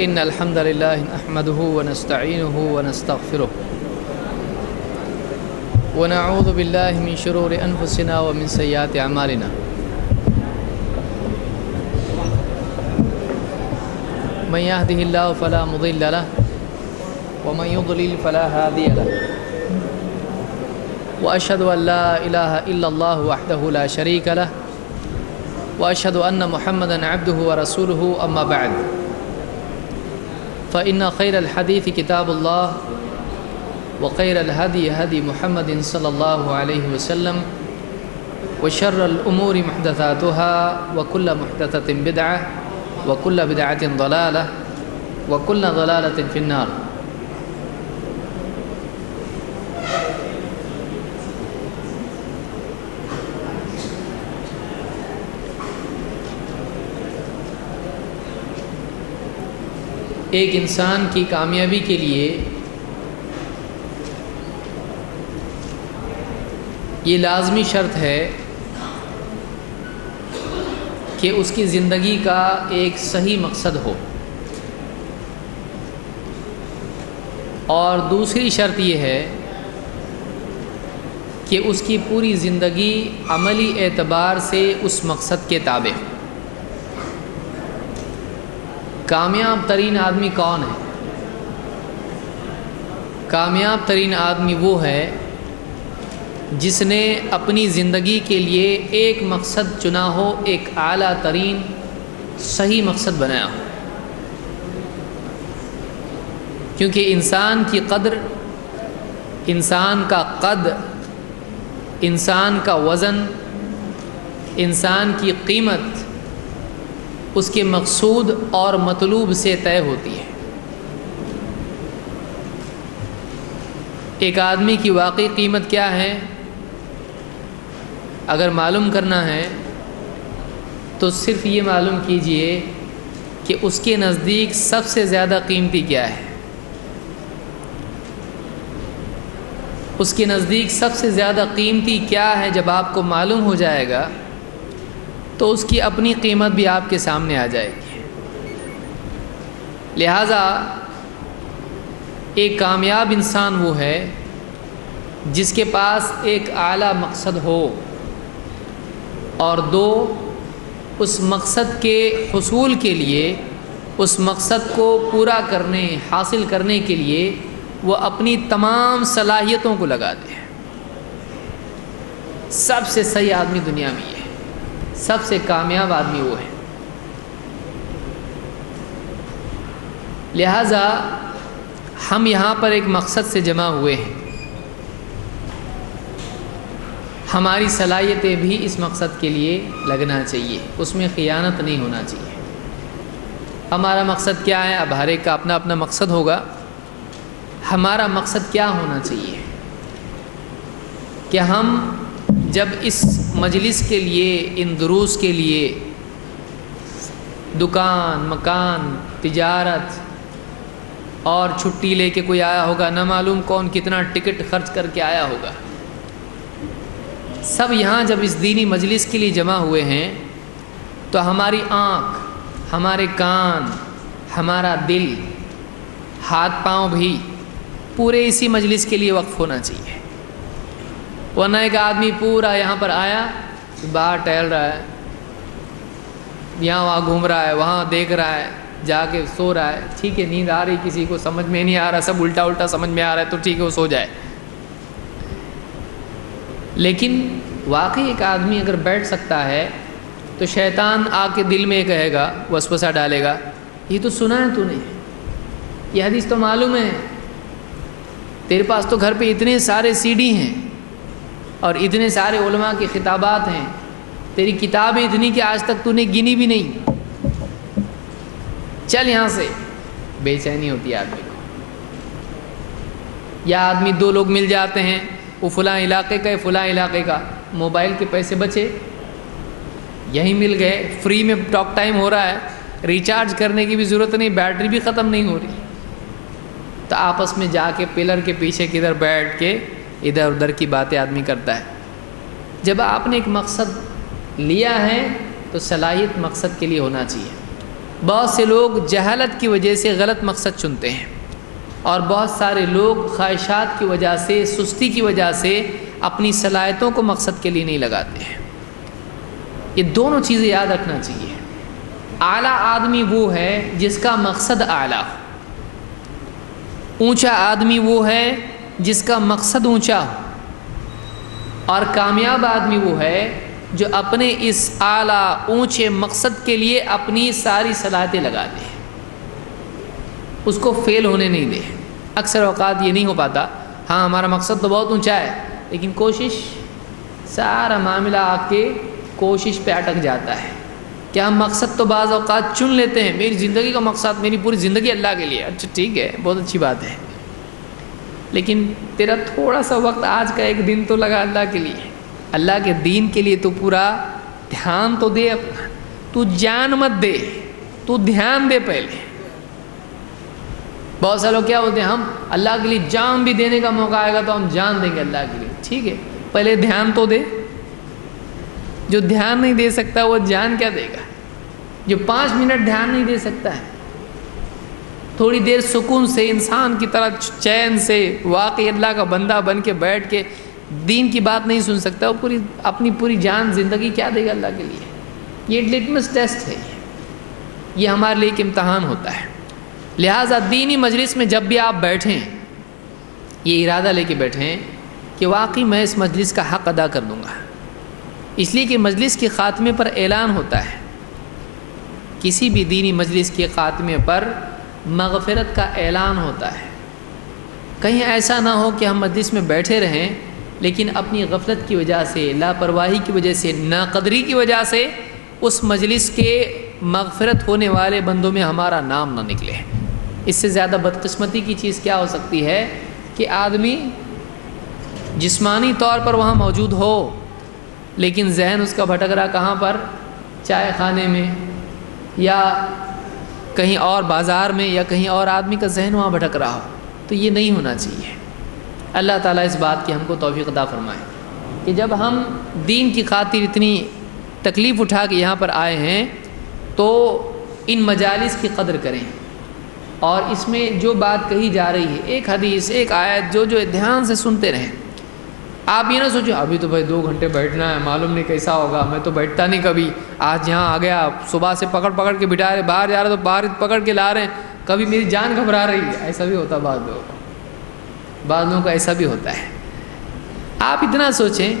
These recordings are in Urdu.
إن الحمد لله نحمده ونستعينه ونستغفره ونعوذ بالله من شرور أنفسنا ومن سيئات أعمالنا من يهده الله فلا مضل له ومن يضلل فلا هادي له وأشهد أن لا إله إلا الله وحده لا شريك له وأشهد أن محمدًا عبده ورسوله أما بعد فإن خير الحديث كتاب الله وخير الهدي هدي محمد صلى الله عليه وسلم وشر الأمور محدثاتها وكل محدثة بدعة وكل بدعة ضلالة وكل ضلالة في النار۔ ایک انسان کی کامیابی کے لیے یہ لازمی شرط ہے کہ اس کی زندگی کا ایک صحیح مقصد ہو، اور دوسری شرط یہ ہے کہ اس کی پوری زندگی عملی اعتبار سے اس مقصد کے تابع ہو۔ کامیاب ترین آدمی کون ہے؟ کامیاب ترین آدمی وہ ہے جس نے اپنی زندگی کے لیے ایک مقصد چنا ہو، ایک اعلیٰ ترین صحیح مقصد بنایا ہو۔ کیونکہ انسان کی قدر، انسان کا قد، انسان کا وزن، انسان کی قیمت اس کے مقصود اور مطلوب سے طے ہوتی ہے۔ ایک آدمی کی واقعی قیمت کیا ہے اگر معلوم کرنا ہے تو صرف یہ معلوم کیجئے کہ اس کے نزدیک سب سے زیادہ قیمتی کیا ہے۔ اس کے نزدیک سب سے زیادہ قیمتی کیا ہے جب آپ کو معلوم ہو جائے گا تو اس کی اپنی قیمت بھی آپ کے سامنے آ جائے گی۔ لہٰذا ایک کامیاب انسان وہ ہے جس کے پاس ایک اعلیٰ مقصد ہو، اور دو، اس مقصد کے حصول کے لیے، اس مقصد کو پورا کرنے، حاصل کرنے کے لیے وہ اپنی تمام صلاحیتوں کو لگا دے۔ سب سے صحیح آدمی دنیا میں یہ ہے، سب سے کامیاب آدمی وہ ہے۔ لہٰذا ہم یہاں پر ایک مقصد سے جمع ہوئے ہیں، ہماری صلاحیتیں بھی اس مقصد کے لیے لگنا چاہیے، اس میں خیانت نہیں ہونا چاہیے۔ ہمارا مقصد کیا ہے؟ اب ہر ایک کا اپنا اپنا مقصد ہوگا۔ ہمارا مقصد کیا ہونا چاہیے کہ ہم جب اس مجلس کے لیے، ان دروس کے لیے دکان، مکان، تجارت اور چھٹی لے کے کوئی آیا ہوگا، نہ معلوم کون کتنا ٹکٹ خرچ کر کے آیا ہوگا، سب یہاں جب اس دینی مجلس کے لیے جمع ہوئے ہیں تو ہماری آنکھ، ہمارے کان، ہمارا دل، ہاتھ پاؤں بھی پورے اسی مجلس کے لیے وقف ہونا چاہیے۔ ورنہ ایک آدمی پورا یہاں پر آیا، باہر ٹہل رہا ہے، یہاں وہاں گھوم رہا ہے، وہاں دیکھ رہا ہے، جا کے سو رہا ہے، ٹھیک ہے، نیند آ رہی، کسی کو سمجھ میں نہیں آ رہا، سب الٹا الٹا سمجھ میں آ رہا ہے تو ٹھیک ہے وہ سو جائے۔ لیکن واقعی ایک آدمی اگر بیٹھ سکتا ہے تو شیطان آ کے دل میں کہے گا، وسوسہ ڈالے گا، یہ تو سنا ہے تو نے، یہ حدیث تو معلوم ہے، تیرے پاس تو گھر پہ اتنے سارے سی ڈی ہیں اور اتنے سارے علماء کی خطابات ہیں، تیری کتابیں اتنی کہ آج تک تو نے گنی بھی نہیں، چل یہاں سے۔ بے چینی ہوتی ہے آدمی کو۔ یا آدمی دو لوگ مل جاتے ہیں، وہ فلاں علاقے کا ہے، فلاں علاقے کا، موبائل کے پیسے بچے، یہیں مل گئے، فری میں ٹاک ٹائم ہو رہا ہے، ریچارج کرنے کی بھی ضرورت نہیں، بیٹری بھی ختم نہیں ہو رہی، تو آپس میں جا کے پلر کے پیچھے کدھر بیٹھ کے ادھر ادھر کی باتیں آدمی کرتا ہے۔ جب آپ نے ایک مقصد لیا ہے تو صلاحیت مقصد کے لیے ہونا چاہیے۔ بہت سے لوگ جہالت کی وجہ سے غلط مقصد چنتے ہیں، اور بہت سارے لوگ خواہشات کی وجہ سے، سستی کی وجہ سے اپنی صلاحیتوں کو مقصد کے لیے نہیں لگاتے ہیں۔ یہ دونوں چیزیں یاد رکھنا چاہیے۔ اعلیٰ آدمی وہ ہے جس کا مقصد اعلیٰ ہو، اونچا آدمی وہ ہے جس کا مقصد اونچا ہو، اور کامیاب آدمی وہ ہے جو اپنے اس اعلیٰ اونچے مقصد کے لیے اپنی ساری صلاحیتیں لگا دے، اس کو فیل ہونے نہیں دے۔ اکثر اوقات یہ نہیں ہو پاتا، ہاں ہمارا مقصد تو بہت اونچا ہے لیکن کوشش، سارا معاملہ آپ کے کوشش پہ اٹک جاتا ہے کہ ہم مقصد تو بعض اوقات چن لیتے ہیں، میری زندگی کا مقصد، میری پوری زندگی اللہ کے لیے، اچھا ٹھیک ہے، بہت اچھی بات ہے، لیکن تیرا تھوڑا سا وقت آج کا ایک دن تو لگا اللہ کے لیے، اللہ کے دین کے لیے تو پورا دھیان تو دے اپنا، تو جان مت دے، تو دھیان دے پہلے۔ بہت سارے لوگ کیا ہوتے ہیں، ہم اللہ کے لیے جان بھی دینے کا موقع آئے گا تو ہم جان دیں گے اللہ کے لیے، ٹھیک ہے، پہلے دھیان تو دے۔ جو دھیان نہیں دے سکتا وہ جان کیا دے گا؟ جو 5 منٹ دھیان نہیں دے سکتا ہے، تھوڑی دیر سکون سے انسان کی طرح چین سے واقعی اللہ کا بندہ بن کے بیٹھ کے دین کی بات نہیں سن سکتا، وہ اپنی پوری جان زندگی کیا دے گا اللہ کے لیے؟ یہ لٹمس ٹیسٹ ہے، یہ ہمارے لیے ایک امتحان ہوتا ہے۔ لہٰذا دینی مجلس میں جب بھی آپ بیٹھیں، یہ ارادہ لے کے بیٹھیں کہ واقعی میں اس مجلس کا حق ادا کر دوں گا، اس لیے کہ مجلس کے خاتمے پر اعلان ہوتا ہے، کسی بھی دینی مجلس کے خاتمے پر مغفرت کا اعلان ہوتا ہے۔ کہیں ایسا نہ ہو کہ ہم مجلس میں بیٹھے رہیں لیکن اپنی غفلت کی وجہ سے، لاپرواہی کی وجہ سے، ناقدری کی وجہ سے اس مجلس کے مغفرت ہونے والے بندوں میں ہمارا نام نہ نکلے۔ اس سے زیادہ بدقسمتی کی چیز کیا ہو سکتی ہے کہ آدمی جسمانی طور پر وہاں موجود ہو لیکن ذہن اس کا بھٹک رہا کہاں پر؟ چائے خانے میں، یا کہیں اور بازار میں، یا کہیں اور آدمی کا ذہن وہاں بھٹک رہا ہو، تو یہ نہیں ہونا چاہیے۔ اللہ تعالیٰ اس بات کی ہم کو توفیق عطا فرمائے کہ جب ہم دین کی خاطر اتنی تکلیف اٹھا کے یہاں پر آئے ہیں تو ان مجالس کی قدر کریں، اور اس میں جو بات کہی جا رہی ہے، ایک حدیث، ایک آیت، جو دھیان سے سنتے رہیں۔ آپ یہ نہ سوچو ابھی تو بھائی 2 گھنٹے بیٹھنا ہے، معلوم نہیں کیسا ہوگا، میں تو بیٹھتا نہیں کبھی، آج یہاں آ گیا، صبح سے پکڑ کے بٹھا رہے، باہر جا رہے تو باہر پکڑ کے لا رہے ہیں، کبھی میری جان گھبرا رہی ہے۔ ایسا بھی ہوتا بعض لوگوں کا ایسا بھی ہوتا ہے۔ آپ اتنا سوچیں،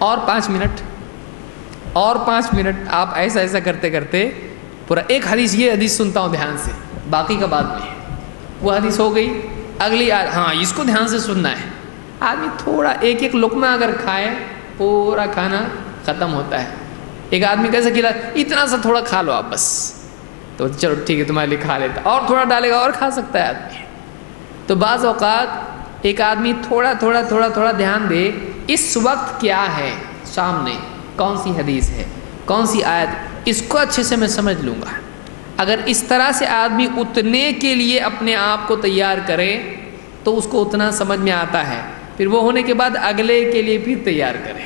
اور 5 منٹ آپ ایسا کرتے کرتے پورا ایک حدیث، یہ حدیث سنتا ہوں دھیان سے، باقی کا بعد میں، وہ حدیث ہو گئی، اگلی ہاں اس کو دھیان سے سننا ہے۔ آدمی تھوڑا ایک لقمہ اگر کھائے پورا کھانا ختم ہوتا ہے۔ ایک آدمی کیسے کھلا، اتنا سا تھوڑا کھا لو آپ بس، تو چلو ٹھیک ہے تمہارے لیے کھا لیتا، اور تھوڑا ڈالے گا اور کھا سکتا ہے آدمی۔ تو بعض اوقات ایک آدمی تھوڑا دھیان دے، اس وقت کیا ہے سامنے، کون سی حدیث ہے، کون سی آیت، اس کو اچھے سے میں سمجھ لوں گا۔ اگر اس طرح سے آدمی اتنے کے لیے اپنے آپ کو تیار کرے تو اس کو اتنا سمجھ میں آتا ہے، پھر وہ ہونے کے بعد اگلے کے لیے پھر تیار کرے،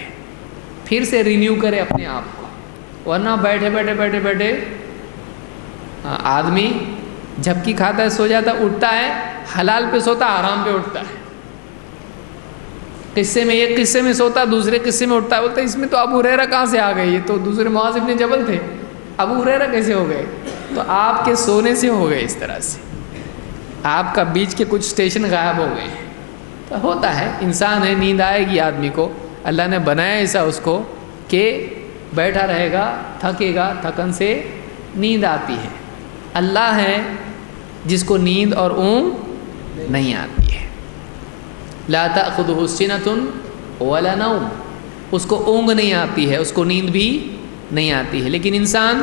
پھر سے رینیو کرے اپنے آپ کو۔ ورنہ بیٹھے آدمی جھپکی کھاتا ہے، سو جاتا ہے، اٹھتا ہے، حلال پہ سوتا، حرام پہ اٹھتا ہے۔ ایک قصے میں سوتا، دوسرے قصے میں اٹھتا ہے، بولتا ہے اس میں تو ابو ہریرہ کہاں سے آ گئے، یہ تو دوسرے معاذ بن جبل تھے، ابو ہریرہ کیسے ہو گئے؟ تو آپ کے سونے سے ہو گئے، اس طرح سے آپ کا بیچ کے کچھ اسٹیشن غائب ہو گئے۔ تو ہوتا ہے، انسان ہے، نیند آئے گی آدمی کو، اللہ نے بنایا ایسا اس کو کہ بیٹھا رہے گا، تھکے گا، تھکن سے نیند آتی ہے۔ اللہ ہے جس کو نیند اور اونگ نہیں آتی ہے۔ لا تأخذہ سنۃ ولا نوم، اس کو اونگ نہیں آتی ہے، اس کو نیند بھی نہیں آتی ہے، لیکن انسان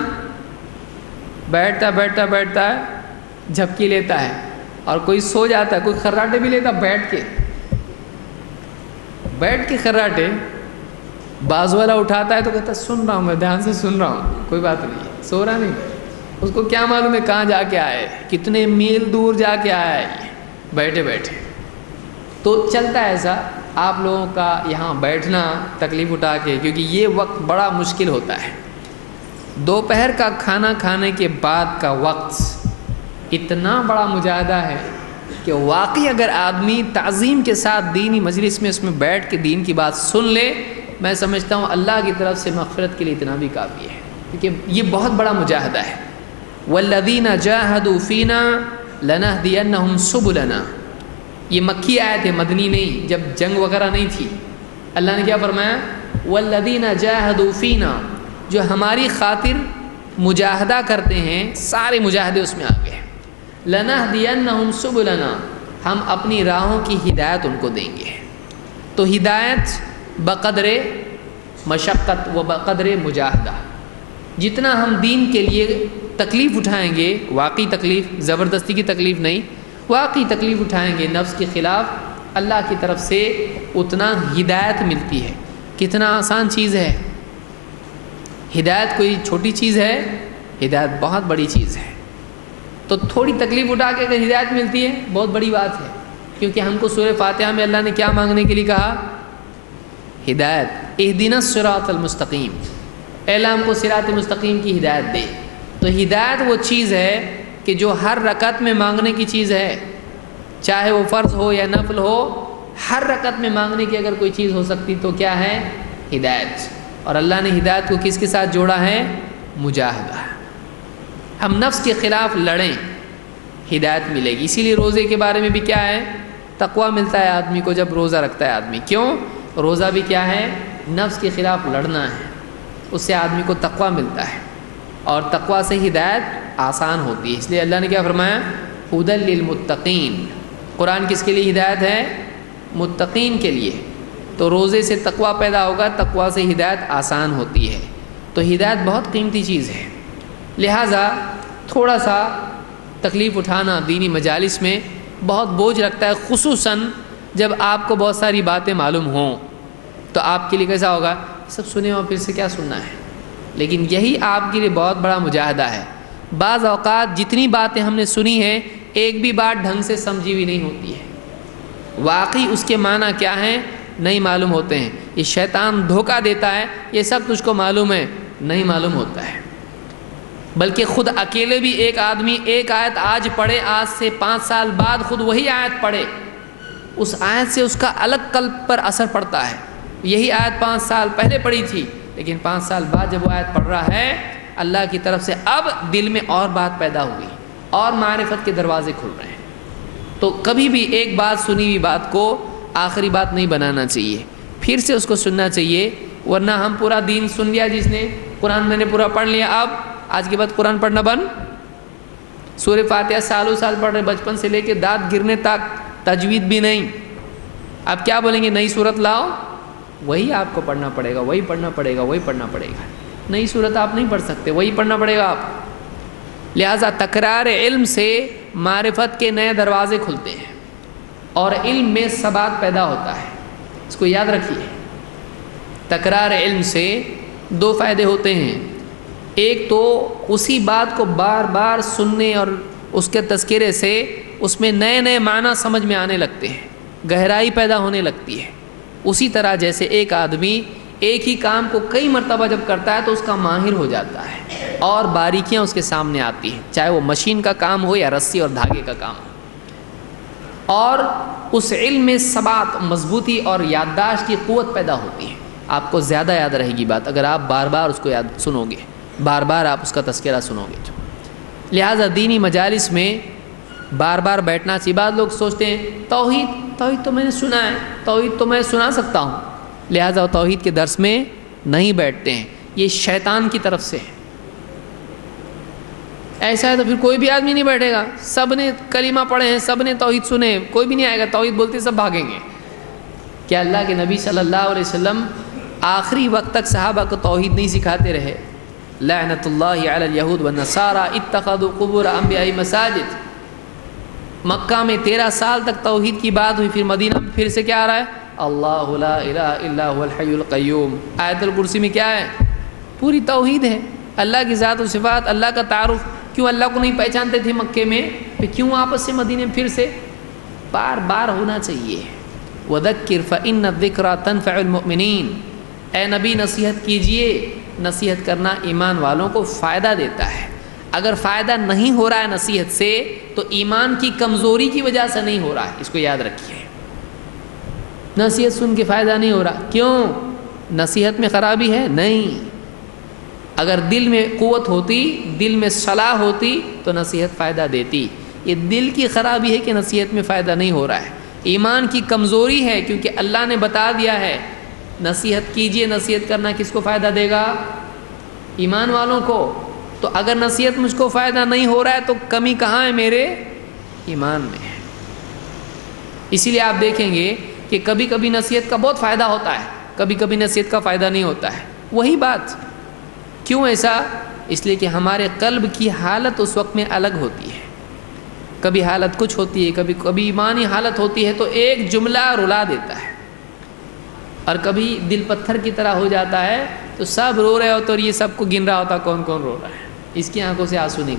بیٹھتا ہے، جھپکی لیتا ہے، اور کوئی سو جاتا ہے، کوئی خراٹے بھی لیتا بیٹھ کے خراٹے، بازو والا اٹھاتا ہے تو کہتا ہے سن رہا ہوں، میں دھیان سے سن رہا ہوں، کوئی بات نہیں، سو رہا نہیں، اس کو کیا معلوم ہے کہاں جا کے آئے، کتنے میل دور جا کے آیا ہے بیٹھے۔ تو چلتا ہے ایسا آپ لوگوں کا یہاں بیٹھنا تکلیف اٹھا کے، کیونکہ یہ وقت بڑا مشکل ہوتا ہے۔ دوپہر کا کھانا کھانے کے بعد کا وقت اتنا بڑا مجاہدہ ہے کہ واقعی اگر آدمی تعظیم کے ساتھ دینی مجلس میں اس میں بیٹھ کے دین کی بات سن لے، میں سمجھتا ہوں اللہ کی طرف سے مغفرت کے لیے اتنا بھی کافی ہے، کیونکہ یہ بہت بڑا مجاہدہ ہے۔ وَالَّذِينَ جَاهَدُوا فِينَا لَنَهْدِيَنَّهُمْ سُبُلَنَا، یہ مکی آیت ہے، مدنی نہیں، جب جنگ وغیرہ نہیں تھی۔ اللہ نے کیا فرمایا؟ وَالَّذِينَ جَاهَدُوا فِينَا، جو ہماری خاطر مجاہدہ کرتے ہیں، سارے مجاہدے اس میں آ گئے۔ لَنَهْدِيَنَّهُمْ سُبُلَنَا، ہم اپنی راہوں کی ہدایت ان کو دیں گے۔ تو ہدایت بقدر مشقت و بقدر مجاہدہ، جتنا ہم دین کے لیے تکلیف اٹھائیں گے، واقعی تکلیف، زبردستی کی تکلیف نہیں، واقعی تکلیف اٹھائیں گے نفس کے خلاف، اللہ کی طرف سے اتنا ہدایت ملتی ہے۔ کتنا آسان چیز ہے، ہدایت کوئی چھوٹی چیز ہے، ہدایت بہت بڑی چیز ہے۔ تو تھوڑی تکلیف اٹھا کے اگر ہدایت ملتی ہے بہت بڑی بات ہے، کیونکہ ہم کو سورہ فاتحہ میں اللہ نے کیا مانگنے کے لیے کہا؟ ہدایت۔ اہدنا الصراط المستقیم، اے اللہ ہم کو صراط مستقیم کی ہدایت دے۔ تو ہدایت وہ چیز ہے کہ جو ہر رکعت میں مانگنے کی چیز ہے، چاہے وہ فرض ہو یا نفل ہو، ہر رکعت میں مانگنے کی اگر کوئی چیز ہو سکتی تو کیا ہے؟ ہدایت۔ اور اللہ نے ہدایت کو کس کے ساتھ جوڑا ہے؟ مجاہدہ۔ ہم نفس کے خلاف لڑیں، ہدایت ملے گی۔ اسی لیے روزے کے بارے میں بھی کیا ہے؟ تقویٰ ملتا ہے آدمی کو جب روزہ رکھتا ہے آدمی۔ کیوں؟ روزہ بھی کیا ہے؟ نفس کے خلاف لڑنا ہے، اس سے آدمی کو تقویٰ ملتا ہے، اور تقویٰ سے ہدایت آسان ہوتی ہے۔ اس لیے اللہ نے کیا فرمایا؟ ھدی للمتقین، قرآن کس کے لیے ہدایت ہے؟ متقین کے لیے۔ تو روزے سے تقویٰ پیدا ہوگا، تقویٰ سے ہدایت آسان ہوتی ہے۔ تو ہدایت بہت قیمتی چیز ہے، لہٰذا تھوڑا سا تکلیف اٹھانا دینی مجالس میں بہت بوجھ رکھتا ہے، خصوصاً جب آپ کو بہت ساری باتیں معلوم ہوں تو آپ کے لیے کیسا ہوگا؟ سب سنے اور پھر سے کیا سننا ہے؟ لیکن یہی آپ کے لیے بہت بڑا مجاہدہ ہے۔ بعض اوقات جتنی باتیں ہم نے سنی ہیں ایک بھی بات ڈھنگ سے سمجھی ہوئی نہیں ہوتی ہے، واقعی اس کے معنی کیا ہیں نہیں معلوم ہوتے ہیں۔ یہ شیطان دھوکہ دیتا ہے، یہ سب تجھ کو معلوم ہے، نہیں معلوم ہوتا ہے۔ بلکہ خود اکیلے بھی ایک آدمی ایک آیت آج پڑھے، آج سے 5 سال بعد خود وہی آیت پڑھے، اس آیت سے اس کا الگ قلب پر اثر پڑتا ہے۔ یہی آیت 5 سال پہلے پڑھی تھی، لیکن 5 سال بعد جب وہ آیت پڑھ رہا ہے اللہ کی طرف سے اب دل میں اور بات پیدا ہوئی اور معرفت کے دروازے کھل رہے ہیں۔ تو کبھی بھی ایک بات سنی ہوئی بات کو آخری بات نہیں بنانا چاہیے، پھر سے اس کو سننا چاہیے، ورنہ ہم پورا دین سن لیا، جس نے قرآن میں نے پورا پڑھ لیا، اب آج کے بعد قرآن پڑھنا بند، سورہ فاتحہ سالوں سال پڑھ رہے، بچپن سے لے کے دانت گرنے تک، تجوید بھی نہیں، اب کیا بولیں گے؟ نئی صورت لاؤ، وہی آپ کو پڑھنا پڑے گا، وہی پڑھنا پڑے گا، وہی پڑھنا پڑے گا، نئی صورت آپ نہیں پڑھ سکتے، وہی پڑھنا پڑے گا آپ۔ لہٰذا تکرار علم سے معرفت کے نئے دروازے کھلتے ہیں اور علم میں ثبات پیدا ہوتا ہے، اس کو یاد رکھیے۔ تکرار علم سے 2 فائدے ہوتے ہیں، ایک تو اسی بات کو بار بار سننے اور اس کے تذکرے سے اس میں نئے نئے معنی سمجھ میں آنے لگتے ہیں، گہرائی پیدا ہونے لگتی ہے۔ اسی طرح جیسے ایک آدمی ایک ہی کام کو کئی مرتبہ جب کرتا ہے تو اس کا ماہر ہو جاتا ہے اور باریکیاں اس کے سامنے آتی ہیں، چاہے وہ مشین کا کام ہو یا رسی اور دھاگے کا کام ہو، اور اس علم میں ثبات، مضبوطی اور یادداشت کی قوت پیدا ہوتی ہے۔ آپ کو زیادہ یاد رہے گی بات اگر آپ بار بار اس کو یاد سنو گے، بار بار آپ اس کا تذکرہ سنو گے تو۔ لہٰذا دینی مجالس میں بار بار بیٹھنا چاہیے۔ بعض لوگ سوچتے ہیں توحید تو میں نے سنا ہے، توحید تو میں سنا سکتا ہوں، لہٰذا وہ توحید کے درس میں نہیں بیٹھتے ہیں، یہ شیطان کی طرف سے ہے۔ ایسا ہے تو پھر کوئی بھی آدمی نہیں بیٹھے گا، سب نے کلمہ پڑھے ہیں، سب نے توحید سنے، کوئی بھی نہیں آئے گا، توحید بولتے سب بھاگیں گے۔ کیا اللہ کے نبی صلی اللہ علیہ وسلم آخری وقت تک صحابہ کو توحید نہیں سکھاتے رہے؟ لعنت اللہ علی الیہود والنصارى اتخذوا قبور انبیاء مساجد۔ مکہ میں 13 سال تک توحید کی بات ہوئی، پھر مدینہ میں پھر سے کیا آ رہا ہے؟ اللہ لا الہ الا هو الحی القیوم۔ آیت الکرسی میں کیا ہے؟ پوری توحید ہے، اللہ کی ذات و صفات، اللہ کا تعارف۔ کیوں اللہ کو نہیں پہچانتے تھے مکے میں، پھر کیوں واپس سے مدینے میں پھر سے؟ بار بار ہونا چاہیے۔ وَذَكِّرْ فَإِنَّ الذِّكْرَى تَنفَعُ الْمُؤْمِنِينَ۔ اے نبی نصیحت کیجئے، نصیحت کرنا ایمان والوں کو فائدہ دیتا ہے. اگر فائدہ نہیں ہو رہا ہے نصیحت سے تو ایمان کی کمزوری کی وجہ سے نہیں ہو رہا ہے. اس کو یاد رکھیے. نصیحت سن کے فائدہ نہیں ہو رہا. کیوں؟ نصیحت میں خرابی ہے؟ نہیں. اگر دل میں قوت ہوتی، دل میں صلاح ہوتی تو نصیحت فائدہ دیتی. یہ دل کی خرابی ہے کہ نصیحت میں فائدہ نہیں ہو رہا ہے. ایمان کی کمزوری ہے، کیونکہ اللہ نے بتا دیا ہے نصیحت کیجئے. نصیحت کرنا کس کو فائدہ دے گا؟ ایمان والوں کو. تو اگر نصیحت مجھ کو فائدہ نہیں ہو رہا ہے تو کمی کہاں ہے؟ میرے ایمان میں ہے. اسی لیے آپ دیکھیں گے کہ کبھی کبھی نصیحت کا بہت فائدہ ہوتا ہے، کبھی کبھی نصیحت کا فائدہ نہیں ہوتا ہے. وہی بات. کیوں ایسا؟ اس لیے کہ ہمارے قلب کی حالت اس وقت میں الگ ہوتی ہے. کبھی حالت کچھ ہوتی ہے، کبھی ایمانی حالت ہوتی ہے تو ایک جملہ رلا دیتا ہے، اور کبھی دل پتھر کی طرح ہو جاتا ہے تو سب رو رہے ہوتے اور یہ سب کو گن رہا ہوتا کون کون رو رہا ہے. اس کی آنکھوں سے آنسو نہیں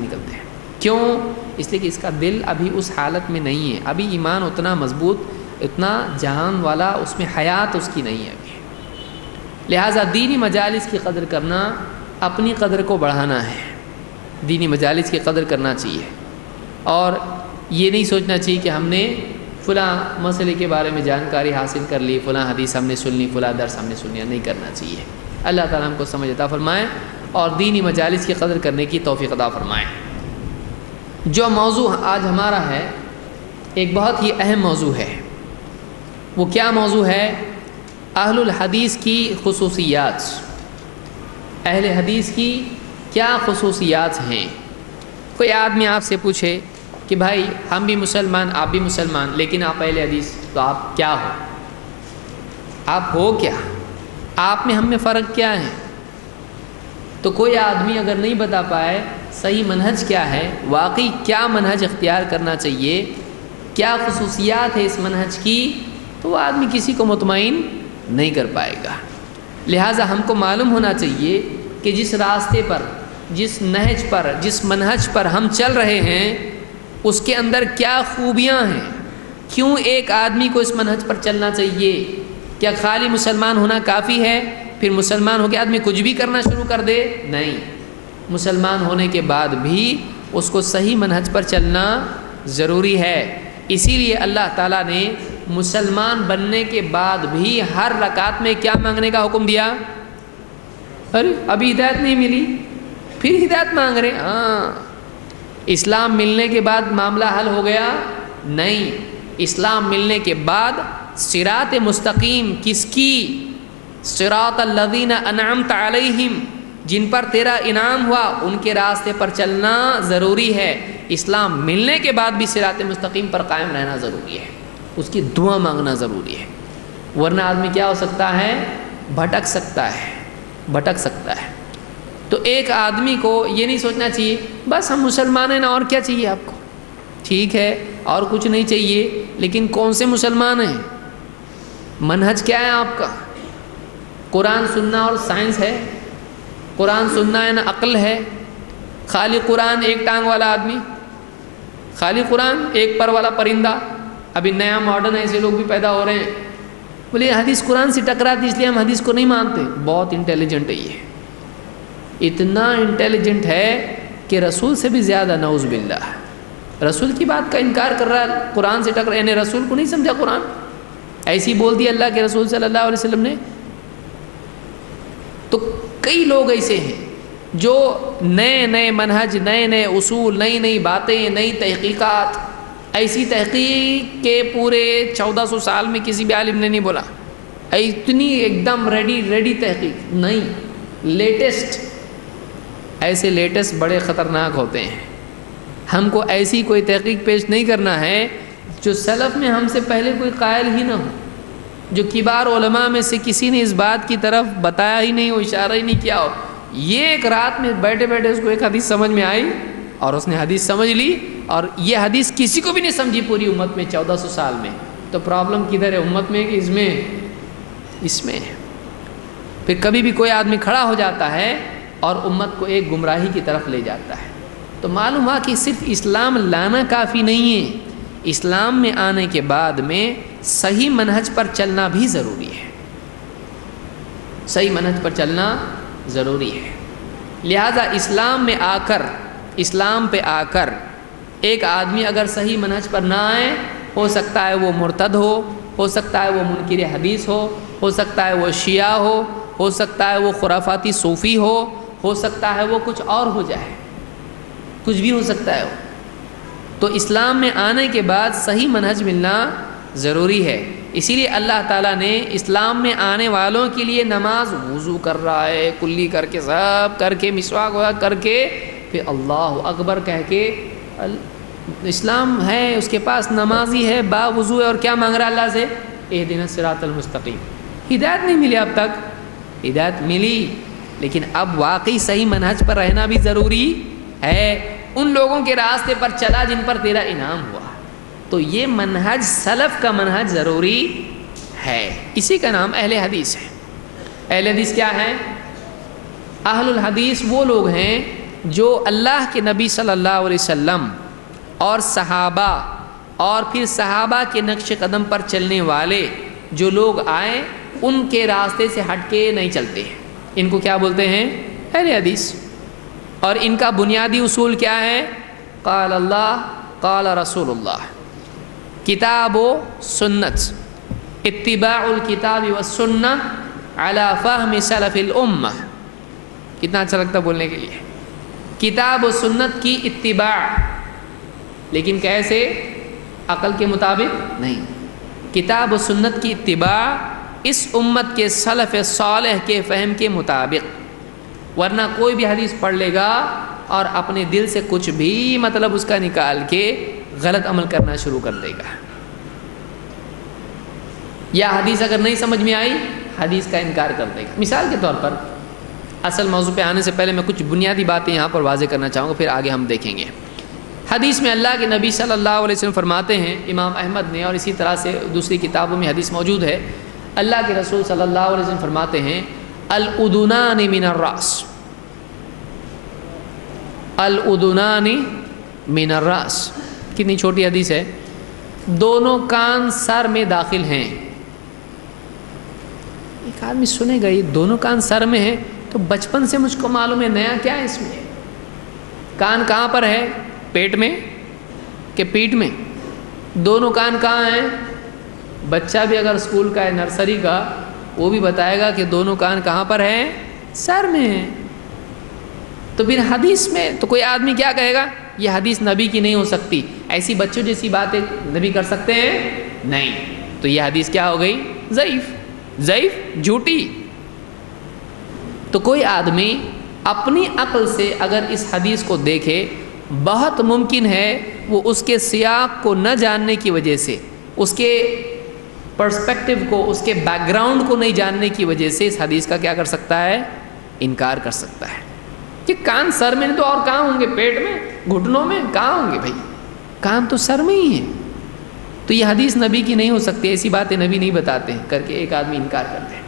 نکلتے ہیں. کیوں؟ اس لیے کہ اس کا دل ابھی اس حالت میں نہیں ہے. ابھی ایمان اتنا مضبوط، اتنا جان والا اس میں حیات اس کی نہیں ہے ابھی. لہٰذا دینی مجالس کی قدر کرنا اپنی قدر کو بڑھانا ہے. دینی مجالس کی قدر کرنا چاہیے، اور یہ نہیں سوچنا چاہیے کہ ہم نے فلاں مسئلے کے بارے میں جانکاری حاصل کر لی، فلاں حدیث ہم نے سن لی، فلاں درس ہم نے سن لیا. نہیں کرنا چاہیے. اللہ تعالیٰ ہم کو سمجھ عطا فرمائے اور دینی مجالس کی قدر کرنے کی توفیق عطا فرمائے. جو موضوع آج ہمارا ہے ایک بہت ہی اہم موضوع ہے. وہ کیا موضوع ہے؟ اہل الحدیث کی خصوصیات. اہل حدیث کی کیا خصوصیات ہیں؟ کوئی آدمی آپ سے پوچھے کہ بھائی ہم بھی مسلمان، آپ بھی مسلمان، لیکن آپ اہل حدیث، تو آپ کیا ہو؟ آپ ہو کیا؟ آپ میں ہم میں فرق کیا ہے؟ تو کوئی آدمی اگر نہیں بتا پائے صحیح منہج کیا ہے، واقعی کیا منہج اختیار کرنا چاہیے، کیا خصوصیات ہے اس منہج کی، تو وہ آدمی کسی کو مطمئن نہیں کر پائے گا. لہٰذا ہم کو معلوم ہونا چاہیے کہ جس راستے پر، جس نہج پر، جس منہج پر ہم چل رہے ہیں اس کے اندر کیا خوبیاں ہیں. کیوں ایک آدمی کو اس منہج پر چلنا چاہیے؟ کیا خالی مسلمان ہونا کافی ہے؟ پھر مسلمان ہو کے آدمی کچھ بھی کرنا شروع کر دے؟ نہیں. مسلمان ہونے کے بعد بھی اس کو صحیح منہج پر چلنا ضروری ہے. اسی لیے اللہ تعالیٰ نے مسلمان بننے کے بعد بھی ہر رکعت میں کیا مانگنے کا حکم دیا؟ ارے ابھی ہدایت نہیں ملی، پھر ہدایت مانگ رہے؟ ہاں. اسلام ملنے کے بعد معاملہ حل ہو گیا؟ نہیں. اسلام ملنے کے بعد صراط مستقیم کس کی؟ صراط الذین انعمت علیہم، جن پر تیرا انعام ہوا ان کے راستے پر چلنا ضروری ہے. اسلام ملنے کے بعد بھی صراط مستقیم پر قائم رہنا ضروری ہے. اس کی دعا مانگنا ضروری ہے، ورنہ آدمی کیا ہو سکتا ہے؟ بھٹک سکتا ہے. تو ایک آدمی کو یہ نہیں سوچنا چاہیے بس ہم مسلمان ہیں نا، اور کیا چاہیے آپ کو؟ ٹھیک ہے، اور کچھ نہیں چاہیے، لیکن کون سے مسلمان ہیں؟ منہج کیا ہے آپ کا؟ قرآن سننا اور سائنس ہے؟ قرآن سننا ہے نا عقل ہے؟ خالی قرآن ایک ٹانگ والا آدمی، خالی قرآن ایک پر والا پرندہ. ابھی نیا ماڈرن ایسے لوگ بھی پیدا ہو رہے ہیں، بولے حدیث قرآن سے ٹکراتی اس لیے ہم حدیث کو نہیں مانتے. بہت انٹیلیجنٹ ہے، یہ اتنا انٹیلیجنٹ ہے کہ رسول سے بھی زیادہ. نعوذ باللہ. رسول کی بات کا انکار کر رہا ہے، قرآن سے ٹکرا، یعنی رسول کو نہیں سمجھا قرآن؟ ایسی بول دیا اللہ کے رسول صلی اللہ علیہ وسلم نے. تو کئی لوگ ایسے ہیں جو نئے نئے منہج، نئے نئے اصول، نئی نئی باتیں، نئی تحقیقات، ایسی تحقیق کے پورے 1400 سال میں کسی بھی عالم نے نہیں بولا. اتنی ایک دم ریڈی تحقیق نہیں، لیٹسٹ. ایسے لیٹسٹ بڑے خطرناک ہوتے ہیں. ہم کو ایسی کوئی تحقیق پیش نہیں کرنا ہے جو سلف میں ہم سے پہلے کوئی قائل ہی نہ ہو، جو کبار علماء میں سے کسی نے اس بات کی طرف بتایا ہی نہیں ہو، اشارہ ہی نہیں کیا ہو. یہ ایک رات میں بیٹھے بیٹھے اس کو ایک حدیث سمجھ میں آئی اور اس نے حدیث سمجھ لی، اور یہ حدیث کسی کو بھی نہیں سمجھی پوری امت میں 1400 سال میں. تو پرابلم کدھر ہے؟ امت میں کہ اس میں. پھر کبھی بھی کوئی آدمی کھڑا ہو جاتا ہے اور امت کو ایک گمراہی کی طرف لے جاتا ہے. تو معلوم ہوا کہ صرف اسلام لانا کافی نہیں ہے، اسلام میں آنے کے بعد میں صحیح منہج پر چلنا بھی ضروری ہے. صحیح منہج پر چلنا ضروری ہے۔ لہذا اسلام پہ آ کر ایک آدمی اگر صحیح منہج پر نہ آئے، ہو سکتا ہے وہ مرتد ہو سکتا ہے وہ منکر حدیث ہو سکتا ہے وہ شیعہ ہو سکتا ہے وہ خرافاتی صوفی ہو سکتا ہے وہ کچھ اور ہو جائے، کچھ بھی ہو سکتا ہے وہ۔ تو اسلام میں آنے کے بعد صحیح منہج ملنا ضروری ہے۔ اسی لیے اللہ تعالیٰ نے اسلام میں آنے والوں کے لیے نماز وضو کر رہا ہے، کلی کر کے سب کر کے مسواک کر کے پھر اللہ اکبر کہہ کے اسلام ہے، اس کے پاس نمازی ہے، با وضو ہے، اور کیا مانگ رہا اللہ سے؟ اہدنا الصراط المستقیم۔ ہدایت نہیں ملی اب تک، ہدایت ملی لیکن اب واقعی صحیح منہج پر رہنا بھی ضروری ہے۔ ان لوگوں کے راستے پر چلا جن پر تیرا انعام ہوا، تو یہ منہج سلف کا منہج ضروری ہے۔ اسی کا نام اہل حدیث ہے۔ اہل حدیث کیا ہے؟ اہل الحدیث وہ لوگ ہیں جو اللہ کے نبی صلی اللہ علیہ وسلم اور صحابہ اور پھر صحابہ کے نقش قدم پر چلنے والے جو لوگ آئے ان کے راستے سے ہٹ کے نہیں چلتے ہیں، ان کو کیا بولتے ہیں؟ اہل حدیث۔ اور ان کا بنیادی اصول کیا ہے؟ قال اللہ قال رسول اللہ، کتاب و سنت، اتباع الکتاب والسنہ علی فہم سلف الامہ۔ کتنا اچھا لگتا بولنے کے لیے، کتاب و سنت کی اتباع، لیکن کیسے؟ عقل کے مطابق نہیں، کتاب و سنت کی اتباع اس امت کے سلف صالح کے فہم کے مطابق، ورنہ کوئی بھی حدیث پڑھ لے گا اور اپنے دل سے کچھ بھی مطلب اس کا نکال کے غلط عمل کرنا شروع کر دے گا، یا حدیث اگر نہیں سمجھ میں آئی حدیث کا انکار کر دے گا۔ مثال کے طور پر، اصل موضوع پہ آنے سے پہلے میں کچھ بنیادی باتیں یہاں پر واضح کرنا چاہوں گا، پھر آگے ہم دیکھیں گے۔ حدیث میں اللہ کے نبی صلی اللہ علیہ وسلم فرماتے ہیں، امام احمد نے اور اسی طرح سے دوسری کتابوں میں حدیث موجود ہے، اللہ کے رسول صلی اللہ علیہ وسلم فرماتے ہیں الاذنان من الراس، الاذنان من الراس۔ کتنی چھوٹی حدیث ہے، دونوں کان سر میں داخل ہیں۔ ایک آدمی سنے گا یہ دونوں کان سر میں ہیں تو بچپن سے مجھ کو معلوم ہے، نیا کیا ہے اس میں؟ کان کہاں پر ہے؟ پیٹ میں کہ پیٹھ میں؟ دونوں کان کہاں ہیں؟ بچہ بھی اگر اسکول کا ہے، نرسری کا، وہ بھی بتائے گا کہ دونوں کان کہاں پر ہیں؟ سر میں ہیں۔ تو پھر حدیث میں تو کوئی آدمی کیا کہے گا؟ یہ حدیث نبی کی نہیں ہو سکتی، ایسی بچوں جیسی باتیں نبی کر سکتے ہیں؟ نہیں، تو یہ حدیث کیا ہو گئی؟ ضعیف، جھوٹی۔ تو کوئی آدمی اپنی عقل سے اگر اس حدیث کو دیکھے، بہت ممکن ہے وہ اس کے سیاق کو نہ جاننے کی وجہ سے، اس کے پرسپیکٹو کو، اس کے بیک گراؤنڈ کو نہیں جاننے کی وجہ سے اس حدیث کا کیا کر سکتا ہے؟ انکار کر سکتا ہے کہ کان سر میں تو اور کہاں ہوں گے؟ پیٹ میں، گھٹنوں میں، کہاں ہوں گے بھائی؟ کان تو سر میں ہی ہیں، تو یہ حدیث نبی کی نہیں ہو سکتی، ایسی باتیں نبی نہیں بتاتے ہیں کر کے ایک آدمی انکار کرتے ہیں۔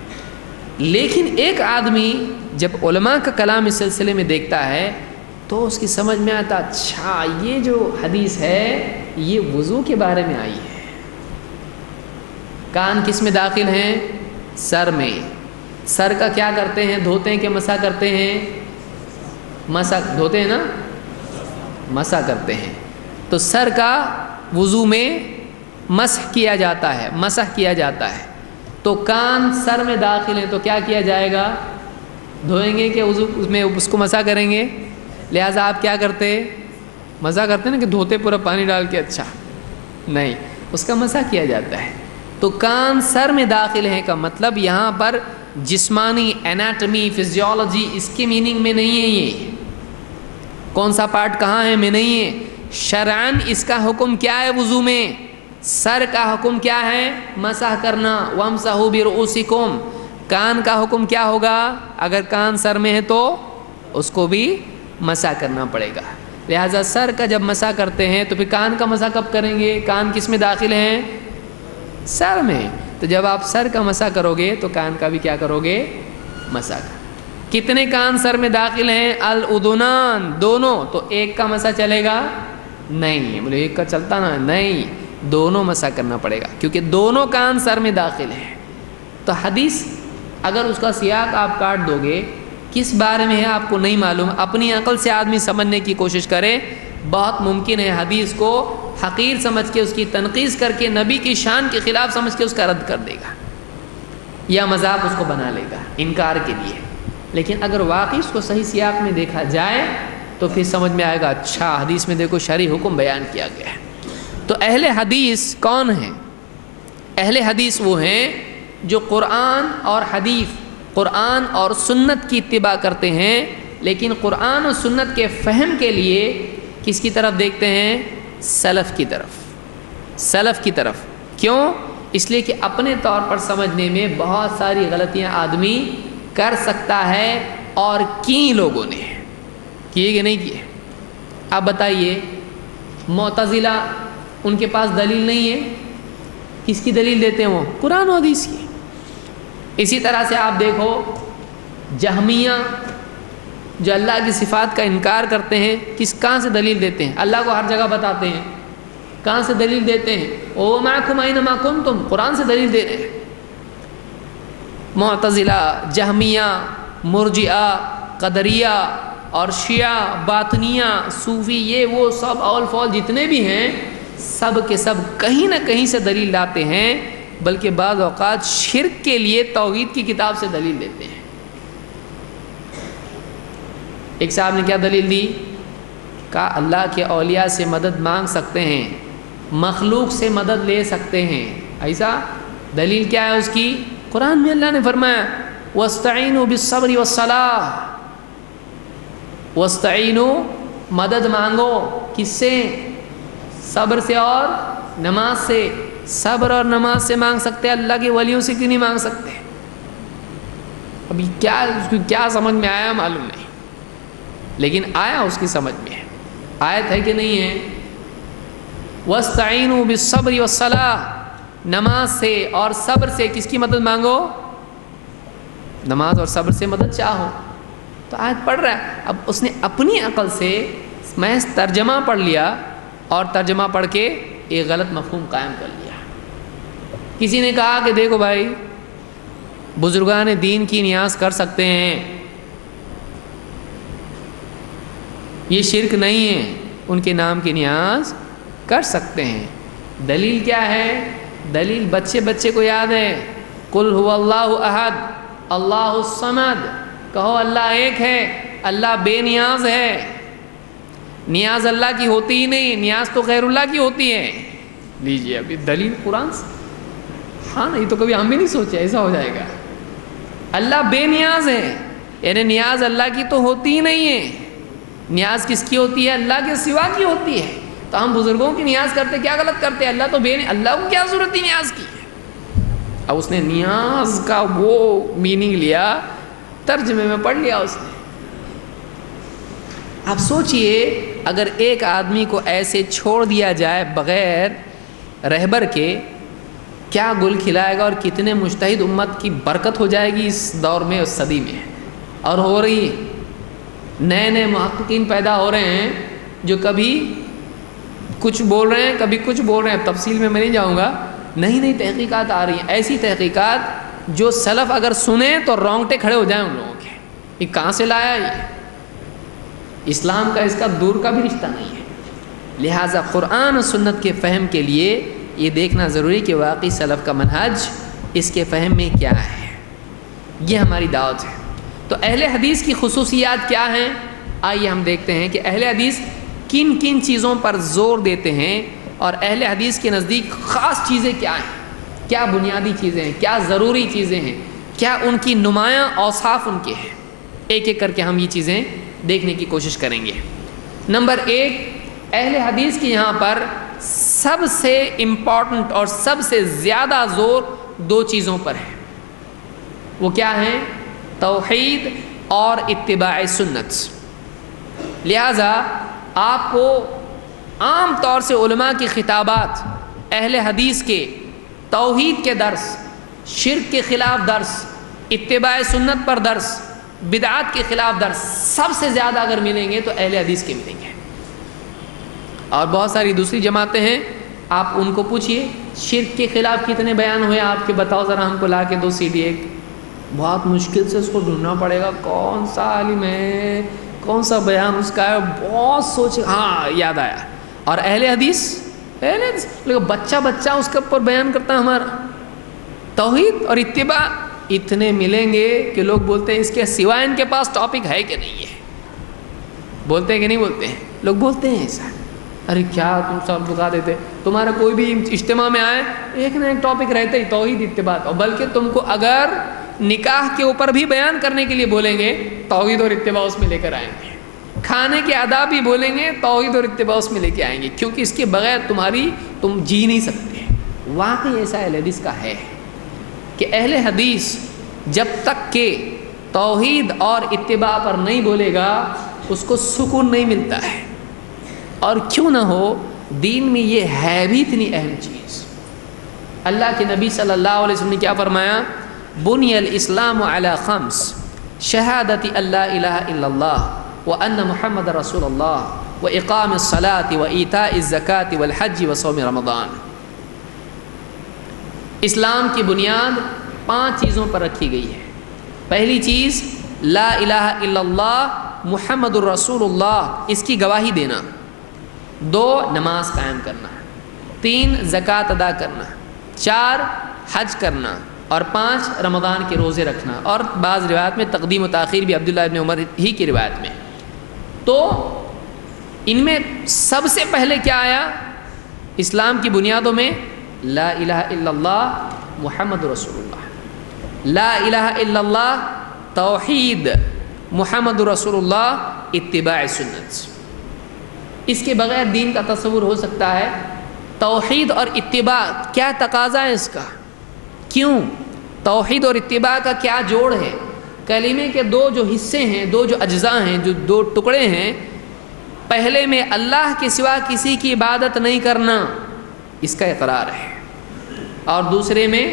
لیکن ایک آدمی جب علماء کا کلام اس سلسلے میں دیکھتا ہے تو اس کی سمجھ میں آتا، اچھا یہ جو حدیث ہے یہ وضو کے بارے میں آئی ہے۔ کان کس میں داخل ہیں؟ سر میں۔ سر کا کیا کرتے ہیں؟ دھوتے ہیں کہ مسح کرتے ہیں؟ مسح، دھوتے ہیں نا، مسح کرتے ہیں۔ تو سر کا وضو میں مسح کیا جاتا ہے، تو کان سر میں داخل ہیں تو کیا کیا جائے گا؟ دھوئیں گے کہ وضو میں اس کو مسح کریں گے؟ لہٰذا آپ کیا کرتے؟ مسح کرتے ہیں نا کہ دھوتے پورا پانی ڈال کے، اچھا نہیں، اس کا مسح کیا جاتا ہے۔ تو کان سر میں داخل ہیں کا مطلب یہاں پر جسمانی انیٹمی، فزیولوجی اس کے میننگ میں نہیں ہے، یہ کون سا پارٹ کہاں ہے میں نہیں ہے۔ شرعاً اس کا حکم کیا ہے؟ وضو میں سر کا حکم کیا ہے؟ مسح کرنا، وامسحوا برؤوسکم۔ کان کا حکم کیا ہوگا؟ اگر کان سر میں ہے تو اس کو بھی مسح کرنا پڑے گا۔ لہٰذا سر کا جب مسح کرتے ہیں تو پھر کان کا مسح کب کریں گے؟ کان کس میں داخل ہیں؟ سر میں۔ تو جب آپ سر کا مسح کرو گے تو کان کا بھی کیا کرو گے؟ مسح کرو۔ کتنے کان سر میں داخل ہیں؟ الاذنان، دونوں۔ تو ایک کا مسح چلے گا؟ نہیں، بولے ایک کا چلتا نا، نہیں، دونوں مسح کرنا پڑے گا کیونکہ دونوں کان سر میں داخل ہیں۔ تو حدیث اگر اس کا سیاق آپ کاٹ دو گے، کس بارے میں ہے آپ کو نہیں معلوم، اپنی عقل سے آدمی سمجھنے کی کوشش کرے، بہت ممکن ہے حدیث کو حقیر سمجھ کے اس کی تنقیص کر کے نبی کی شان کے خلاف سمجھ کے اس کا رد کر دے گا یا مذاق اس کو بنا لے گا انکار کے لیے۔ لیکن اگر واقعی اس کو صحیح سیاق میں دیکھا جائے تو پھر سمجھ میں آئے گا، اچھا حدیث میں دیکھو شرعی حکم بیان کیا گیا ہے۔ تو اہل حدیث کون ہیں؟ اہل حدیث وہ ہیں جو قرآن اور حدیث، قرآن اور سنت کی اتباع کرتے ہیں، لیکن قرآن اور سنت کے فہم کے لیے کس کی طرف دیکھتے ہیں؟ سلف کی طرف، سلف کی طرف۔ کیوں؟ اس لیے کہ اپنے طور پر سمجھنے میں بہت ساری غلطیاں آدمی کر سکتا ہے، اور کی لوگوں نے کیے کہ نہیں کیے؟ آپ بتائیے، معتزلہ ان کے پاس دلیل نہیں ہے، کس کی دلیل دیتے ہیں وہ؟ قرآن و حدیث کی۔ اسی طرح سے آپ دیکھو جہمیہ جو اللہ کی صفات کا انکار کرتے ہیں، کہاں سے دلیل دیتے ہیں؟ اللہ کو ہر جگہ بتاتے ہیں، کہاں سے دلیل دیتے ہیں؟ او معکم اینما کنتم، قرآن سے دلیل دے رہے ہیں۔ معتزلہ، جہمیہ، مرجئہ، قدریہ اور شیعہ، باطنیہ، صوفی، یہ وہ سب اول فول جتنے بھی ہیں، سب کے سب کہیں نہ کہیں سے دلیل لاتے ہیں، بلکہ بعض اوقات شرک کے لیے توحید کی کتاب سے دلیل دیتے ہیں۔ ایک صاحب نے کیا دلیل دی؟ کہا اللہ کے اولیاء سے مدد مانگ سکتے ہیں، مخلوق سے مدد لے سکتے ہیں۔ ایسا دلیل کیا ہے اس کی؟ قرآن میں اللہ نے فرمایا وَاسْتَعِينُوا بِالصَّبْرِ وَالصَّلَاةِ، وَاسْتَعِينُوا، مدد مانگو، کس سے؟ صبر سے اور نماز سے۔ صبر اور نماز سے مانگ سکتے، اللہ کے ولیوں سے کیوں نہیں مانگ سکتے؟ ابھی کیا اس کو کیا سمجھ میں آیا معلوم نہیں، لیکن آیا اس کی سمجھ میں، آیت ہے کہ نہیں ہے؟ وَاسْتَعِينُوا بِالصَّبْرِ وَالصَّلَاةِ، نماز سے اور صبر سے کس کی مدد مانگو؟ نماز اور صبر سے مدد چاہو۔ تو آیت پڑھ رہا ہے، اب اس نے اپنی عقل سے محض ترجمہ پڑھ لیا، اور ترجمہ پڑھ کے ایک غلط مفہوم قائم کر لیا۔ کسی نے کہا کہ دیکھو بھائی، بزرگان دین کی نیاز کر سکتے ہیں، یہ شرک نہیں ہے، ان کے نام کی نیاز کر سکتے ہیں۔ دلیل کیا ہے؟ دلیل بچے کو یاد ہے، قُلْ هُوَ اللَّهُ أَحَدٌ اللَّهُ الصَّمَدُ، کہو اللہ ایک ہے، اللہ بے نیاز ہے۔ نیاز اللہ کی ہوتی ہی نہیں، نیاز تو غیر اللہ کی ہوتی ہے۔ لیجئے ابھی دلیل قرآن سے۔ ہاں نہیں تو کبھی ہم بھی نہیں سوچے ایسا ہو جائے گا۔ اللہ بے نیاز ہے، یعنی نیاز اللہ کی تو ہوتی ہی نہیں ہے۔ نیاز کس کی ہوتی ہے؟ اللہ کے سوا کی ہوتی ہے۔ تو ہم بزرگوں کی نیاز کرتے کیا غلط کرتے؟ اللہ تو اللہ کو کیا ضرورت تھی نیاز کی؟ اب اس نے نیاز کا وہ میننگ لیا، ترجمے میں پڑھ لیا اس نے۔ آپ سوچئے اگر ایک آدمی کو ایسے چھوڑ دیا جائے بغیر رہبر کے، کیا گل کھلائے گا، اور کتنے مجتہد امت کی برکت ہو جائے گی اس دور میں، اس صدی میں، اور ہو رہی ہے۔ نئے محققین پیدا ہو رہے ہیں جو کبھی کچھ بول رہے ہیں، کبھی کچھ بول رہے ہیں، تفصیل میں نہیں جاؤں گا۔ نئی تحقیقات آ رہی ہیں، ایسی تحقیقات جو سلف اگر سنیں تو رونگٹے کھڑے ہو جائیں ان لوگوں کے، یہ کہاں سے لایا یہ؟ اسلام کا اس کا دور کا بھی رشتہ نہیں ہے۔ لہٰذا قرآن و سنت کے فہم کے لیے یہ دیکھنا ضروری کہ واقعی سلف کا منہج اس کے فہم میں کیا ہے۔ یہ ہماری دعوت ہے۔ تو اہل حدیث کی خصوصیات کیا ہیں؟ آئیے ہم دیکھتے ہیں کہ اہل حدیث کن کن چیزوں پر زور دیتے ہیں، اور اہل حدیث کے نزدیک خاص چیزیں کیا ہیں، کیا بنیادی چیزیں ہیں، کیا ضروری چیزیں ہیں، کیا ان کی نمایاں اوصاف ان کے ہیں۔ ایک ایک کر کے ہم یہ چیزیں دیکھنے کی کوشش کریں گے۔ نمبر 1، اہل حدیث کی یہاں پر سب سے امپورٹنٹ اور سب سے زیادہ زور 2 چیزوں پر ہے۔ وہ کیا ہیں؟ توحید اور اتباع سنت۔ لہذا آپ کو عام طور سے علماء کی خطابات اہل حدیث کے توحید کے درس، شرک کے خلاف درس، اتباع سنت پر درس، بدعات کے خلاف درس سب سے زیادہ اگر ملیں گے تو اہل حدیث کے ملیں گے۔ اور بہت ساری دوسری جماعتیں ہیں، آپ ان کو پوچھئے شرک کے خلاف کتنے بیان ہوئے آپ کے، بتاؤ ذرا ہم کو لا کے دو CD ایک، بہت مشکل سے اس کو ڈھونڈنا پڑے گا کون سا عالم ہے، کون سا بیان اس کا ہے، بہت سوچے، ہاں یاد آیا۔ اور اہل حدیث لیکن بچہ اس کے اوپر بیان کرتا ہے ہمارا توحید اور اتباع، اتنے ملیں گے کہ لوگ بولتے ہیں اس کے سوائے ان کے پاس ٹاپک ہے کہ نہیں ہے، بولتے ہیں کہ نہیں بولتے ہیں؟ لوگ بولتے ہیں ایسا، ارے کیا تم سب بتا دیتے، تمہارا کوئی بھی اجتماع میں آئے ایک نہ ایک ٹاپک رہتا ہی توحید اتباع، اور بلکہ تم کو اگر نکاح کے اوپر بھی بیان کرنے کے لیے بولیں گے توحید اور اتباع اس میں لے کر آئیں گے، کھانے کے آداب بھی بولیں گے توحید اور اتباع اس میں لے کے آئیں گے، کیونکہ اس کے بغیر تم جی نہیں سکتے۔ واقعی ایسا اہل حدیث کا ہے کہ اہل حدیث جب تک کہ توحید اور اتباع پر نہیں بولے گا اس کو سکون نہیں ملتا ہے، اور کیوں نہ ہو دین میں یہ ہے بھی اتنی اہم چیز۔ اللہ کے نبی صلی اللہ علیہ وسلم نے کیا فرمایا؟ بنی الاسلام علی خمس، شہادت اللہ الہ الا اللہ وان محمد رسول اللہ واقام الصلاۃ وایتاء الزکاۃ والحج وصوم رمضان۔ اسلام کی بنیاد 5 چیزوں پر رکھی گئی ہے۔ پہلی چیز لا الہ الا اللہ محمد الرسول اللہ، اس کی گواہی دینا۔ 2 نماز قائم کرنا، 3 زکوٰۃ ادا کرنا، 4 حج کرنا، اور 5 رمضان کے روزے رکھنا، اور بعض روایت میں تقدیم و تاخیر بھی عبداللہ ابن عمر ہی کی روایت میں۔ تو ان میں سب سے پہلے کیا آیا اسلام کی بنیادوں میں؟ لا الہ الا اللہ محمد رسول اللہ، لا الہ الا اللہ توحید، محمد رسول اللہ اتباع سنت۔ اس کے بغیر دین کا تصور ہو سکتا ہے؟ توحید اور اتباع کیا تقاضا ہے اس کا؟ کیوں؟ توحید اور اتباع کا کیا جوڑ ہے؟ کلمے کے 2 جو حصے ہیں، 2 جو اجزاء ہیں، جو 2 ٹکڑے ہیں، پہلے میں اللہ کے سوا کسی کی عبادت نہیں کرنا، اس کا اقرار ہے، اور دوسرے میں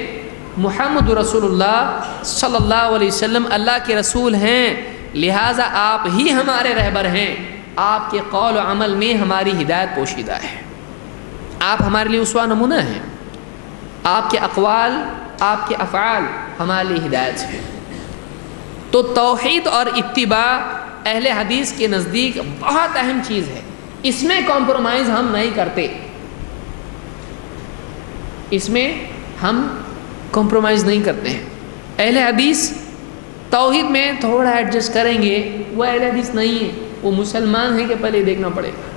محمد رسول اللہ صلی اللہ علیہ وسلم اللہ کے رسول ہیں، لہٰذا آپ ہی ہمارے رہبر ہیں، آپ کے قول و عمل میں ہماری ہدایت پوشیدہ ہے، آپ ہمارے لیے اسوہ نمونہ ہیں، آپ کے اقوال، آپ کے افعال ہمارے لیے ہدایت ہے۔ تو توحید اور اتباع اہل حدیث کے نزدیک بہت اہم چیز ہے، اس میں کمپرومائز ہم نہیں کرتے، اس میں ہم کمپرومائز نہیں کرتے ہیں۔ اہل حدیث توحید میں تھوڑا ایڈجسٹ کریں گے، وہ اہل حدیث نہیں ہے، وہ مسلمان ہیں کہ پہلے دیکھنا پڑے گا۔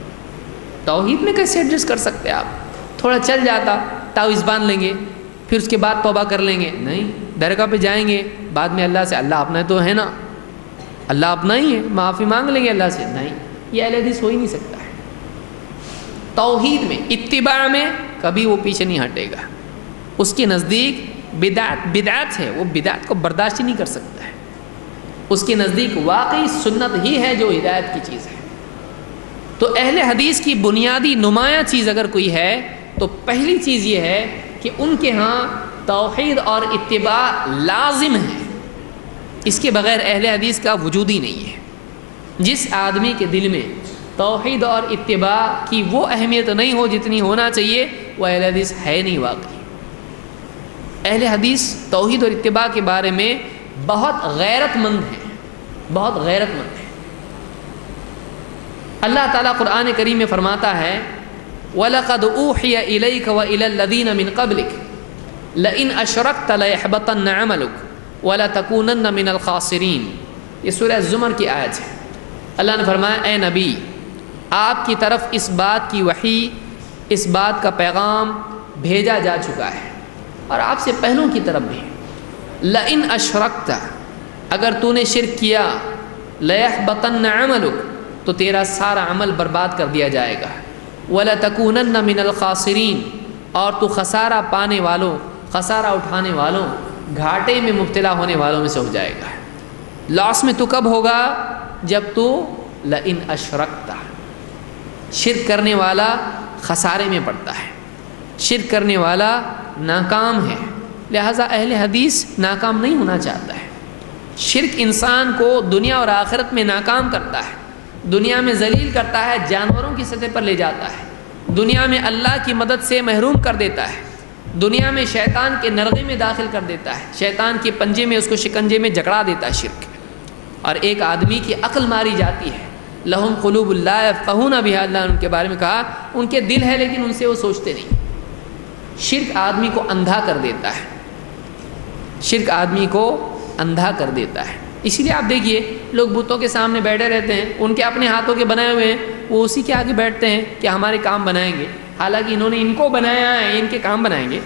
توحید میں کیسے ایڈجسٹ کر سکتے آپ؟ تھوڑا چل جاتا، تعویذ باندھ لیں گے، پھر اس کے بعد توبہ کر لیں گے، نہیں، درگاہ پہ جائیں گے، بعد میں اللہ سے، اللہ اپنا تو ہے نا، اللہ اپنا ہی ہے، معافی مانگ لیں گے اللہ سے، نہیں، یہ اہل حدیث ہو ہی نہیں سکتا ہے۔ توحید میں، اتباع میں کبھی وہ پیچھے نہیں ہٹے گا، اس کے نزدیک بدعت ہے، وہ بدعت کو برداشت ہی نہیں کر سکتا ہے، اس کے نزدیک واقعی سنت ہی ہے جو ہدایت کی چیز ہے۔ تو اہل حدیث کی بنیادی نمایاں چیز اگر کوئی ہے تو پہلی چیز یہ ہے کہ ان کے ہاں توحید اور اتباع لازم ہے، اس کے بغیر اہل حدیث کا وجود ہی نہیں ہے۔ جس آدمی کے دل میں توحید اور اتباع کی وہ اہمیت نہیں ہو جتنی ہونا چاہیے، وہ اہل حدیث ہے نہیں واقعی۔ اہل حدیث توحید اور اتباع کے بارے میں بہت غیرت مند ہیں، بہت غیرت مند ہیں۔ اللہ تعالیٰ قرآن کریم میں فرماتا ہے وَلَقَدْ أُوحِيَ إِلَيْكَ وَإِلَى الَّذِينَ مِنْ قَبْلِكَ لَئِنْ أَشْرَكْتَ لَيَحْبَطَنَّ عَمَلُكَ وَلَتَكُونَنَّ مِنَ الْخَاسِرِينَ۔ یہ سورہ زمر کی آیت ہے۔ اللہ نے فرمایا اے نبی، آپ کی طرف اس بات کی وحی، اس بات کا پیغام بھیجا جا چکا ہے، اور آپ سے پہلوں کی طرف بھی۔ لَئِنْ أَشْرَكْتَ، اگر تو نے شرک کیا، لَيَحْبَطَنَّ عَمَلُكَ، تو تیرا سارا عمل برباد کر دیا جائے گا، وَلَتَكُونَنَّ مِنَ الْخَاسِرِينَ، اور تو خسارہ پانے والوں، خسارہ اٹھانے والوں، گھاٹے میں مبتلا ہونے والوں میں سے ہو جائے گا۔ لاس میں تو کب ہوگا؟ جب تو لَئِنْ أَشْرَكْتَ، شرک کرنے والا خسارے میں پڑتا ہے، شرک کرنے والا ناکام ہے، لہٰذا اہل حدیث ناکام نہیں ہونا چاہتا ہے۔ شرک انسان کو دنیا اور آخرت میں ناکام کرتا ہے، دنیا میں ذلیل کرتا ہے، جانوروں کی سطح پر لے جاتا ہے، دنیا میں اللہ کی مدد سے محروم کر دیتا ہے، دنیا میں شیطان کے نرغے میں داخل کر دیتا ہے، شیطان کے پنجے میں، اس کو شکنجے میں جکڑا دیتا ہے شرک. اور ایک آدمی کی عقل ماری جاتی ہے. لہم قلوب لا یفقہون بہا، اللہ نے ان کے بارے میں کہا ان کے دل ہے لیکن ان سے وہ سوچتے نہیں. شرک آدمی کو اندھا کر دیتا ہے، شرک آدمی کو اندھا کر دیتا ہے. اسی لیے آپ دیکھیے لوگ بتوں کے سامنے بیٹھے رہتے ہیں، ان کے اپنے ہاتھوں کے بنائے ہوئے ہیں، وہ اسی کے آگے بیٹھتے ہیں کہ ہمارے کام بنائیں گے، حالانکہ انہوں نے ان کو بنایا ہے، ان کے کام بنائیں گے.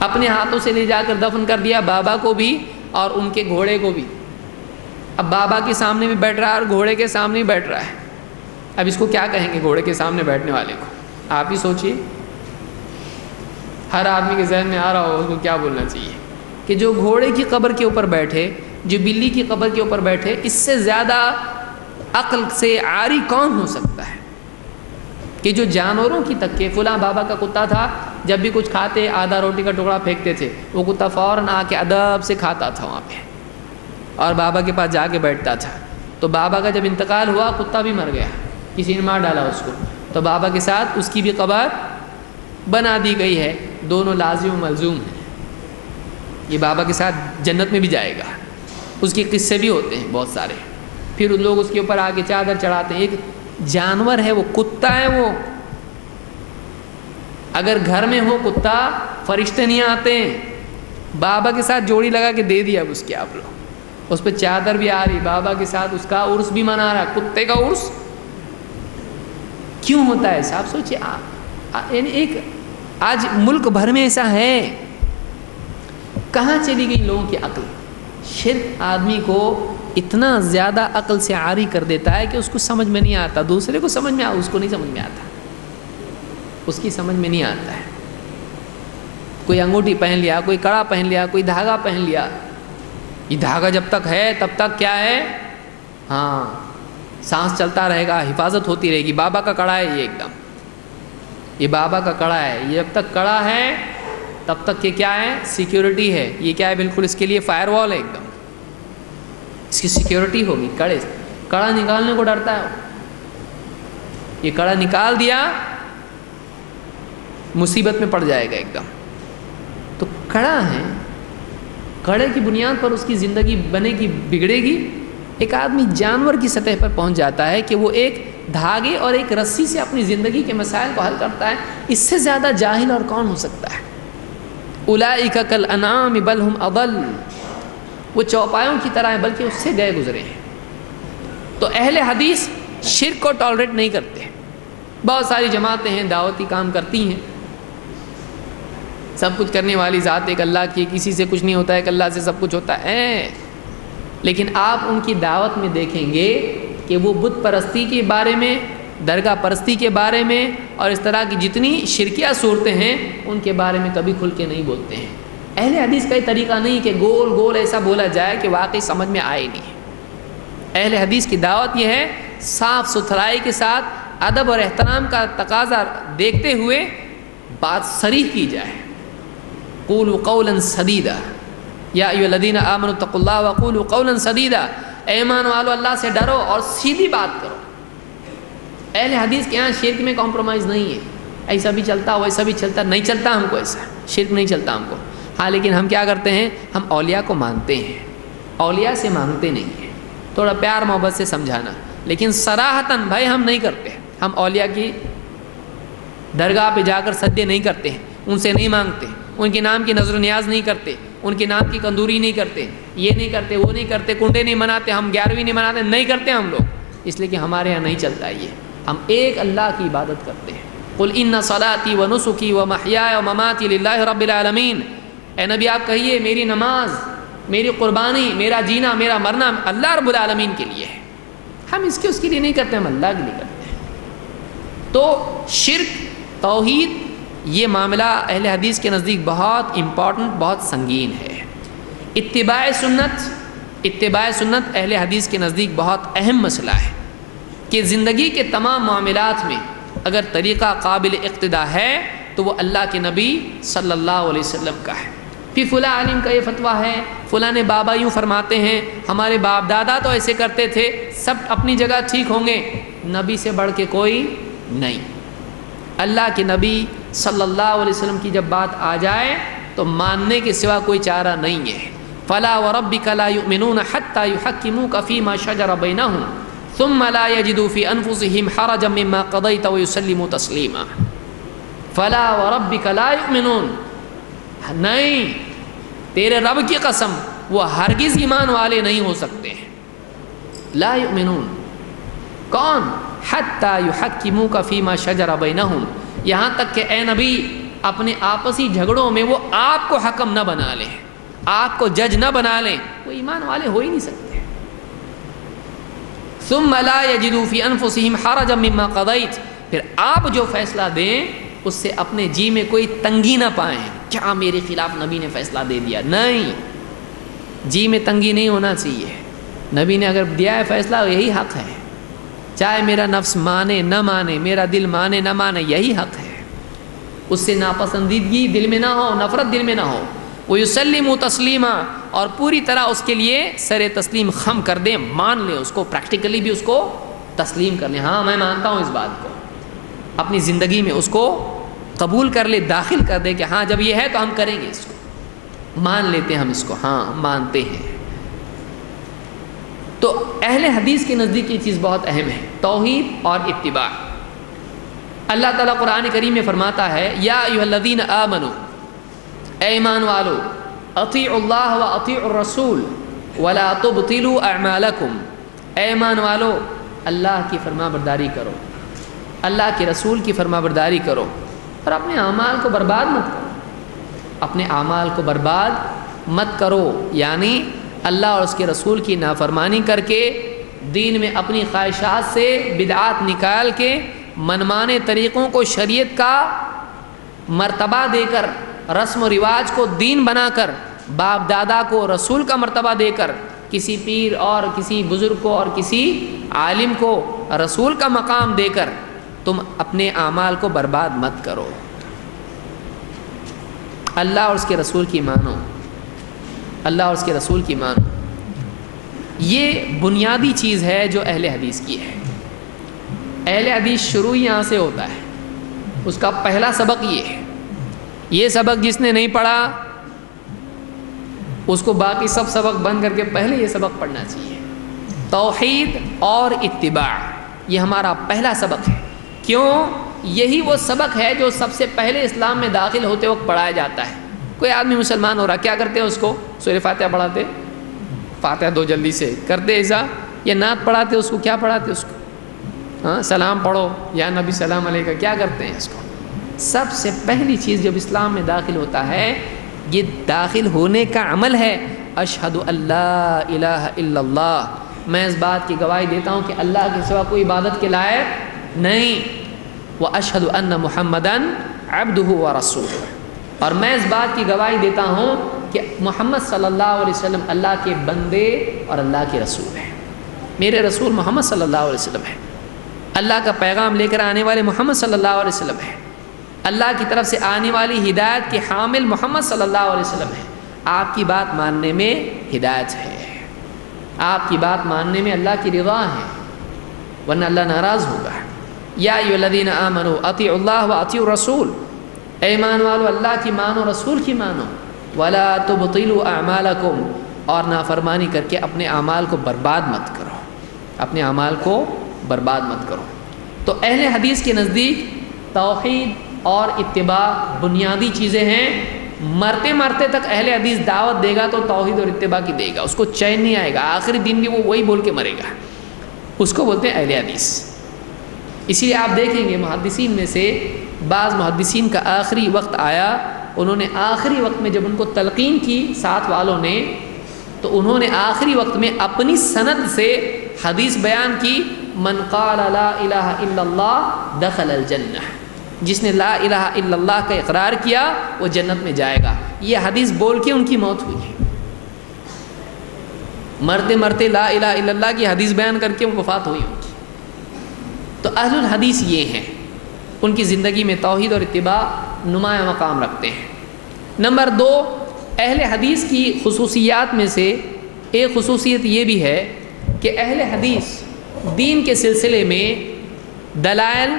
اپنے ہاتھوں سے لے جا کر دفن کر دیا بابا کو بھی اور ان کے گھوڑے کو بھی. اب بابا کے سامنے بھی بیٹھ رہا ہے اور گھوڑے کے سامنے بھی بیٹھ رہا ہے. اب اس کو کیا کہیں گے گھوڑے کے سامنے بیٹھنے والے کو؟ آپ ہی سوچئے. ہر آدمی کے ذہن میں آ رہا ہو اس کو کیا بولنا چاہیے کہ جو گھوڑے کی قبر کے اوپر بیٹھے، جو بلی کی قبر کے اوپر بیٹھے، اس سے زیادہ عقل سے عاری کون ہو سکتا ہے کہ جو جانوروں کی تک کے فلاں بابا کا کتا تھا، جب بھی کچھ کھاتے آدھا روٹی کا ٹکڑا پھینکتے تھے، وہ کتا فوراً آ کے ادب سے کھاتا تھا وہاں پہ اور بابا کے پاس جا کے بیٹھتا تھا. تو بابا کا جب انتقال ہوا کتا بھی مر گیا، کسی نے مار ڈالا اس کو، تو بابا کے ساتھ اس کی بھی قبر بنا دی گئی ہے. دونوں لازم و ملزوم ہیں. یہ بابا کے ساتھ جنت میں بھی جائے گا. اس کے قصے بھی ہوتے ہیں بہت سارے. پھر لوگ اس کے اوپر آ کے چادر چڑھاتے ہیں. ایک جانور ہے وہ، کتا ہے وہ. اگر گھر میں ہو کتا فرشتے نہیں آتے ہیں. بابا کے ساتھ جوڑی لگا کے دے دیا اب اس کے آپ لوگ، اس پہ چادر بھی آ رہی، بابا کے ساتھ اس کا عرس بھی منا رہا. کتے کا عرس کیوں ہوتا ہے صاحب؟ سوچئے. یعنی ایک آج ملک بھر میں ایسا ہے. کہاں چلی گئی لوگوں کی عقل؟ شرک آدمی کو اتنا زیادہ عقل سے عاری کر دیتا ہے کہ اس کو سمجھ میں نہیں آتا. دوسرے کو سمجھ میں اس کو نہیں سمجھ میں آتا، اس کی سمجھ میں نہیں آتا ہے. کوئی انگوٹھی پہن لیا، کوئی کڑا پہن لیا، کوئی دھاگا پہن لیا. یہ دھاگا جب تک ہے تب تک کیا ہے؟ ہاں سانس چلتا رہے گا، حفاظت ہوتی رہے گی. بابا کا کڑا ہے یہ، ایک دم یہ بابا کا کڑا ہے. یہ جب تک کڑا ہے تب تک یہ کیا ہے؟ سیکیورٹی ہے. یہ کیا ہے؟ بالکل اس کے لیے فائر وال ہے، ایک دم اس کی سیکیورٹی ہوگی. کڑا نکالنے کو ڈرتا ہے. یہ کڑا نکال دیا مصیبت میں پڑ جائے گا ایک دم. تو کڑا ہے، کڑے کی بنیاد پر اس کی زندگی بنے گی، بگڑے گی. ایک آدمی جانور کی سطح پر پہنچ جاتا ہے کہ وہ ایک دھاگے اور ایک رسی سے اپنی زندگی کے مسائل کو حل کرتا ہے. اس سے زیادہ جاہل اور کون ہو سکتا ہے؟ اولئک کالانعام بل ہم اضل. وہ چوپایوں کی طرح ہیں بلکہ اس سے گئے گزرے ہیں. تو اہل حدیث شرک کو ٹالریٹ نہیں کرتے. بہت ساری جماعتیں ہیں دعوتی کام کرتی ہیں، سب کچھ کرنے والی ذات ایک اللہ کی، کسی سے کچھ نہیں ہوتا ہے کہ اللہ سے سب کچھ ہوتا ہے. لیکن آپ ان کی دعوت میں دیکھیں گے کہ وہ بت پرستی کے بارے میں، درگاہ پرستی کے بارے میں اور اس طرح کی جتنی شرکیہ صورتیں ہیں ان کے بارے میں کبھی کھل کے نہیں بولتے ہیں. اہل حدیث کا یہ طریقہ نہیں کہ گول گول ایسا بولا جائے کہ واقعی سمجھ میں آئے نہیں. اہل حدیث کی دعوت یہ ہے صاف ستھرائی کے ساتھ ادب اور احترام کا تقاضا دیکھتے ہوئے بات صریح کی جائے. قولوا قولا سدیدا یا ایھا الذین آمنوا اتقوا اللہ وقولوا قولا سدیدا. اے ایمان والو اللہ سے ڈرو اور سیدھی بات کرو. اہل حدیث کے یہاں شرک میں کمپرومائز نہیں ہے. ایسا بھی چلتا ویسا بھی چلتا، نہیں چلتا ہم کو ایسا. شرک نہیں چلتا ہم کو. ہاں لیکن ہم کیا کرتے ہیں؟ ہم اولیاء کو مانتے ہیں، اولیاء سے مانگتے نہیں ہیں. تھوڑا پیار محبت سے سمجھانا، لیکن صراحتاً بھائی ہم نہیں کرتے. ہم اولیاء کی درگاہ پہ جا کر سجدے نہیں کرتے ہیں، ان سے نہیں مانگتے، ان کے نام کی نظر و نیاز نہیں کرتے، ان کے نام کی کندوری نہیں کرتے، یہ نہیں کرتے، وہ نہیں کرتے، کنڈے نہیں مناتے، ہم 11ویں نہیں مناتے، نہیں کرتے ہم لوگ. اس لیے کہ ہمارے یہاں نہیں چلتا یہ. ہم ایک اللہ کی عبادت کرتے ہیں. قل ان صلاتی و نسکی و محیای و مماتی للہ رب العالمین. اے نبی آپ کہیے میری نماز، میری قربانی، میرا جینا، میرا مرنا اللہ رب العالمین کے لیے ہے. ہم اس کے لیے نہیں کرتے، ہم اللہ کے لیے کرتے ہیں. تو شرک، توحید، یہ معاملہ اہل حدیث کے نزدیک بہت امپورٹنٹ، بہت سنگین ہے. اتباع سنت اہل حدیث کے نزدیک بہت اہم مسئلہ ہے کہ زندگی کے تمام معاملات میں اگر طریقہ قابل اقتداء ہے تو وہ اللہ کے نبی صلی اللہ علیہ وسلم کا ہے. پھر فلاں عالم کا یہ فتویٰ ہے، فلاں نے بابا یوں فرماتے ہیں، ہمارے باپ دادا تو ایسے کرتے تھے، سب اپنی جگہ ٹھیک ہوں گے. نبی سے بڑھ کے کوئی نہیں. اللہ کے نبی صلی اللہ علیہ وسلم کی جب بات آ جائے تو ماننے کے سوا کوئی چارہ نہیں ہے. فلا وربک لا یؤمنون حتی یحکموک فیما شجر بینہم ثم لا یجدوا فی انفسہم حرجا مما قضیت ویسلموا تسلیما. فلا وربک لا یؤمنون، نہیں، تیرے رب کی قسم وہ ہرگز ایمان والے نہیں ہو سکتے. لا یؤمنون کون؟ حتی یحکموک فیما شجر بینہم، یہاں تک کہ اے نبی اپنے آپسی جھگڑوں میں وہ آپ کو حکم نہ بنا لیں، آپ کو جج نہ بنا لیں، وہ ایمان والے ہو ہی نہیں سکتے. ثم لا یجدوا فی انفسہم حرجا مما قضیت، پھر آپ جو فیصلہ دیں اس سے اپنے جی میں کوئی تنگی نہ پائیں. کیا میرے خلاف نبی نے فیصلہ دے دیا؟ نہیں، جی میں تنگی نہیں ہونا چاہیے. نبی نے اگر دیا ہے فیصلہ یہی حق ہے، چاہے میرا نفس مانے نہ مانے، میرا دل مانے نہ مانے، یہی حق ہے. اس سے ناپسندیدگی دل میں نہ ہو، نفرت دل میں نہ ہو. وَيُسَلِّمُوا تَسْلِيمًا، اور پوری طرح اس کے لیے سر تسلیم خم کر دیں، مان لیں اس کو، پریکٹیکلی بھی اس کو تسلیم کر لیں. ہاں میں مانتا ہوں اس بات کو، اپنی زندگی میں اس کو قبول کر لے، داخل کر دے کہ ہاں جب یہ ہے تو ہم کریں گے، اس کو مان لیتے ہیں، ہم اس کو ہاں مانتے ہیں. تو اہل حدیث کے نزدیک یہ چیز بہت اہم ہے، توحید اور اتباع. اللہ تعالیٰ قرآن کریم میں فرماتا ہے یا ایھا الذین آمنوا، اے ایمان والو، اطیعوا اللہ و اطیعوا الرسول ولا تبطلوا اعمالکم، اے ایمان والو اللہ کی فرما برداری کرو، اللہ کے رسول کی فرما برداری کرو، اور اپنے اعمال کو برباد مت کرو. اپنے اعمال کو برباد مت کرو، یعنی اللہ اور اس کے رسول کی نافرمانی کر کے، دین میں اپنی خواہشات سے بدعات نکال کے، منمانے طریقوں کو شریعت کا مرتبہ دے کر، رسم و رواج کو دین بنا کر، باپ دادا کو رسول کا مرتبہ دے کر، کسی پیر اور کسی بزرگ کو اور کسی عالم کو رسول کا مقام دے کر تم اپنے اعمال کو برباد مت کرو. اللہ اور اس کے رسول کی مانو، اللہ اور اس کے رسول کی مانو. یہ بنیادی چیز ہے جو اہل حدیث کی ہے. اہل حدیث شروع یہاں سے ہوتا ہے، اس کا پہلا سبق یہ ہے. یہ سبق جس نے نہیں پڑھا اس کو باقی سب سبق بند کر کے پہلے یہ سبق پڑھنا چاہیے. توحید اور اتباع یہ ہمارا پہلا سبق ہے. کیوں؟ یہی وہ سبق ہے جو سب سے پہلے اسلام میں داخل ہوتے وقت پڑھایا جاتا ہے. کوئی آدمی مسلمان ہو رہا، کیا کرتے ہیں اس کو؟ سورہ فاتحہ پڑھاتے، فاتحہ دو جلدی سے کرتے ایسا، یا نعت پڑھاتے اس کو، کیا پڑھاتے اس کو؟ ہاں سلام پڑھو یا نبی سلام علیکہ، کیا کرتے ہیں اس کو؟ سب سے پہلی چیز جب اسلام میں داخل ہوتا ہے، یہ داخل ہونے کا عمل ہے، اشہد ان لا الہ الا اللہ، میں اس بات کی گواہی دیتا ہوں کہ اللہ کے سوا کوئی عبادت کے لائق نہیں، واشہد ان محمدا عبدہ ورسولہ، اور میں اس بات کی گواہی دیتا ہوں کہ محمد صلی اللہ علیہ وسلم اللہ کے بندے اور اللہ کے رسول ہیں. میرے رسول محمد صلی اللہ علیہ وسلم ہیں، اللہ کا پیغام لے کر آنے والے محمد صلی اللہ علیہ وسلم ہیں، اللہ کی طرف سے آنے والی ہدایت کے حامل محمد صلی اللہ علیہ وسلم ہیں. آپ کی بات ماننے میں ہدایت ہے، آپ کی بات ماننے میں اللہ کی رضا ہے، ورنہ اللہ ناراض ہوگا. یا ایھا الذین آمنوا اطیعوا اللہ واطیعوا الرسول، اے ایمان والو اللہ کی مانو، رسول کی مانو. ولا تبطلوا اعمالکم، اور نافرمانی کر کے اپنے اعمال کو برباد مت کرو، اپنے اعمال کو برباد مت کرو. تو اہل حدیث کے نزدیک توحید اور اتباع بنیادی چیزیں ہیں. مرتے مرتے تک اہل حدیث دعوت دے گا تو توحید اور اتباع کی دے گا، اس کو چین نہیں آئے گا، آخری دن بھی وہ وہی بول کے مرے گا. اس کو بولتے ہیں اہل حدیث. اسی لیے آپ دیکھیں گے محدثین میں سے بعض محدثین کا آخری وقت آیا، انہوں نے آخری وقت میں جب ان کو تلقین کی ساتھ والوں نے، تو انہوں نے آخری وقت میں اپنی سند سے حدیث بیان کی، من قال لا الہ الا اللہ دخل الجنہ، جس نے لا الہ الا اللہ کا اقرار کیا وہ جنت میں جائے گا. یہ حدیث بول کے ان کی موت ہوئی، مرتے مرتے لا الہ الا اللہ کی حدیث بیان کر کے وفات ہوئی ان کی. تو اہل الحدیث یہ ہیں، ان کی زندگی میں توحید اور اتباع نمایاں مقام رکھتے ہیں. نمبر 2، اہل حدیث کی خصوصیات میں سے ایک خصوصیت یہ بھی ہے کہ اہل حدیث دین کے سلسلے میں دلائل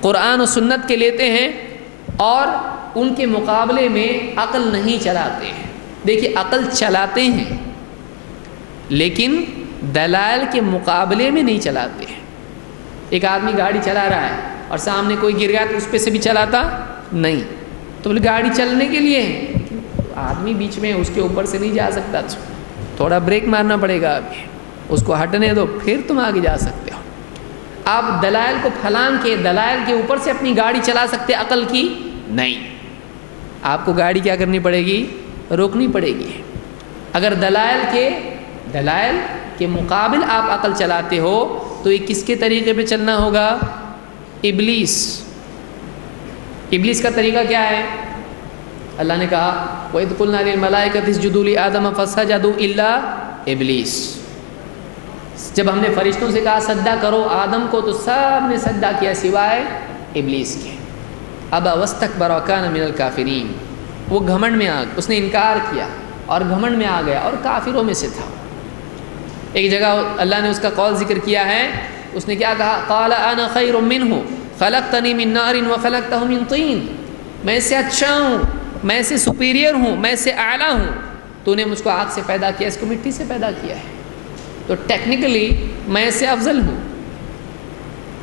قرآن و سنت کے لیتے ہیں اور ان کے مقابلے میں عقل نہیں چلاتے ہیں۔ دیکھیے عقل چلاتے ہیں لیکن دلائل کے مقابلے میں نہیں چلاتے ہیں۔ ایک آدمی گاڑی چلا رہا ہے اور سامنے کوئی گر گیا تو اس پہ سے بھی چلاتا نہیں، تو بولے گاڑی چلنے کے لیے ہے، آدمی بیچ میں اس کے اوپر سے نہیں جا سکتا، تھوڑا بریک مارنا پڑے گا، ابھی اس کو ہٹنے دو پھر تم آگے جا سکتے ہو۔ آپ دلائل کو پھلان کے دلائل کے اوپر سے اپنی گاڑی چلا سکتے، عقل کی نہیں۔ آپ کو گاڑی کیا کرنی پڑے گی؟ روکنی پڑے گی۔ اگر دلائل کے مقابل آپ عقل چلاتے ہو تو یہ کس کے طریقے پہ چلنا ہوگا؟ ابلیس کا طریقہ کیا ہے؟ اللہ نے کہا وَإِذْ قُلْنَا لِلْمَلَائِكَةِ اسْجُدُوا لِآدَمَ فَسَجَدُوا إِلَّا إِبْلِيسَ، جب ہم نے فرشتوں سے کہا سجدہ کرو آدم کو تو سب نے سجدہ کیا سوائے ابلیس کے۔ ابا واستکبر وکان من الکافرین، وہ گھمنڈ میں اس نے انکار کیا اور گھمنڈ میں آ گیا اور کافروں میں سے تھا۔ ایک جگہ اللہ نے اس کا قول ذکر کیا ہے، اس نے کیا کہا؟ قال انا خیر منہ خلقتنی من نار وخلقتہ من طین، میں اس سے اچھا ہوں، میں اس سے سپیریئر ہوں، میں اس سے اعلیٰ ہوں، تو نے مجھ کو آگ سے پیدا کیا، اس کو مٹی سے پیدا کیا ہے، تو ٹیکنیکلی میں اس سے افضل ہوں۔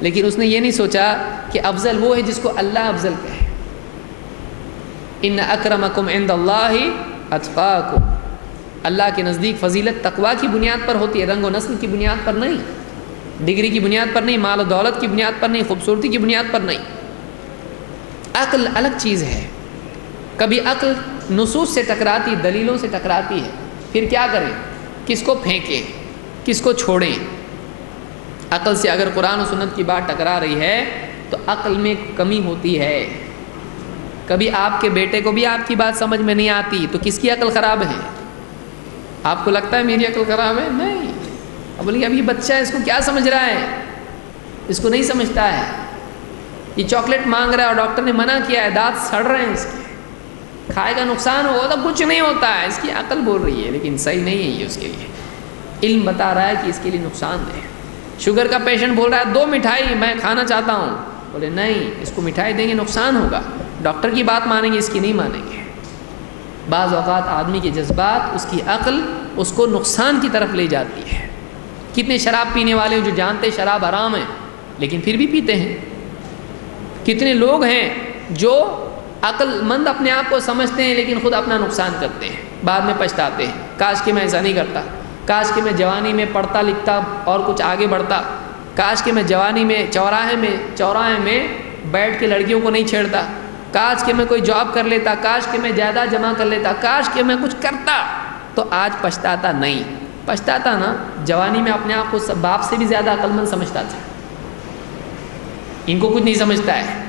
لیکن اس نے یہ نہیں سوچا کہ افضل وہ ہے جس کو اللہ افضل کہے۔ ان اکرمکم عند اللہ اتقاکم، اللہ کے نزدیک فضیلت تقوی کی بنیاد پر ہوتی ہے، رنگ و نسل کی بنیاد پر نہیں، ڈگری کی بنیاد پر نہیں، مال و دولت کی بنیاد پر نہیں، خوبصورتی کی بنیاد پر نہیں۔ عقل الگ چیز ہے۔ کبھی عقل نصوص سے ٹکراتی، دلیلوں سے ٹکراتی ہے، پھر کیا کریں؟ کس کو پھینکیں، کس کو چھوڑیں؟ عقل سے اگر قرآن و سنت کی بات ٹکرا رہی ہے تو عقل میں کمی ہوتی ہے۔ کبھی آپ کے بیٹے کو بھی آپ کی بات سمجھ میں نہیں آتی تو کس کی عقل خراب ہے؟ آپ کو لگتا ہے میری عقل خراب ہے؟ نہیں، اب بولیے اب یہ بچہ ہے، اس کو کیا سمجھ رہا ہے؟ اس کو نہیں سمجھتا ہے۔ یہ چاکلیٹ مانگ رہا ہے اور ڈاکٹر نے منع کیا ہے، دانت سڑ رہے ہیں اس کے، کھائے گا نقصان ہوگا، تو کچھ نہیں ہوتا ہے، اس کی عقل بول رہی ہے لیکن صحیح نہیں ہے یہ اس کے لیے۔ علم بتا رہا ہے کہ اس کے لیے نقصان دہ ہے۔ شوگر کا پیشنٹ بول رہا ہے 2 مٹھائی میں کھانا چاہتا ہوں، بولے نہیں، اس کو مٹھائی دیں گے نقصان ہوگا، ڈاکٹر کی بات مانیں گے، اس کی نہیں مانیں گے۔ بعض اوقات آدمی کے جذبات، اس کی عقل اس کو نقصان کی طرف لے جاتی ہے۔ کتنے شراب پینے والے جو جانتے شراب حرام ہے لیکن پھر بھی پیتے ہیں؟ کتنے لوگ ہیں جو عقل مند اپنے آپ کو سمجھتے ہیں لیکن خود اپنا نقصان کرتے ہیں، بعد میں پچھتاتے ہیں، کاش کہ میں ایسا نہیں کرتا، کاش کہ میں جوانی میں پڑھتا لکھتا اور کچھ آگے بڑھتا، کاش کہ میں جوانی میں چوراہے میں بیٹھ کے لڑکیوں کو نہیں چھیڑتا، کاش کہ میں کوئی جاب کر لیتا، کاش کہ میں جائیداد جمع کر لیتا، کاش کہ میں کچھ کرتا، تو آج پچھتاتا نہیں۔ پچھتاتا نا، جوانی میں اپنے آپ کو باپ سے بھی زیادہ عقل مند سمجھتا تھا، ان کو کچھ نہیں سمجھتا ہے۔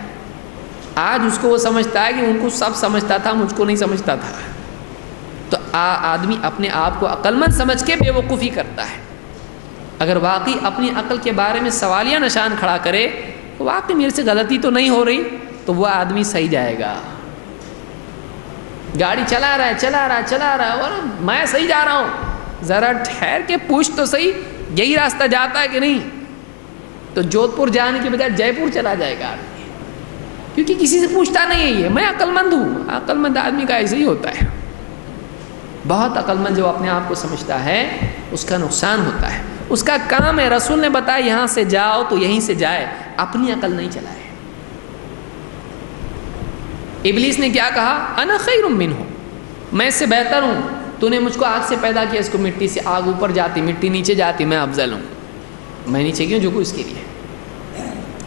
آج اس کو وہ سمجھتا ہے کہ ان کو سب سمجھتا تھا، مجھ کو نہیں سمجھتا تھا۔ تو آدمی اپنے آپ کو عقل مند سمجھ کے بے وقوفی کرتا ہے۔ اگر واقعی اپنی عقل کے بارے میں سوالیہ نشان کھڑا کرے تو واقعی میرے سے غلطی تو نہیں ہو رہی، تو وہ آدمی صحیح جائے گا۔ گاڑی چلا رہا ہے اور میں صحیح جا رہا ہوں، ذرا ٹھہر کے پوچھ تو صحیح یہی راستہ جاتا ہے کہ نہیں، تو جودھ پور جانے کے بجائے جے پور چلا جائے گا آدمی، کیونکہ کسی سے پوچھتا نہیں ہے یہ میں عقل مند ہوں۔ عقل مند آدمی کا ایسے ہی ہوتا ہے۔ بہت عقل مند جو اپنے آپ کو سمجھتا ہے اس کا نقصان ہوتا ہے۔ اس کا کام ہے، رسول نے بتایا یہاں سے جاؤ تو یہیں سے جائے، اپنی عقل نہیں چلائے۔ ابلیس نے کیا کہا؟ انا خیر منہ، میں اس سے بہتر ہوں، تو نے مجھ کو آگ سے پیدا کیا، اس کو مٹی سے، آگ اوپر جاتی مٹی نیچے جاتی، میں افضل ہوں، میں نیچے کیوں جھکوں اس کے لیے؟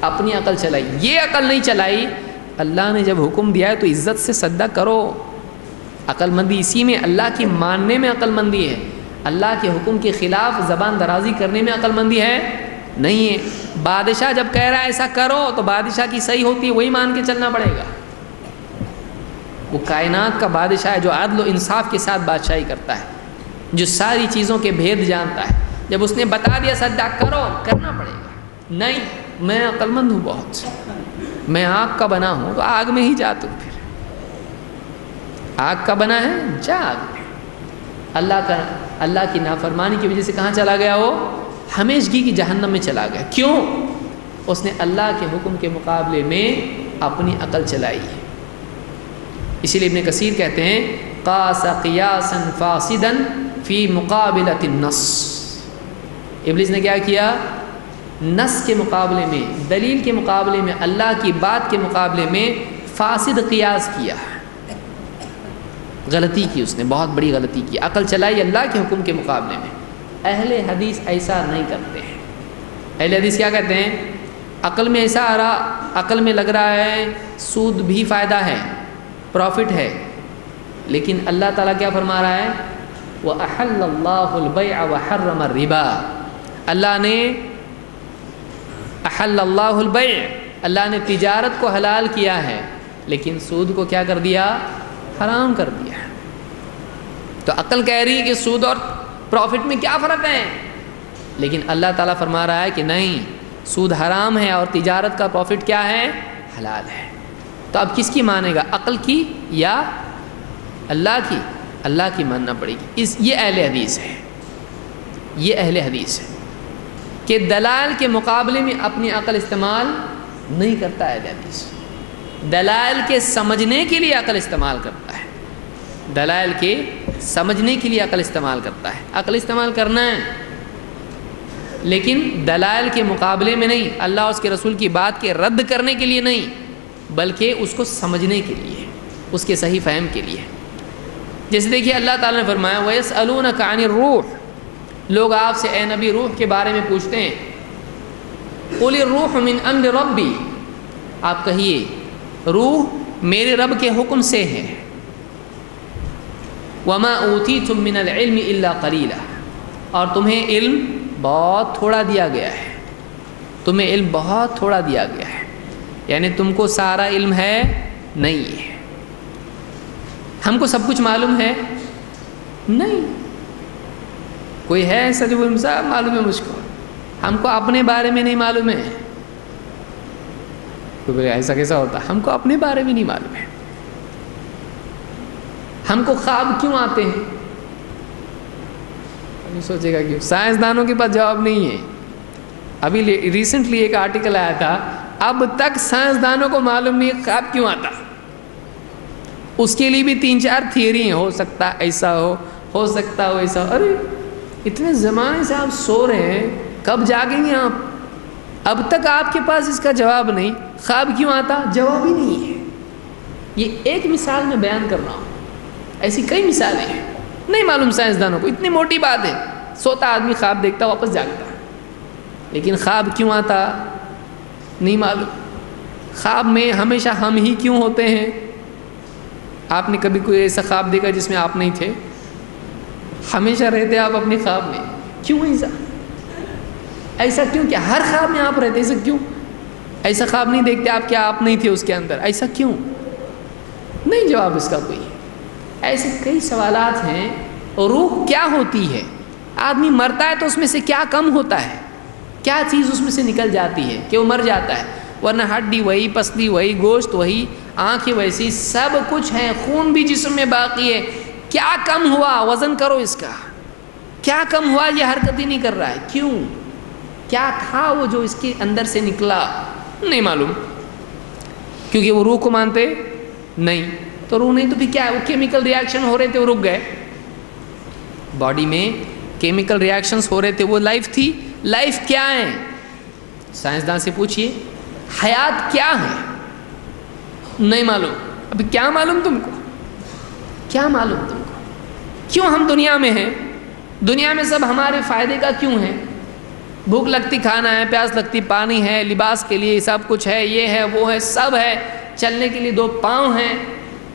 اپنی عقل چلائی، یہ عقل نہیں چلائی۔ اللہ نے جب حکم دیا ہے تو عزت سے سجدہ کرو۔ عقل مندی اسی میں، اللہ کی ماننے میں عقل مندی ہے۔ اللہ کے حکم کے خلاف زبان درازی کرنے میں عقل مندی ہے نہیں ہے۔ بادشاہ جب کہہ رہا ہے ایسا کرو تو بادشاہ کی صحیح ہوتی ہے وہی مان کے چلنا پڑے گا۔ وہ کائنات کا بادشاہ ہے جو عدل و انصاف کے ساتھ بادشاہی کرتا ہے، جو ساری چیزوں کے بھید جانتا ہے۔ جب اس نے بتا دیا سجدہ کرو، کرنا پڑے گا۔ نہیں، میں عقل مند ہوں بہت، میں آگ کا بنا ہوں تو آگ میں ہی جا، تو پھر آگ کا بنا ہے جا آگ میں۔ اللہ کی نافرمانی کی وجہ سے کہاں چلا گیا؟ وہ ہمیشگی کی جہنم میں چلا گیا۔ کیوں؟ اس نے اللہ کے حکم کے مقابلے میں اپنی عقل چلائی ہے۔ اسی لیے ابن کثیر کہتے ہیں قاس قیاسا فاسدا فی مقابلۃ النص، ابلیس نے کیا کیا؟ نص کے مقابلے میں، دلیل کے مقابلے میں، اللہ کی بات کے مقابلے میں فاسد قیاس کیا، غلطی کی، اس نے بہت بڑی غلطی کی، عقل چلائی اللہ کے حکم کے مقابلے میں۔ اہل حدیث ایسا نہیں کرتے ہیں۔ اہل حدیث کیا کہتے ہیں؟ عقل میں ایسا آ رہا، عقل میں لگ رہا ہے سود بھی فائدہ ہے، پروفٹ ہے، لیکن اللہ تعالیٰ کیا فرما رہا ہے؟ وَأَحَلَّ اللَّهُ الْبَيْعَ وَحَرَّمَ الرِّبَا، اللہ نے احل اللہ البیع، اللہ نے تجارت کو حلال کیا ہے، لیکن سود کو کیا کر دیا؟ حرام کر دیا۔ تو عقل کہہ رہی ہے کہ سود اور پروفٹ میں کیا فرق ہے، لیکن اللہ تعالیٰ فرما رہا ہے کہ نہیں، سود حرام ہے اور تجارت کا پروفٹ کیا ہے؟ حلال ہے۔ تو اب کس کی مانے گا، عقل کی یا اللہ کی؟ اللہ کی ماننا پڑے گی۔ یہ اہل حدیث ہے، یہ اہل حدیث ہے کہ دلائل کے مقابلے میں اپنی عقل استعمال نہیں کرتا ہے۔ اہل حدیث دلائل کے سمجھنے کے لیے عقل استعمال کرتا ہے، دلائل کے سمجھنے کے لیے عقل استعمال کرتا ہے۔ عقل استعمال کرنا ہے لیکن دلائل کے مقابلے میں نہیں، اللہ اور اس کے رسول کی بات کے رد کرنے کے لیے نہیں، بلکہ اس کو سمجھنے کے لیے، اس کے صحیح فہم کے لیے۔ جیسے دیکھیے اللہ تعالیٰ نے فرمایا وَيَسْأَلُونَكَ عَنِ الرُّوحِ، لوگ آپ سے اے نبی روح کے بارے میں پوچھتے ہیں، قُلِ الرُّوحُ مِنْ أَمْرِ رَبِّي، آپ کہیے روح میرے رب کے حکم سے ہے، وَمَا أُوتِيتُم مِّنَ الْعِلْمِ إِلَّا قَلِيلًا، اور تمہیں علم بہت تھوڑا دیا گیا ہے، تمہیں علم بہت تھوڑا دیا گیا ہے، یعنی تم کو سارا علم ہے نہیں ہے۔ ہم کو سب کچھ معلوم ہے نہیں، کوئی ہے ایسا جو علم صاحب معلوم ہے مجھ کو، ہم کو اپنے بارے میں نہیں معلوم ہے۔ ایسا کیسا ہوتا؟ ہم کو اپنے بارے میں نہیں معلوم ہے۔ ہم کو خواب کیوں آتے ہیں؟ ابھی سوچے گا کیوں؟ سائنسدانوں کے پاس جواب نہیں ہے۔ ابھی ریسنٹلی ایک آرٹیکل آیا تھا، اب تک سائنسدانوں کو معلوم نہیں خواب کیوں آتا۔ اس کے لیے بھی 3-4 تھیوری ہیں، ہو سکتا ایسا ہو سکتا ہو ایسا۔ ارے اتنے زمانے سے آپ سو رہے ہیں، کب جاگیں گے آپ؟ اب تک آپ کے پاس اس کا جواب نہیں، خواب کیوں آتا؟ جواب ہی نہیں ہے۔ یہ ایک مثال میں بیان کر رہا ہوں، ایسی کئی مثالیں ہیں، نہیں معلوم سائنسدانوں کو۔ اتنی موٹی بات ہے، سوتا آدمی خواب دیکھتا واپس جاگتا، لیکن خواب کیوں آتا نہیں معلوم۔ خواب میں ہمیشہ ہم ہی کیوں ہوتے ہیں؟ آپ نے کبھی کوئی ایسا خواب دیکھا جس میں آپ نہیں تھے؟ ہمیشہ رہتے آپ اپنے خواب میں، کیوں ایسا کیوں؟ کیا ہر خواب میں آپ رہتے؟ ایسا کیوں؟ ایسا خواب نہیں دیکھتے آپ کیا آپ نہیں تھے اس کے اندر؟ ایسا کیوں؟ نہیں جواب اس کا کوئی۔ ایسے کئی سوالات ہیں۔ روح کیا ہوتی ہے؟ آدمی مرتا ہے تو اس میں سے کیا کم ہوتا ہے؟ کیا چیز اس میں سے نکل جاتی ہے کہ وہ مر جاتا ہے؟ ورنہ ہڈی وہی، پسلی وہی، گوشت وہی، آنکھیں ویسی، سب کچھ ہے، خون بھی جسم میں باقی ہے۔ کیا کم ہوا؟ وزن کرو اس کا، کیا کم ہوا؟ یہ حرکت ہی نہیں کر رہا ہے، کیوں؟ کیا تھا وہ جو اس کے اندر سے نکلا؟ نہیں معلوم، کیونکہ وہ روح کو مانتے نہیں۔ تو روح نہیں تو پھر کیا ہے؟ وہ کیمیکل ریاکشن ہو رہے تھے، وہ رک گئے۔ باڈی میں کیمیکل ریاکشنز ہو رہے تھے، وہ لائف تھی۔ لائف کیا ہے؟ سائنسدان سے پوچھئے حیات کیا ہے؟ نہیں معلوم۔ ابھی کیا معلوم تم کو؟ کیا معلوم تم کو؟ کیوں ہم دنیا میں ہیں؟ دنیا میں سب ہمارے فائدے کا کیوں ہے؟ بھوک لگتی کھانا ہے، پیاس لگتی پانی ہے، لباس کے لیے سب کچھ ہے، یہ ہے وہ ہے، سب ہے۔ چلنے کے لیے 2 پاؤں ہیں،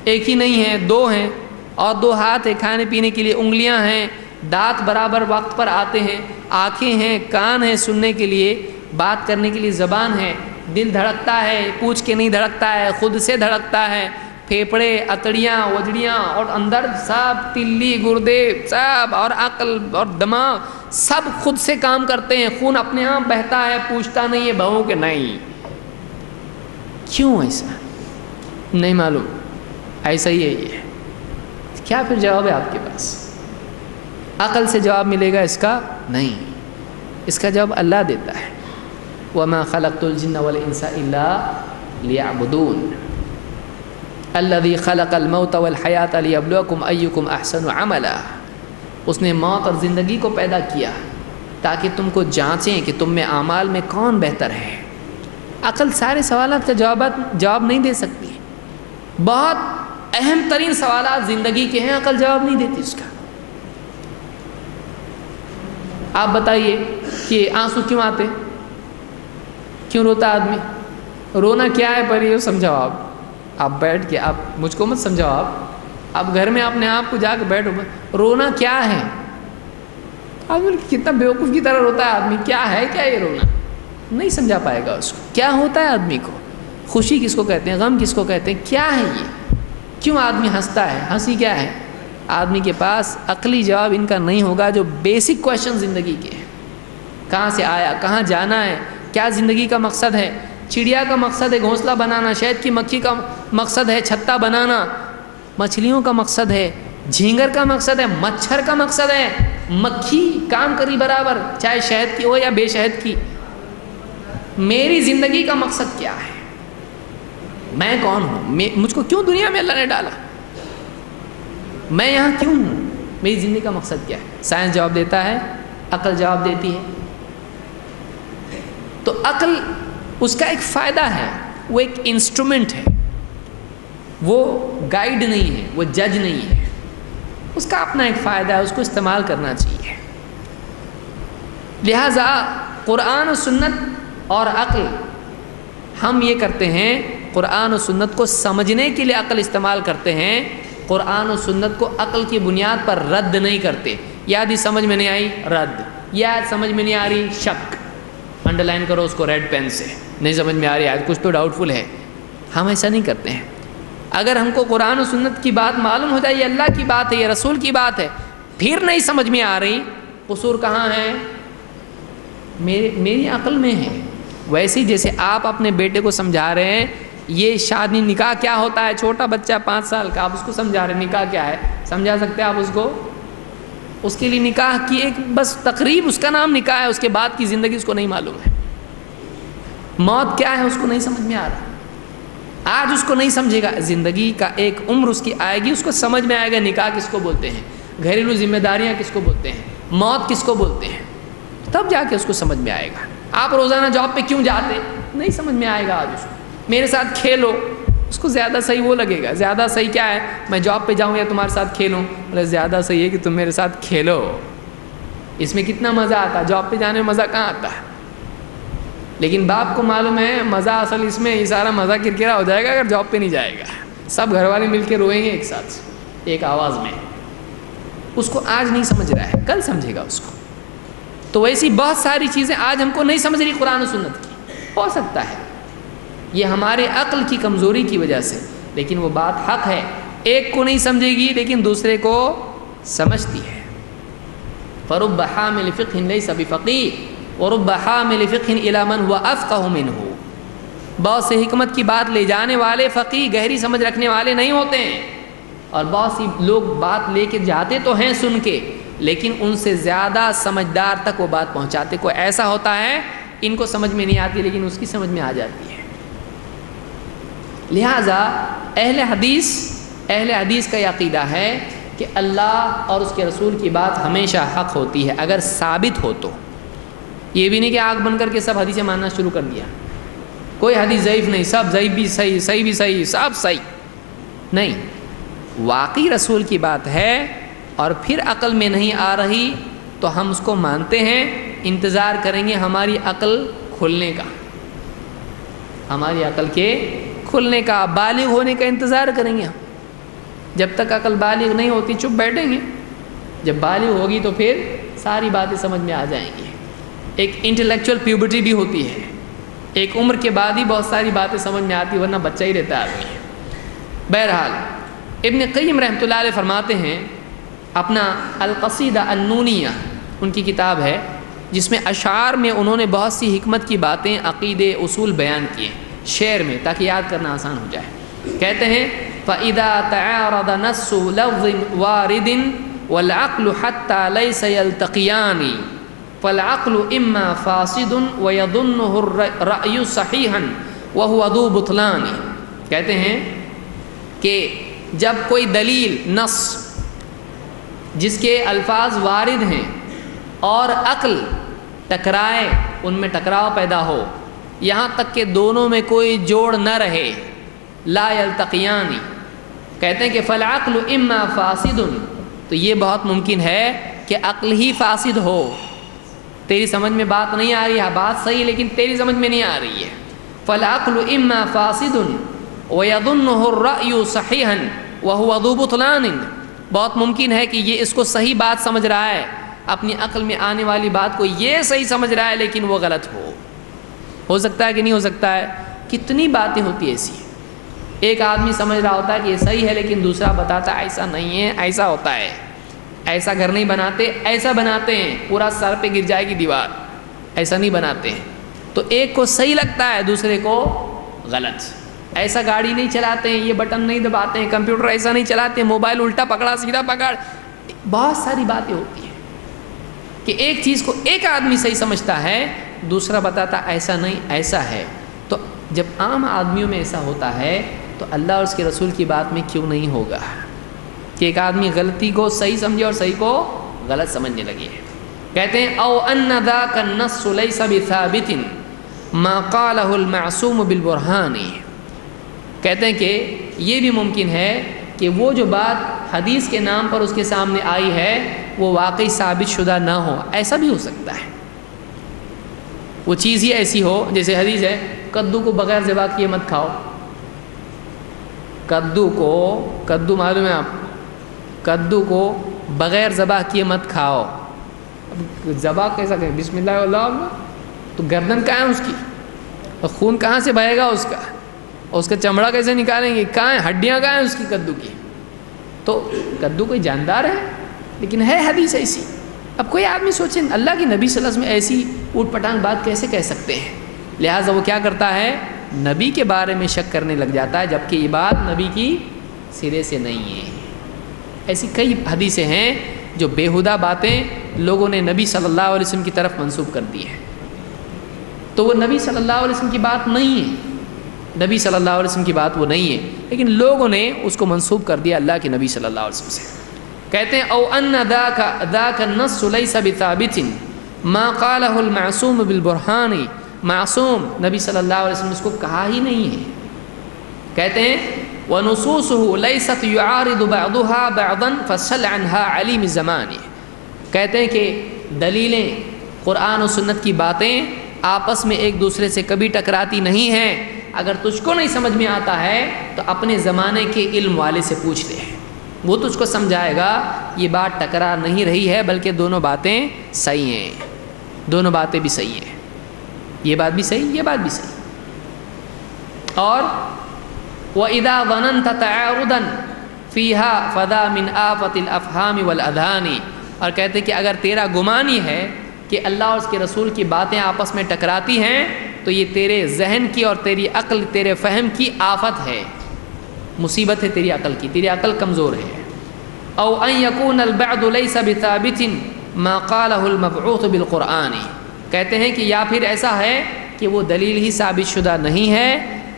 ایک ہی نہیں ہے، 2 ہیں، اور 2 ہاتھ ہیں، کھانے پینے کے لیے انگلیاں ہیں، دانت برابر وقت پر آتے ہیں، آنکھیں ہیں، کان ہیں سننے کے لیے، بات کرنے کے لیے زبان ہے، دل دھڑکتا ہے، پوچھ کے نہیں دھڑکتا ہے، خود سے دھڑکتا ہے، پھیپھڑے، اتڑیاں، وجڑیاں، اور اندر سب تلی، گردے سب، اور عقل اور دماغ سب خود سے کام کرتے ہیں، خون اپنے آپ بہتا ہے، پوچھتا نہیں ہے بہو کہ نہیں۔ کیوں ایسا؟ نہیں معلوم، ایسا ہی ہے یہ۔ کیا پھر جواب ہے آپ کے پاس؟ عقل سے جواب ملے گا اس کا؟ نہیں، اس کا جواب اللہ دیتا ہے۔ وما خلقت الجن والانس الا لیعبدون الذی خلق الموت والحیات لیبلوکم ایکم احسن عملا. اس نے موت اور زندگی کو پیدا کیا تاکہ تم کو جانچیں کہ تم میں اعمال میں کون بہتر ہے. عقل سارے سوالات کا جواب نہیں دے سکتی. بہت اہم ترین سوالات زندگی کے ہیں، عقل جواب نہیں دیتی اس کا. آپ بتائیے کہ آنسو کیوں آتے، کیوں روتا آدمی؟ رونا کیا ہے پہلے یہ سمجھاؤ. آپ بیٹھ کے، آپ مجھ کو مت سمجھاؤ، آپ گھر میں اپنے آپ کو جا کے بیٹھو. رونا کیا ہے؟ آدمی کتنا بیوقوف کی طرح روتا ہے آدمی. کیا ہے کیا یہ رونا؟ نہیں سمجھا پائے گا اس کو. کیا ہوتا ہے آدمی کو؟ خوشی کس کو کہتے ہیں، غم کس کو کہتے ہیں، کیا ہے یہ؟ کیوں آدمی ہنستا ہے؟ ہنسی کیا ہے؟ آدمی کے پاس عقلی جواب ان کا نہیں ہوگا جو بیسک کویشچن زندگی کے ہیں. کہاں سے آیا، کہاں جانا ہے، کیا زندگی کا مقصد ہے. چڑیا کا مقصد ہے گھونسلہ بنانا، شہد کی مکھی کا مقصد ہے چھتا بنانا، مچھلیوں کا مقصد ہے، جھینگر کا مقصد ہے، مچھر کا مقصد ہے مکھی کام کری برابر، چاہے شہد کی ہو یا بے شہد کی. میری زندگی کا مقصد کیا ہے؟ میں کون ہوں؟ مجھ کو کیوں دنیا میں اللہ نے ڈالا؟ میں یہاں کیوں ہوں؟ میری زندگی کا مقصد کیا ہے؟ سائنس جواب دیتا ہے، عقل جواب دیتی ہے. تو عقل اس کا ایک فائدہ ہے، وہ ایک انسٹرومنٹ ہے، وہ گائیڈ نہیں ہے، وہ جج نہیں ہے. اس کا اپنا ایک فائدہ ہے، اس کو استعمال کرنا چاہیے. لہذا قرآن و سنت اور عقل، ہم یہ کرتے ہیں قرآن و سنت کو سمجھنے کے لیے عقل استعمال کرتے ہیں. قرآن و سنت کو عقل کی بنیاد پر رد نہیں کرتے. یاد ہی سمجھ میں نہیں آئی، رد. یاد سمجھ میں نہیں آ رہی، شک. انڈر لائن کرو اس کو ریڈ پین سے. نہیں سمجھ میں آ رہی، آج کچھ تو ڈاؤٹ فل ہے. ہم ایسا نہیں کرتے ہیں. اگر ہم کو قرآن و سنت کی بات معلوم ہو جائے، یہ اللہ کی بات ہے، یہ رسول کی بات ہے، پھر نہیں سمجھ میں آ رہی، قصور کہاں ہے؟ میری عقل میں ہے. ویسے ہی جیسے آپ اپنے بیٹے کو سمجھا رہے ہیں یہ شادی نکاح کیا ہوتا ہے، چھوٹا بچہ 5 سال کا، آپ اس کو سمجھا رہے ہیں نکاح کیا ہے، سمجھا سکتے ہیں آپ اس کو؟ اس کے لیے نکاح کی ایک بس تقریب، اس کا نام نکاح ہے، اس کے بعد کی زندگی اس کو نہیں معلوم ہے. موت کیا ہے اس کو نہیں سمجھ میں آ رہا. آج اس کو نہیں سمجھے گا، زندگی کا ایک عمر اس کی آئے گی، اس کو سمجھ میں آئے گا نکاح کس کو بولتے ہیں، گھریلو ذمہ داریاں کس کو بولتے ہیں، موت کس کو بولتے ہیں. تب جا کے اس کو سمجھ میں آئے گا. آپ روزانہ جاب پہ کیوں جاتے، نہیں سمجھ میں آئے گا آج اس کو. میرے ساتھ کھیلو، اس کو زیادہ صحیح وہ لگے گا. زیادہ صحیح کیا ہے، میں جاب پہ جاؤں یا تمہارے ساتھ کھیلوں؟ بولے زیادہ صحیح ہے کہ تم میرے ساتھ کھیلو. اس میں کتنا مزہ آتا ہے، جاب پہ جانے میں مزہ کہاں آتا ہے. لیکن باپ کو معلوم ہے مزہ اصل اس میں، یہ سارا مزہ کرکرا ہو جائے گا اگر جاب پہ نہیں جائے گا. سب گھر والے مل کے روئیں گے ایک ساتھ ایک آواز میں. اس کو آج نہیں سمجھ رہا ہے، کل سمجھے گا اس کو. تو ویسی بہت ساری چیزیں آج ہم کو نہیں سمجھ رہی قرآن و سنت کی. ہو سکتا ہے یہ ہمارے عقل کی کمزوری کی وجہ سے، لیکن وہ بات حق ہے. ایک کو نہیں سمجھے گی لیکن دوسرے کو سمجھتی ہے. فرب حامل فقہ لیس بفقیہ ورب حامل فقہ الی من هو افقہ منہ. بہت سے حکمت کی بات لے جانے والے فقیہ، گہری سمجھ رکھنے والے نہیں ہوتے ہیں. اور بہت سی لوگ بات لے کے جاتے تو ہیں سن کے، لیکن ان سے زیادہ سمجھدار تک وہ بات پہنچاتے. کوئی ایسا ہوتا ہے ان کو سمجھ میں نہیں آتی لیکن اس کی سمجھ میں آ جاتی ہے. لہٰذا اہل حدیث کا یہ عقیدہ ہے کہ اللہ اور اس کے رسول کی بات ہمیشہ حق ہوتی ہے اگر ثابت ہو تو. یہ بھی نہیں کہ آنکھ بن کر کے سب حدیثیں ماننا شروع کر دیا. کوئی حدیث ضعیف نہیں، سب ضعیف بھی صحیح، صحیح بھی صحیح، سب صحیح نہیں. واقعی رسول کی بات ہے اور پھر عقل میں نہیں آ رہی تو ہم اس کو مانتے ہیں. انتظار کریں گے ہماری عقل کھلنے کا، ہماری عقل کے کھلنے کا، بالغ ہونے کا انتظار کریں گے ہم. جب تک عقل بالغ نہیں ہوتی چپ بیٹھیں گے. جب بالغ ہوگی تو پھر ساری باتیں سمجھ میں آ جائیں گی. ایک انٹلیکچوئل پیوبرٹی بھی ہوتی ہے، ایک عمر کے بعد ہی بہت ساری باتیں سمجھ میں آتی، ورنہ بچہ ہی رہتا ہے آدمی. بہرحال ابن قیم رحمۃ اللہ علیہ فرماتے ہیں، اپنا القصیدہ النونیہ ان کی کتاب ہے جس میں اشعار میں انہوں نے بہت سی حکمت کی باتیں، عقیدے، اصول بیان کیے شعر میں تاکہ یاد کرنا آسان ہو جائے. کہتے ہیں فَإِذَا تَعَارَضَ نَصُّ لَفْظٍ وَارِدٍ وَالْعَقْلُ حَتَّى لَيْسَ يَلْتَقِيَانِ فالعقل اما فاسد ويظنه الرأي صحيحا وهو ذو بطلان. کہتے ہیں کہ جب کوئی دلیل نص جس کے الفاظ وارد ہیں اور عقل ٹکرائے، ان میں ٹکراؤ پیدا ہو، یہاں تک کہ دونوں میں کوئی جوڑ نہ رہے، لا یلتقیان، کہتے ہیں کہ فالعقل اما فاسد، تو یہ بہت ممکن ہے کہ عقل ہی فاسد ہو. تیری سمجھ میں بات نہیں آ رہی ہے، بات صحیح لیکن تیری سمجھ میں نہیں آ رہی ہے. فالعقل اما فاسد ويظنه الرأي صحيحا وهو ذو بطلان، بہت ممکن ہے کہ یہ اس کو صحیح بات سمجھ رہا ہے، اپنی عقل میں آنے والی بات کو یہ صحیح سمجھ رہا ہے لیکن وہ غلط ہو سکتا ہے کہ نہیں ہو سکتا ہے. کتنی باتیں ہوتی ایسی، ایک آدمی سمجھ رہا ہوتا ہے کہ یہ صحیح ہے لیکن دوسرا بتاتا ہے ایسا نہیں ہے، ایسا ہوتا ہے، ایسا گھر نہیں بناتے، ایسا بناتے ہیں، پورا سر پہ گر جائے گی دیوار، ایسا نہیں بناتے ہیں. تو ایک کو صحیح لگتا ہے دوسرے کو غلط. ایسا گاڑی نہیں چلاتے ہیں، یہ بٹن نہیں دباتے ہیں، کمپیوٹر ایسا نہیں چلاتے ہیں، موبائل الٹا پکڑا سیدھا پکڑ، بہت ساری باتیں ہوتی ہیں کہ ایک چیز کو ایک آدمی صحیح سمجھتا ہے، دوسرا بتاتا ایسا نہیں ایسا ہے. تو جب عام آدمیوں میں ایسا ہوتا ہے تو اللہ اور اس کے رسول کی بات میں کیوں نہیں ہوگا کہ ایک آدمی غلطی کو صحیح سمجھے اور صحیح کو غلط سمجھنے لگے. کہتے ہیں او ان ذاک النص لیس بثابت ما قالہ المعصوم بالبرہان، کہتے ہیں کہ یہ بھی ممکن ہے کہ وہ جو بات حدیث کے نام پر اس کے سامنے آئی ہے وہ واقعی ثابت شدہ نہ ہو. ایسا بھی ہو سکتا ہے، وہ چیز ہی ایسی ہو، جیسے حدیث ہے کدو کو بغیر ذبح کیے مت کھاؤ. کدو معلوم ہے آپ، کدو کو بغیر ذبح کیے مت کھاؤ. اب ذبح کیسا کریں؟ بسم اللہ اللہ، تو گردن کہاں ہے اس کی، اور خون کہاں سے بہے گا اس کا، اور اس کا چمڑا کیسے نکالیں گے، کہاں ہیں ہڈیاں، کہاں ہیں اس کی کدو کی. تو کدو کوئی جاندار ہے لیکن ہے حدیث ایسی. اب کوئی آدمی سوچیں اللہ کی نبی صلی اللہ علیہ وسلم ایسی اوٹ پٹانگ بات کیسے کہہ سکتے ہیں، لہٰذا وہ کیا کرتا ہے، نبی کے بارے میں شک کرنے لگ جاتا ہے، جبکہ یہ بات نبی کی سرے سے نہیں ہے. ایسی کئی حدیثیں ہیں جو بیہودہ باتیں لوگوں نے نبی صلی اللہ علیہ وسلم کی طرف منسوب کر دی ہیں، تو وہ نبی صلی اللہ علیہ وسلم کی بات نہیں ہے، نبی صلی اللہ علیہ وسلم کی بات وہ نہیں ہے، لیکن لوگوں نے اس کو منسوب کر دیا اللہ کے نبی صلی اللہ علیہ وسلم سے. کہتے ہیں او ان ذاک النص لیس بثابت ما قالہ المعصوم بالبرہان، معصوم نبی صلی اللہ علیہ وسلم نے اس کو کہا ہی نہیں ہے. کہتے ہیں وَنُصُوصُهُ لَيْسَتْ يُعَارِضُ بَعْضُهَا بَعْضًا فَسَلْ عَنْهَا عَلِيمِ الزَّمَانِ. کہتے ہیں کہ دلیلیں قرآن و سنت کی باتیں آپس میں ایک دوسرے سے کبھی ٹکراتی نہیں ہیں. اگر تجھ کو نہیں سمجھ میں آتا ہے تو اپنے زمانے کے علم والے سے پوچھ لے، وہ تجھ کو سمجھائے گا. یہ بات ٹکرا نہیں رہی ہے بلکہ دونوں باتیں صحیح ہیں، دونوں باتیں بھی صحیح ہیں، یہ بات بھی صحیح، یہ بات بھی صحیح. اور وَإِذَا ظَنَنْتَ تَعَارُضًا فِيهَا فَذَا مِنْ آفَةِ الْأَفْهَامِ وَالْأَذْهَانِ. اور کہتے کہ اگر تیرا گمان یہ ہے کہ اللہ اور اس کے رسول کی باتیں آپس میں ٹکراتی ہیں تو یہ تیرے ذہن کی اور تیری عقل، تیرے فہم کی آفت ہے، مصیبت ہے تیری عقل کی، تیری عقل کمزور ہے. او ان یکون البعض لیس بثابت ما قالہ المبعوث بالقرآن. کہتے ہیں کہ یا پھر ایسا ہے کہ وہ دلیل ہی ثابت شدہ نہیں ہے،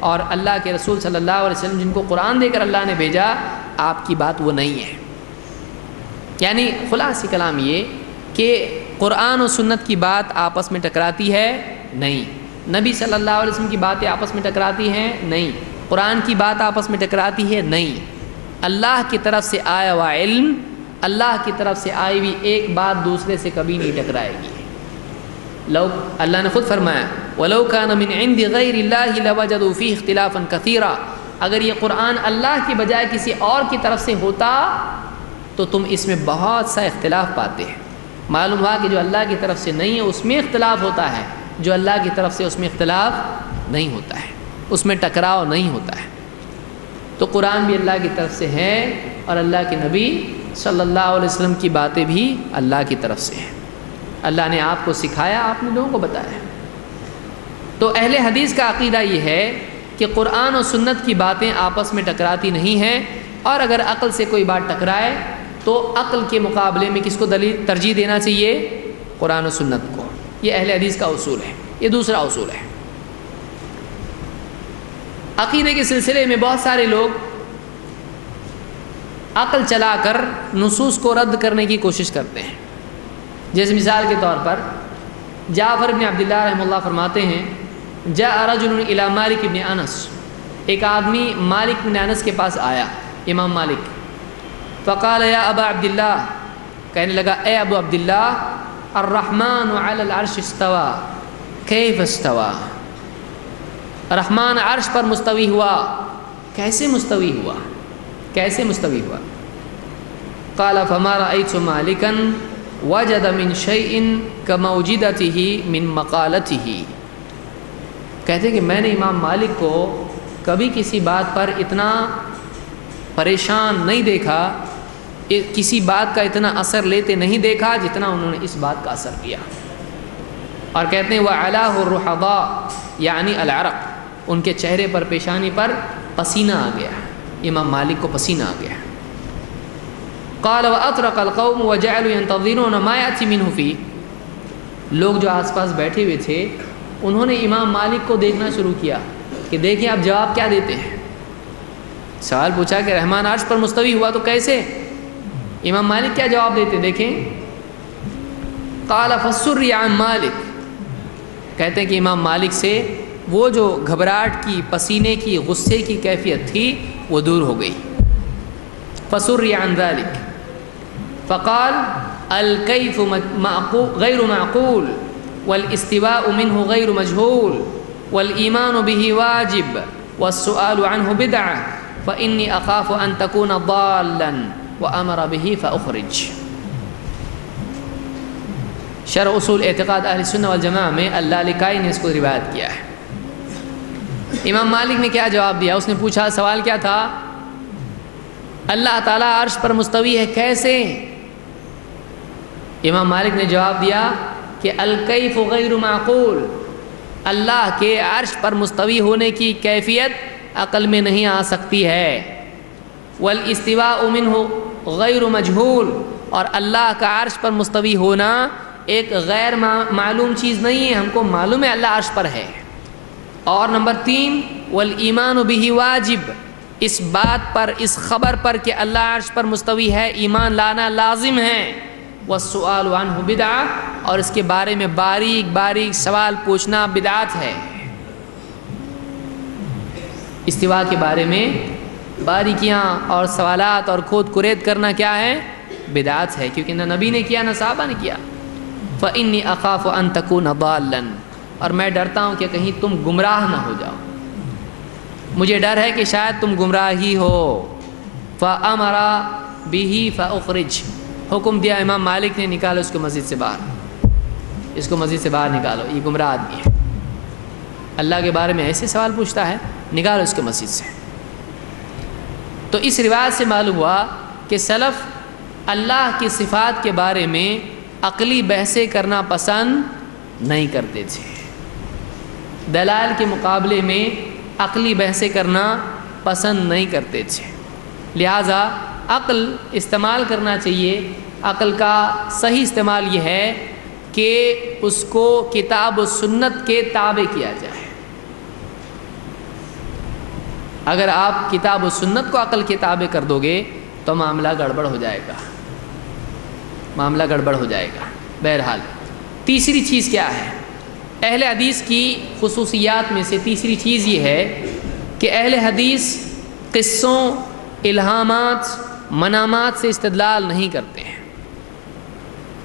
اور اللہ کے رسول صلی اللہ علیہ وسلم جن کو قرآن دے کر اللہ نے بھیجا، آپ کی بات وہ نہیں ہے. یعنی خلاصہ کلام یہ کہ قرآن و سنت کی بات آپس میں ٹکراتی ہے نہیں، نبی صلی اللہ علیہ وسلم کی باتیں آپس میں ٹکراتی ہیں نہیں، قرآن کی بات آپس میں ٹکراتی ہے نہیں. اللہ کی طرف سے آیا ہوا علم، اللہ کی طرف سے آئی ہوئی ایک بات دوسرے سے کبھی نہیں ٹکرائے گی. لو اللہ نے خود فرمایا وَلَوْ كَانَ مِنْ عِنْدِ غَيْرِ اللَّهِ لَوَجَدُوا فِيهِ اخْتِلَافًا كَثِيرًا. اگر یہ قرآن اللہ کی بجائے کسی اور کی طرف سے ہوتا تو تم اس میں بہت سا اختلاف پاتے ہیں. معلوم ہوا کہ جو اللہ کی طرف سے نہیں ہے اس میں اختلاف ہوتا ہے، جو اللہ کی طرف سے اس میں اختلاف نہیں ہوتا ہے، اس میں ٹکراؤ نہیں ہوتا ہے. تو قرآن بھی اللہ کی طرف سے ہے اور اللہ کے نبی صلی اللہ علیہ وسلم کی باتیں بھی اللہ کی طرف سے ہیں. اللہ نے آپ کو سکھایا، آپ نے لوگوں کو بتایا. تو اہل حدیث کا عقیدہ یہ ہے کہ قرآن و سنت کی باتیں آپس میں ٹکراتی نہیں ہیں، اور اگر عقل سے کوئی بات ٹکرائے تو عقل کے مقابلے میں کس کو دلیل ترجیح دینا چاہیے؟ قرآن و سنت کو۔ یہ اہل حدیث کا اصول ہے۔ یہ دوسرا اصول ہے۔ عقیدے کے سلسلے میں بہت سارے لوگ عقل چلا کر نصوص کو رد کرنے کی کوشش کرتے ہیں۔ جیسے مثال کے طور پر جعفر بن عبداللہ رحمہ اللہ فرماتے ہیں جاء رجل الی مالک بن انس، ایک آدمی مالک بن انس کے پاس آیا، امام مالک، فقال یا ابا عبداللہ، کہنے لگا اے ابو عبداللہ، الرحمن علی العرش استوى کیف استوى، رحمان عرش پر مستوی ہوا، کیسے مستوی ہوا، کیسے مستوی ہوا؟ قال فما رأيت مالكا وجد من شيء كموجدته من مقالته، کہتے کہ میں نے امام مالک کو کبھی کسی بات پر اتنا پریشان نہیں دیکھا، کسی بات کا اتنا اثر لیتے نہیں دیکھا جتنا انہوں نے اس بات کا اثر کیا۔ اور کہتے ہیں وَعَلَاهُ الرُّحَضَاء یعنی العرق، ان کے چہرے پر، پیشانی پر پسینہ آ گیا، امام مالک کو پسینہ آ گیا۔ قال وَأَطْرَقَ الْقَوْمُ وَجَعَلُوا يَنْتَظِرُونَ مَا يَأْتِي مِنْهُ فِي، لوگ جو آس پاس بیٹھے ہوئے تھے انہوں نے امام مالک کو دیکھنا شروع کیا کہ دیکھیں آپ جواب کیا دیتے ہیں۔ سوال پوچھا کہ رحمان عرش پر مستوی ہوا تو کیسے، امام مالک کیا جواب دیتے دیکھیں۔ قال فَسُرِّ عَنْ مالک، کہتے ہیں کہ امام مالک سے وہ جو گھبراہٹ کی، پسینے کی، غصے کی کیفیت تھی وہ دور ہو گئی۔ فَسُرِّ عَنْ ذَلِكَ فقال الکیف غیر معقول والاستواء منه غیر مجهول والایمان به واجب والسؤال عنه بدعة فإني أخاف أن تكون ضالا وأمر به فأخرج۔ شرح اصول اعتقاد اہل سنہ والجماعہ میں اللالکائی نے اس کو روایت کیا ہے۔ امام مالک نے کیا جواب دیا؟ اس نے پوچھا، سوال کیا تھا؟ اللہ تعالیٰ عرش پر مستوی ہے کیسے؟ امام مالک نے جواب دیا کہ الکیف غیر معقول، اللہ کے عرش پر مستوی ہونے کی کیفیت عقل میں نہیں آ سکتی ہے۔ والاستواء منہ غیر مجہول، اور اللہ کا عرش پر مستوی ہونا ایک غیر معلوم چیز نہیں ہے، ہم کو معلوم ہے اللہ عرش پر ہے۔ اور نمبر 3 والایمان بہ واجب، اس بات پر، اس خبر پر کہ اللہ عرش پر مستوی ہے ایمان لانا لازم ہے۔ والسؤال عنہ بدعہ، اور اس کے بارے میں باریک باریک سوال پوچھنا بدعت ہے۔ استوا کے بارے میں باریکیاں اور سوالات اور کھود کرید کرنا کیا ہے؟ بدعت ہے، کیونکہ نہ نبی نے کیا نہ صحابہ نے کیا۔ فإنی اخاف ان تکون ضالا، اور میں ڈرتا ہوں کہ کہیں تم گمراہ نہ ہو جاؤ، مجھے ڈر ہے کہ شاید تم گمراہ ہی ہو۔ فأمر به فأخرج، حکم دیا امام مالک نے، نکالو اس کو مسجد سے باہر، اس کو مسجد سے باہر نکالو، یہ گمراہ آدمی ہے، اللہ کے بارے میں ایسے سوال پوچھتا ہے، نکالو اس کو مسجد سے۔ تو اس روایت سے معلوم ہوا کہ سلف اللہ کی صفات کے بارے میں عقلی بحثیں کرنا پسند نہیں کرتے تھے، دلائل کے مقابلے میں عقلی بحثیں کرنا پسند نہیں کرتے تھے، لہٰذا عقل استعمال کرنا چاہیے۔ عقل کا صحیح استعمال یہ ہے کہ اس کو کتاب و سنت کے تابع کیا جائے۔ اگر آپ کتاب و سنت کو عقل کے تابع کر دو گے تو معاملہ گڑبڑ ہو جائے گا، معاملہ گڑبڑ ہو جائے گا۔ بہرحال تیسری چیز کیا ہے؟ اہل حدیث کی خصوصیات میں سے تیسری چیز یہ ہے کہ اہل حدیث قصوں، الہامات، منامات سے استدلال نہیں کرتے ہیں۔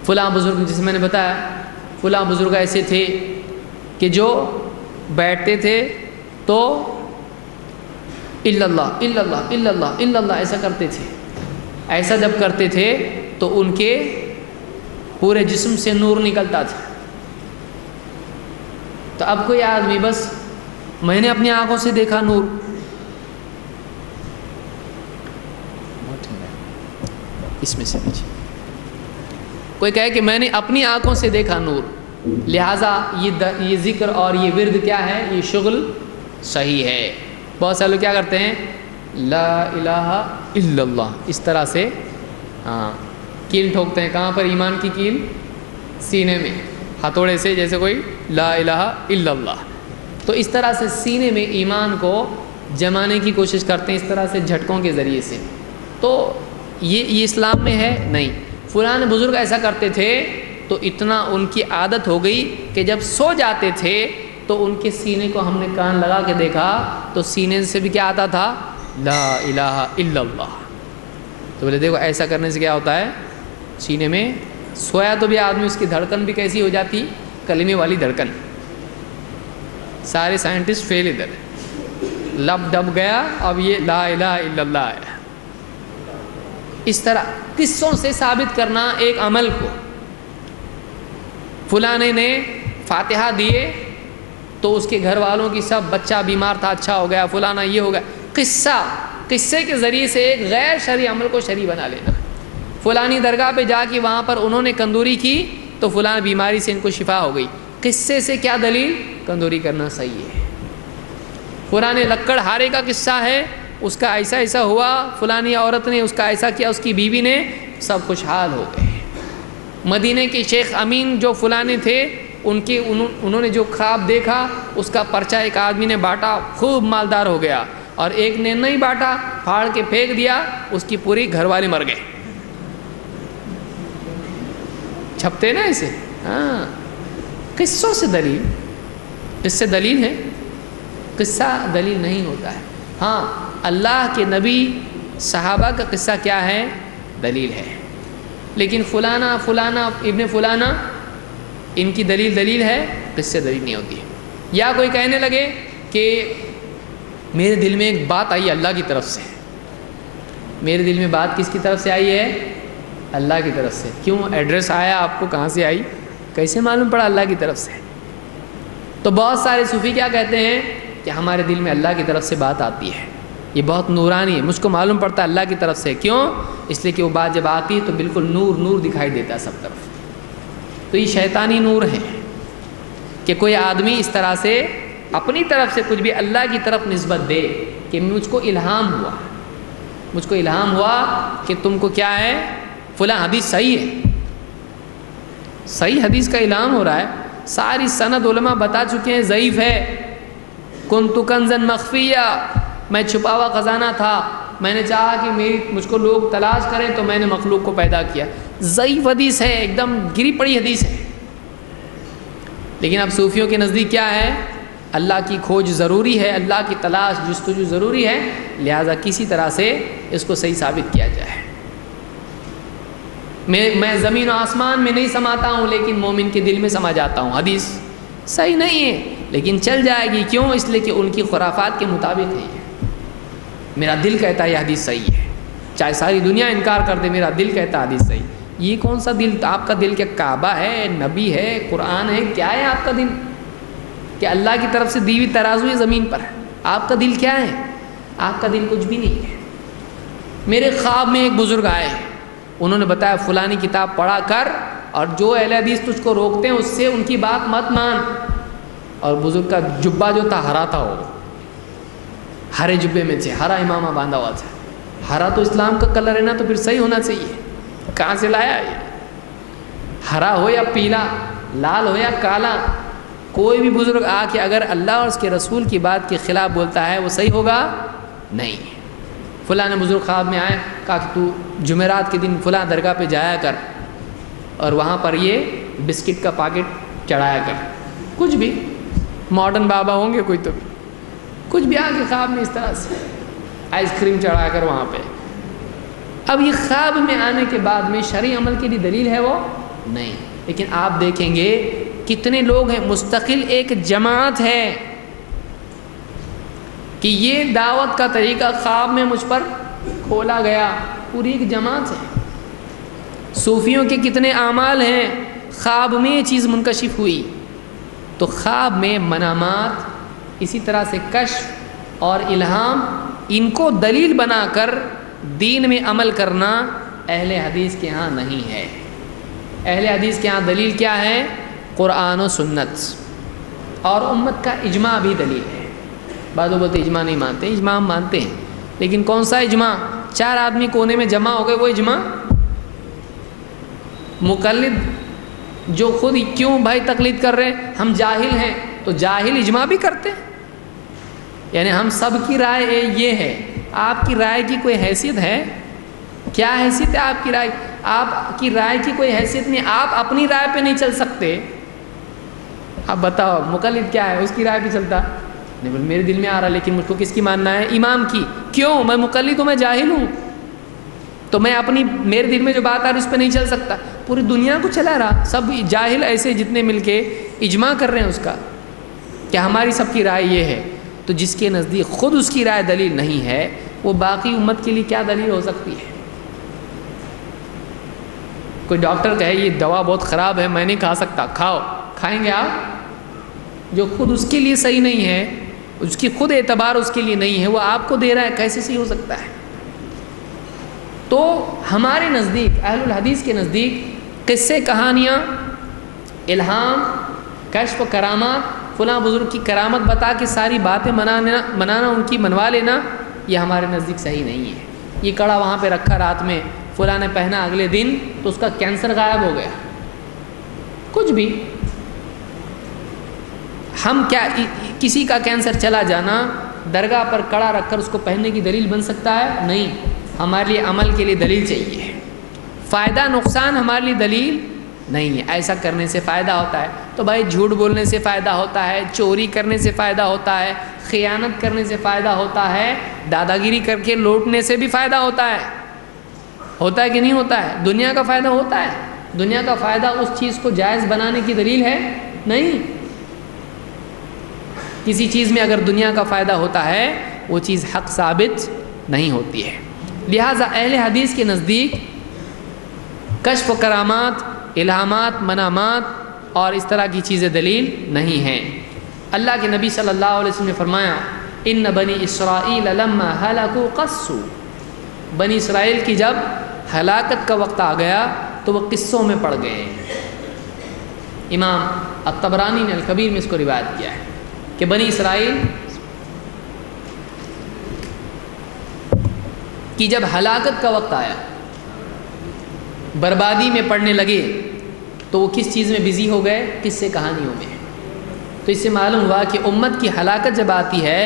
فلاں بزرگ، جسے میں نے بتایا فلاں بزرگ ایسے تھے کہ جو بیٹھتے تھے تو الا اللہ الا اللہ الا اللہ الا اللہ ایسا کرتے تھے، ایسا جب کرتے تھے تو ان کے پورے جسم سے نور نکلتا تھا۔ تو اب کوئی آدمی بس میں نے اپنی آنکھوں سے دیکھا نور، اس میں سے کوئی کہے کہ میں نے اپنی آنکھوں سے دیکھا نور، لہٰذا یہ ذکر اور یہ ورد کیا ہے، یہ شغل صحیح ہے۔ بہت سارے لوگ کیا کرتے ہیں، لا الہ الا اللہ اس طرح سے کیل ٹھوکتے ہیں۔ کہاں پر ایمان کی کیل؟ سینے میں ہتھوڑے سے، جیسے کوئی لا الہ الا اللہ. تو اس طرح سے سینے میں ایمان کو جمانے کی کوشش کرتے ہیں، اس طرح سے جھٹکوں کے ذریعے سے. تو یہ اسلام میں ہے نہیں. فلاں بزرگ ایسا کرتے تھے تو اتنا ان کی عادت ہو گئی کہ جب سو جاتے تھے تو ان کے سینے کو ہم نے کان لگا کے دیکھا تو سینے سے بھی کیا آتا تھا؟ لا الہ الا اللہ. تو بولے دیکھو ایسا کرنے سے کیا ہوتا ہے، سینے میں سویا تو بھی آدمی اس کی دھڑکن بھی کیسی ہو جاتی، کلمے والی دھڑکن. سارے سائنٹسٹ فیل ادھر، لب دب گیا، اب یہ لا الہ الا اللہ ہے. اس طرح قصوں سے ثابت کرنا ایک عمل کو. فلانے نے فاتحہ دیے تو اس کے گھر والوں کی سب، بچہ بیمار تھا اچھا ہو گیا، فلانا یہ ہو گیا. قصے کے ذریعے سے ایک غیر شرعی عمل کو شرعی بنا لینا. فلانی درگاہ پہ جا کے وہاں پر انہوں نے کندوری کی تو فلاں بیماری سے ان کو شفا ہو گئی. قصے سے کیا دلیل؟ کندوری کرنا صحیح ہے. فلانے لکڑ ہارے کا قصہ ہے، اس کا ایسا ایسا ہوا، فلانی عورت نے اس کا ایسا کیا، اس کی بیوی نے، سب خوشحال ہو گئے. مدینے کے شیخ امین جو فلانے تھے، انہوں نے جو خواب دیکھا اس کا پرچہ ایک آدمی نے بانٹا، خوب مالدار ہو گیا، اور ایک نے نہیں بانٹا، پھاڑ کے پھینک دیا، اس کی پوری گھر والے مر گئے. چھپتے نا اسے. ہاں، قصوں سے دلیل، قصے دلیل ہے، قصہ دلیل نہیں ہوتا ہے. ہاں، اللہ کے نبی صحابہ کا قصہ کیا ہے؟ دلیل ہے. لیکن فلانا ابن فلانا، ان کی دلیل ہے، قصے دلیل نہیں ہوتی ہے. یا کوئی کہنے لگے کہ میرے دل میں ایک بات آئی اللہ کی طرف سے. میرے دل میں بات کس کی طرف سے آئی ہے؟ اللہ کی طرف سے. کیوں؟ ایڈریس آیا آپ کو، کہاں سے آئی، کیسے معلوم پڑا؟ اللہ کی طرف سے. تو بہت سارے صوفی کیا کہتے ہیں کہ ہمارے دل میں اللہ کی طرف سے بات آتی ہے، یہ بہت نورانی ہے، مجھ کو معلوم پڑتا ہے اللہ کی طرف سے. کیوں؟ اس لیے کہ وہ بات جب آتی ہے تو بالکل نور دکھائی دیتا ہے سب طرف. تو یہ شیطانی نور ہے کہ کوئی آدمی اس طرح سے اپنی طرف سے کچھ بھی اللہ کی طرف نسبت دے کہ مجھ کو الہام ہوا کہ تم کو کیا ہے، فلاں حدیث صحیح ہے. صحیح حدیث کا الہام ہو رہا ہے، ساری سند علماء بتا چکے ہیں ضعیف ہے. کنت کنزا مخفیہ، میں چھپا ہوا خزانہ تھا، میں نے چاہا کہ مجھ کو لوگ تلاش کریں تو میں نے مخلوق کو پیدا کیا. ضعیف حدیث ہے، ایک دم گری پڑی حدیث ہے. لیکن اب صوفیوں کے نزدیک کیا ہے؟ اللہ کی کھوج ضروری ہے، اللہ کی تلاش جستجو ضروری ہے، لہذا کسی طرح سے اس کو صحیح ثابت کیا جائے. میں زمین و آسمان میں نہیں سماتا ہوں لیکن مومن کے دل میں سما جاتا ہوں. حدیث صحیح نہیں ہے لیکن چل جائے گی. کیوں؟ اس لیے کہ ان کی خرافات کے مطابق ہے. میرا دل کہتا ہے یہ حدیث صحیح ہے، چاہے ساری دنیا انکار کر دے، میرا دل کہتا ہے حدیث صحیح. یہ کون سا دل؟ آپ کا دل کیا کعبہ ہے، نبی ہے، قرآن ہے؟ کیا ہے آپ کا دل؟ کہ اللہ کی طرف سے دی ہوئی ترازو ہے زمین پر؟ آپ کا دل کیا ہے؟ آپ کا دل کچھ بھی نہیں ہے. میرے خواب میں ایک بزرگ آئے، انہوں نے بتایا فلانی کتاب پڑھا کر، اور جو اہل حدیث تجھ کو روکتے ہیں اس سے ان کی بات مت مان. اور بزرگ کا جبہ جو تھا ہرا تھا، وہ ہرے جبے میں تھے، ہرا امامہ باندھا ہوا تھا. ہرا تو اسلام کا کلر ہے نا، تو پھر صحیح ہونا چاہیے. کہاں سے لایا یہ؟ ہرا ہو یا پیلا، لال ہو یا کالا، کوئی بھی بزرگ آ کے اگر اللہ اور اس کے رسول کی بات کے خلاف بولتا ہے وہ صحیح ہوگا نہیں. فلاں بزرگ خواب میں آئے، کہا کہ تو جمعرات کے دن فلاں درگاہ پہ جایا کر اور وہاں پر یہ بسکٹ کا پاکٹ چڑھایا کر. کچھ بھی ماڈرن بابا ہوں گے کوئی، تو کچھ بھی آ کے خواب میں اس طرح سے آئس کریم چڑھایا کر وہاں پہ. اب یہ خواب میں آنے کے بعد میں شرعی عمل کی بھی دلیل ہے وہ نہیں. لیکن آپ دیکھیں گے کتنے لوگ ہیں، مستقل ایک جماعت ہے کہ یہ دعوت کا طریقہ خواب میں مجھ پر کھولا گیا، پوری ایک جماعت ہے. صوفیوں کے کتنے اعمال ہیں، خواب میں یہ چیز منکشف ہوئی. تو خواب میں منامات، اسی طرح سے کشف اور الہام، ان کو دلیل بنا کر دین میں عمل کرنا اہل حدیث کے ہاں نہیں ہے. اہل حدیث کے ہاں دلیل کیا ہے؟ قرآن و سنت، اور امت کا اجماع بھی دلیل ہے. بعض لوگ بولتے اجماع نہیں مانتے، اجماع ہم مانتے ہیں، لیکن کون سا اجماع؟ 4 آدمی کونے میں جمع ہو گئے وہ اجماع؟ مقلد جو خود کیوں بھائی تقلید کر رہے ہیں؟ ہم جاہل ہیں تو جاہل اجماع بھی کرتے ہیں، یعنی ہم سب کی رائے یہ ہے، آپ کی رائے کی کوئی حیثیت ہے؟ کیا حیثیت ہے آپ کی رائے؟ آپ کی رائے کی کوئی حیثیت نہیں، آپ اپنی رائے پہ نہیں چل سکتے۔ اب بتاؤ مقلد کیا ہے، اس کی رائے پہ چلتا نہیں، بول میرے دل میں آ رہا لیکن مجھ کو کس کی ماننا ہے؟ امام کی۔ کیوں؟ میں مقلد ہوں، میں جاہل ہوں، تو میں اپنی میرے دل میں جو بات آ رہی اس پہ نہیں چل سکتا۔ پوری دنیا کو چلا رہا، سب جاہل ایسے جتنے مل کے اجماع کر رہے ہیں اس کا کہ ہماری سب کی رائے یہ ہے، تو جس کے نزدیک خود اس کی رائے دلیل نہیں ہے، وہ باقی امت کے لیے کیا دلیل ہو سکتی ہے؟ کوئی ڈاکٹر کہے یہ دوا بہت خراب ہے، میں نہیں کھا سکتا، کھاؤ، کھائیں گے آپ؟ جو خود اس کے لیے صحیح نہیں ہے، اس کی خود اعتبار اس کے لیے نہیں ہے، وہ آپ کو دے رہا ہے، کیسے صحیح ہو سکتا ہے؟ تو ہمارے نزدیک، اہل الحدیث کے نزدیک، قصے، کہانیاں، الہام، کشف و کرامات، فلاں بزرگ کی کرامت بتا کے ساری باتیں منانا ان کی منوا لینا، یہ ہمارے نزدیک صحیح نہیں ہے۔ یہ کڑا وہاں پہ رکھا رات میں، فلاں نے پہنا اگلے دن تو اس کا کینسر غائب ہو گیا، کچھ بھی۔ ہم کیا کسی کا کینسر چلا جانا درگاہ پر کڑا رکھ کر اس کو پہننے کی دلیل بن سکتا ہے؟ نہیں، ہمارے لیے عمل کے لیے دلیل چاہیے، فائدہ نقصان ہمارے لیے دلیل نہیں ہے۔ ایسا کرنے سے فائدہ ہوتا ہے تو بھائی جھوٹ بولنے سے فائدہ ہوتا ہے، چوری کرنے سے فائدہ ہوتا ہے، خیانت کرنے سے فائدہ ہوتا ہے، دادا گیری کر کے لوٹنے سے بھی فائدہ ہوتا ہے کہ نہیں ہوتا ہے؟ دنیا کا فائدہ ہوتا ہے۔ دنیا کا فائدہ اس چیز کو جائز بنانے کی دلیل ہے نہیں۔ کسی چیز میں اگر دنیا کا فائدہ ہوتا ہے وہ چیز حق ثابت نہیں ہوتی ہے۔ لہٰذا اہل حدیث کے نزدیک کشف و کرامات، الہامات، منامات اور اس طرح کی چیزیں دلیل نہیں ہیں۔ اللہ کے نبی صلی اللہ علیہ وسلم نے فرمایا ان بنی اسرائیل لما ہلکوا قصوا، بنی اسرائیل کی جب ہلاکت کا وقت آ گیا تو وہ قصوں میں پڑ گئے۔ امام الطبرانی نے الکبیر میں اس کو روایت کیا ہے کہ بنی اسرائیل کی جب ہلاکت کا وقت آیا، بربادی میں پڑنے لگے، تو وہ کس چیز میں بزی ہو گئے؟ قصے کہانیوں میں۔ تو اس سے معلوم ہوا کہ امت کی ہلاکت جب آتی ہے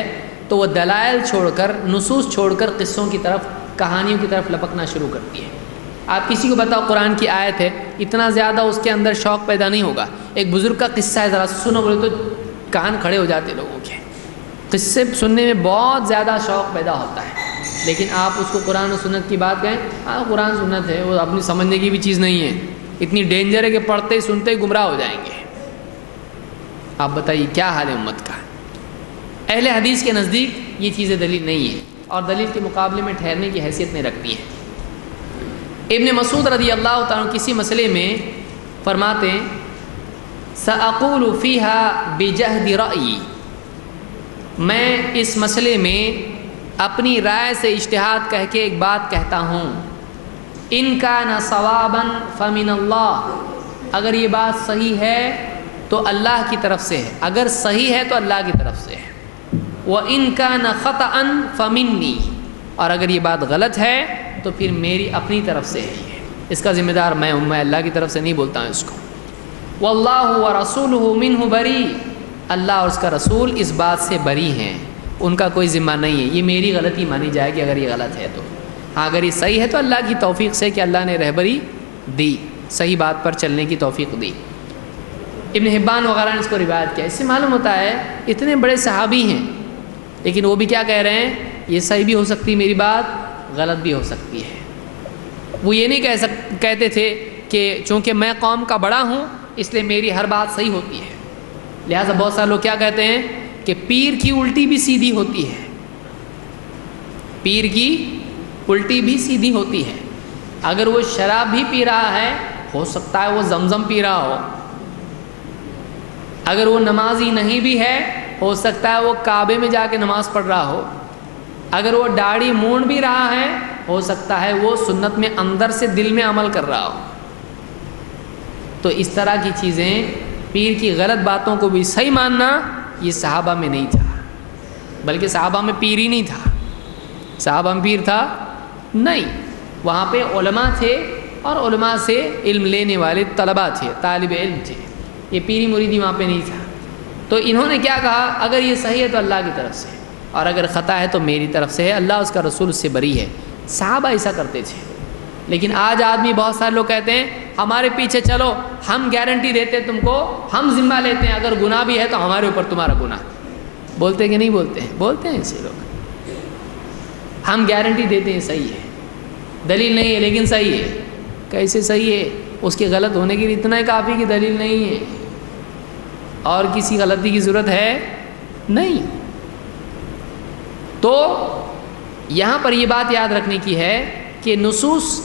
تو وہ دلائل چھوڑ کر، نصوص چھوڑ کر قصوں کی طرف، کہانیوں کی طرف لپکنا شروع کرتی ہے۔ آپ کسی کو بتاؤ قرآن کی آیت ہے، اتنا زیادہ اس کے اندر شوق پیدا نہیں ہوگا۔ ایک بزرگ کا قصہ ہے، ذرا سنو بولے تو کان کھڑے ہو جاتے لوگوں کے۔ قصے سننے میں بہت زیادہ شوق پیدا ہوتا ہے، لیکن آپ اس کو قرآن و سنت کی بات کہیں، ہاں قرآن سنت ہے، وہ اپنی سمجھنے کی بھی چیز نہیں ہے، اتنی ڈینجر ہے کہ پڑھتے ہی سنتے ہی گمراہ ہو جائیں گے۔ آپ بتائیے کیا حال ہے امت کا؟ اہل حدیث کے نزدیک یہ چیزیں دلیل نہیں ہیں اور دلیل کے مقابلے میں ٹھہرنے کی حیثیت نہیں رکھتی ہیں۔ ابن مسعود رضی اللہ تعالیٰ عنہ کسی مسئلے میں فرماتے ہیں سأقول فیہا بجہد رأیی، میں اس مسئلے میں اپنی رائے سے اجتہاد کہہ کے ایک بات کہتا ہوں، ان کان صوابا فمن اللہ، اگر یہ بات صحیح ہے تو اللہ کی طرف سے ہے، اگر صحیح ہے تو اللہ کی طرف سے ہے، وَإِن كَانَ خَطَأً فَمِنِّي، اور اگر یہ بات غلط ہے تو پھر میری اپنی طرف سے ہے، اس کا ذمہ دار میں ہوں، میں اللہ کی طرف سے نہیں بولتا ہوں اس کو۔ وَاللَّهُ وَرَسُولُهُ مِنْهُ بَرِيءٌ، اللہ اور اس کا رسول اس بات سے بری ہیں، ان کا کوئی ذمہ نہیں ہے، یہ میری غلطی مانی جائے گی اگر یہ غلط ہے تو۔ ہاں اگر یہ صحیح ہے تو اللہ کی توفیق سے کہ اللہ نے رہبری دی، صحیح بات پر چلنے کی توفیق دی۔ ابن حبان وغیرہ نے اس کو روایت کیا۔ اس سے معلوم ہوتا ہے اتنے بڑے صحابی ہیں لیکن وہ بھی کیا کہہ رہے ہیں، یہ صحیح بھی ہو سکتی میری بات، غلط بھی ہو سکتی ہے۔ وہ یہ نہیں کہتے تھے کہ چونکہ میں قوم کا بڑا ہوں اس لیے میری ہر بات صحیح ہوتی ہے۔ لہٰذا بہت سارے لوگ کیا کہتے ہیں کہ پیر کی الٹی بھی سیدھی ہوتی ہے، پیر کی الٹی بھی سیدھی ہوتی ہے۔ اگر وہ شراب بھی پی رہا ہے ہو سکتا ہے وہ زمزم پی رہا ہو، اگر وہ نمازی نہیں بھی ہے ہو سکتا ہے وہ کعبے میں جا کے نماز پڑھ رہا ہو، اگر وہ داڑھی مونڈ بھی رہا ہے ہو سکتا ہے وہ سنت میں اندر سے دل میں عمل کر رہا ہو۔ تو اس طرح کی چیزیں، پیر کی غلط باتوں کو بھی صحیح ماننا، یہ صحابہ میں نہیں تھا، بلکہ صحابہ میں پیر ہی نہیں تھا۔ صحابہ میں پیر تھا نہیں، وہاں پہ علماء تھے اور علماء سے علم لینے والے طلباء تھے، طالب علم تھے، یہ پیری مریدی وہاں پہ نہیں تھا۔ تو انہوں نے کیا کہا، اگر یہ صحیح ہے تو اللہ کی طرف سے، اور اگر خطا ہے تو میری طرف سے ہے، اللہ اس کا رسول اس سے بری ہے۔ صحابہ ایسا کرتے تھے۔ لیکن آج آدمی بہت سارے لوگ کہتے ہیں ہمارے پیچھے چلو، ہم گارنٹی دیتے تم کو، ہم ذمہ لیتے ہیں، اگر گناہ بھی ہے تو ہمارے اوپر تمہارا گناہ۔ بولتے ہیں کہ نہیں بولتے ہیں؟ بولتے ہیں ایسے لوگ۔ ہم گارنٹی دیتے ہیں صحیح ہے، دلیل نہیں ہے لیکن صحیح ہے۔ کیسے صحیح ہے؟ اس کے غلط ہونے کے لیے اتنا ہی کافی کہ دلیل نہیں ہے، اور کسی غلطی کی ضرورت ہے نہیں۔ تو یہاں پر یہ بات یاد رکھنے کی ہے کہ نصوص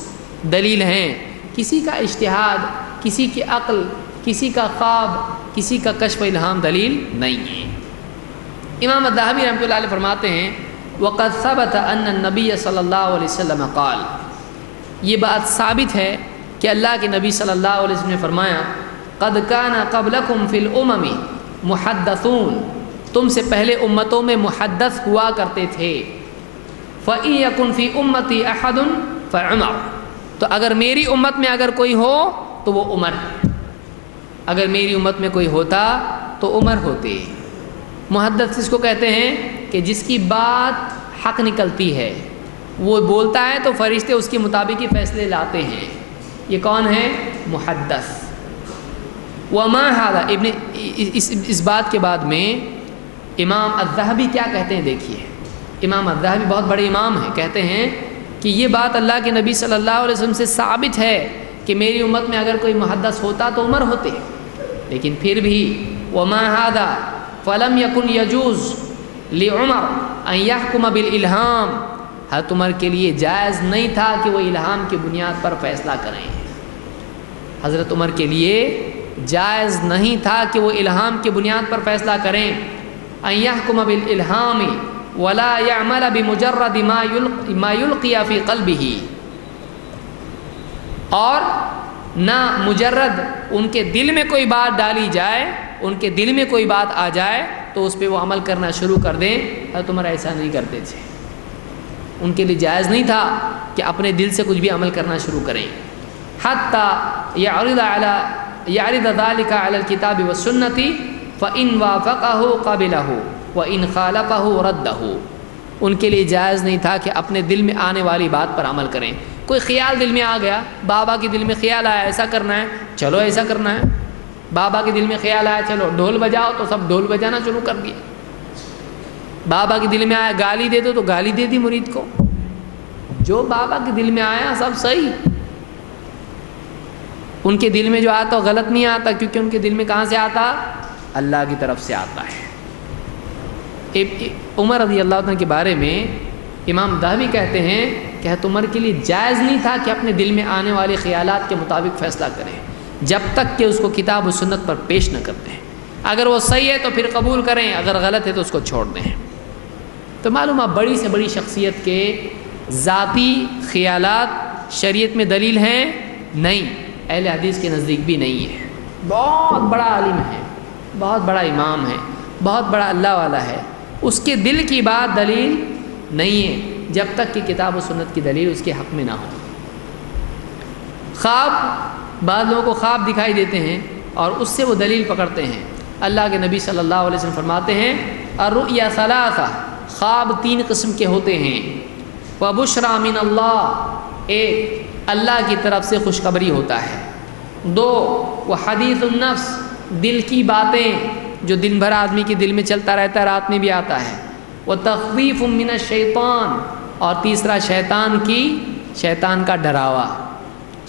دلیل ہیں، کسی کا اجتہاد، کسی کی عقل، کسی کا خواب، کسی کا کشف الہام دلیل نہیں ہے۔ امام الذہبی رحمۃ اللہ علیہ فرماتے ہیں وَقَدْ ثَبَتَ أَنَّ النَّبِيَّ صلی اللہ علیہ وسلم قال، یہ بات ثابت ہے کہ اللہ کے نبی صلی اللہ علیہ وسلم نے فرمایا قَدْ كَانَ قَبْلَكُمْ فِي الْأُمَمِ مُحَدَّثُونَ، تم سے پہلے امتوں میں محدث ہوا کرتے تھے۔ فَإِن يَكُنْ فِي أُمَّتِي أَحَدٌ فَعُمَرٌ، تو اگر میری امت میں اگر کوئی ہو تو وہ عمر ہے، اگر میری امت میں کوئی ہوتا تو عمر ہوتے۔ محدث اس کو کہتے ہیں کہ جس کی بات حق نکلتی ہے، وہ بولتا ہے تو فرشتے اس کے مطابق ہی فیصلے لاتے ہیں، یہ کون ہے؟ محدث۔ وما ھذا، اس بات کے بعد میں امام الذہبی کیا کہتے ہیں، دیکھیے امام الذہبی بہت بڑے امام ہیں، کہتے ہیں کہ یہ بات اللہ کے نبی صلی اللہ علیہ وسلم سے ثابت ہے کہ میری امت میں اگر کوئی محدث ہوتا تو عمر ہوتے، لیکن پھر بھی وما ھذا فلم یکن یجوز لعمر ان یحکم بالالہام، حضرت عمر کے لیے جائز نہیں تھا کہ وہ الہام کی بنیاد پر فیصلہ کریں۔ حضرت عمر کے لیے جائز نہیں تھا کہ وہ الہام کی بنیاد پر فیصلہ کریں۔ ان یحکم بالالہام ولا یعمل بمجرد ما یلقی فی قلبہ، اور نہ مجرد ان کے دل میں کوئی بات ڈالی جائے، ان کے دل میں کوئی بات آ جائے تو اس پہ وہ عمل کرنا شروع کر دیں۔ حضرت عمر ایسا نہیں کرتے تھے، ان کے لیے جائز نہیں تھا کہ اپنے دل سے کچھ بھی عمل کرنا شروع کریں۔ حتی یعرض ذلک علی الکتاب والسنۃ فإن وافقہ قبلہ وإن خالفہ ردہ، ان کے لیے جائز نہیں تھا کہ اپنے دل میں آنے والی بات پر عمل کریں۔ کوئی خیال دل میں آ گیا، بابا کے دل میں خیال آیا ایسا کرنا ہے، چلو ایسا کرنا ہے۔ بابا کے دل میں خیال آیا چلو ڈھول بجاؤ، تو سب ڈھول بجانا شروع کر دیا۔ بابا کے دل میں آیا گالی دے دو تو گالی دے دی مرید کو۔ جو بابا کے دل میں آیا سب صحیح، ان کے دل میں جو آتا وہ غلط نہیں آتا، کیونکہ ان کے دل میں کہاں سے آتا؟ اللہ کی طرف سے آتا ہے۔ عمر رضی اللہ عنہ کے بارے میں امام ذہبی کہتے ہیں کہ حضرت عمر کے لیے جائز نہیں تھا کہ اپنے دل میں آنے والے خیالات کے مطابق فیصلہ کریں جب تک کہ اس کو کتاب و سنت پر پیش نہ کرتے ہیں۔ اگر وہ صحیح ہے تو پھر قبول کریں، اگر غلط ہے تو اس کو چھوڑ دیں۔ تو معلوم ہے بڑی سے بڑی شخصیت کے ذاتی خیالات شریعت میں دلیل ہیں نہیں، اہل حدیث کے نزدیک بھی نہیں ہے۔ بہت بڑا عالم ہے، بہت بڑا امام ہے، بہت بڑا اللہ والا ہے، اس کے دل کی بات دلیل نہیں ہے جب تک کہ کتاب و سنت کی دلیل اس کے حق میں نہ ہو۔ خواب، بعض لوگوں کو خواب دکھائی دیتے ہیں اور اس سے وہ دلیل پکڑتے ہیں۔ اللہ کے نبی صلی اللہ علیہ وسلم فرماتے ہیں الرؤیا ثلاثہ، خواب 3 قسم کے ہوتے ہیں۔ وبشری من اللہ، ایک اللہ کی طرف سے خوشخبری ہوتا ہے۔ 2 وحدیث النفس، دل کی باتیں جو دن بھر آدمی کے دل میں چلتا رہتا ہے، رات میں بھی آتا ہے۔ وتخویف من الشیطان، اور تیسرا شیطان کا ڈراوا،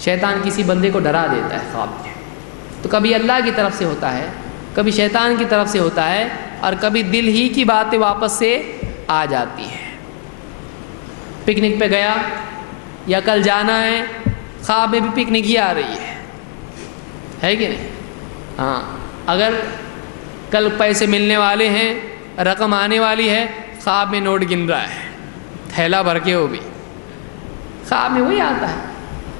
شیطان کسی بندے کو ڈرا دیتا ہے خواب میں۔ تو کبھی اللہ کی طرف سے ہوتا ہے، کبھی شیطان کی طرف سے ہوتا ہے، اور کبھی دل ہی کی باتیں واپس سے آ جاتی ہیں۔ پکنک پہ گیا یا کل جانا ہے، خواب میں بھی پکنک ہی آ رہی ہے کہ نہیں؟ ہاں، اگر کل پیسے ملنے والے ہیں، رقم آنے والی ہے، خواب میں نوٹ گن رہا ہے، تھیلا بھر کے، وہ بھی خواب میں وہی آتا ہے۔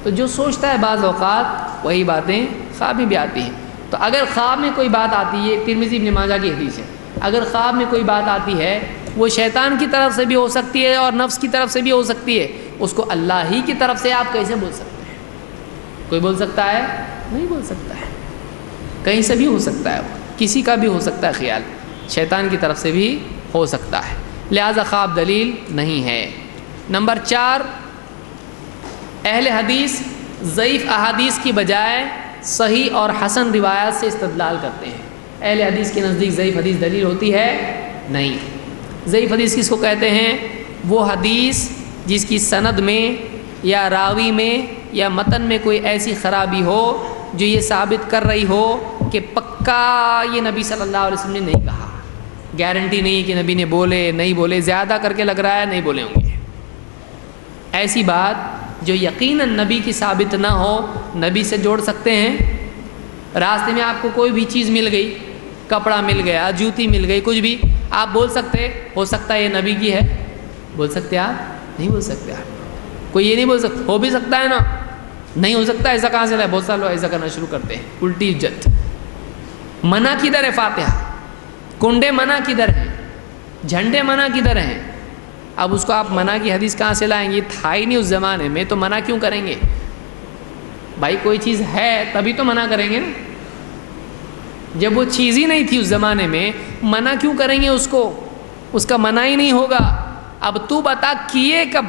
تو جو سوچتا ہے بعض اوقات وہی باتیں خواب میں بھی آتی ہیں۔ تو اگر خواب میں کوئی بات آتی ہے، ترمذی ابن ماجہ کی حدیث ہے، اگر خواب میں کوئی بات آتی ہے وہ شیطان کی طرف سے بھی ہو سکتی ہے اور نفس کی طرف سے بھی ہو سکتی ہے، اس کو اللہ ہی کی طرف سے آپ کیسے بول سکتے ہیں؟ کوئی بول سکتا ہے؟ نہیں بول سکتا ہے. کہیں سے بھی ہو سکتا ہے، کسی کا بھی ہو سکتا ہے خیال، شیطان کی طرف سے بھی ہو سکتا ہے، لہذا خواب دلیل نہیں ہے. نمبر 4، اہل حدیث ضعیف احادیث کی بجائے صحیح اور حسن روایات سے استدلال کرتے ہیں. اہل حدیث کے نزدیک ضعیف حدیث دلیل ہوتی ہے؟ نہیں. ضعیف حدیث کس کو کہتے ہیں؟ وہ حدیث جس کی سند میں یا راوی میں یا متن میں کوئی ایسی خرابی ہو جو یہ ثابت کر رہی ہو کہ پکا یہ نبی صلی اللہ علیہ وسلم نے نہیں کہا، گارنٹی نہیں کہ نبی نے بولے نہیں بولے، زیادہ کر کے لگ رہا ہے نہیں بولے ہوں گے. ایسی بات جو یقیناً نبی کی ثابت نہ ہو، نبی سے جوڑ سکتے ہیں. راستے میں آپ کو کوئی بھی چیز مل گئی، کپڑا مل گیا، جوتی مل گئی، کچھ بھی، آپ بول سکتے ہو سکتا ہے یہ نبی کی ہے؟ بول سکتے آپ؟ نہیں بول سکتے آپ. کوئی یہ نہیں بول سکتا ہو بھی سکتا ہے نا، نہیں ہو سکتا ایسا کہاں سے لائے؟ بہت سارے لوگ ایسا کرنا شروع کرتے ہیں، الٹی عزت. منع کدھر ہے؟ فاتحہ کنڈے منع کدھر ہیں؟ جھنڈے منع کدھر ہیں؟ اب اس کو آپ منع کی حدیث کہاں سے لائیں گے؟ تھا ہی نہیں اس زمانے میں تو منع کیوں کریں گے بھائی؟ کوئی چیز ہے تبھی تو منع کریں گے نا. جب وہ چیز ہی نہیں تھی اس زمانے میں، منع کیوں کریں گے اس کو؟ اس کا منع ہی نہیں ہوگا. اب تو بتا کیے کب؟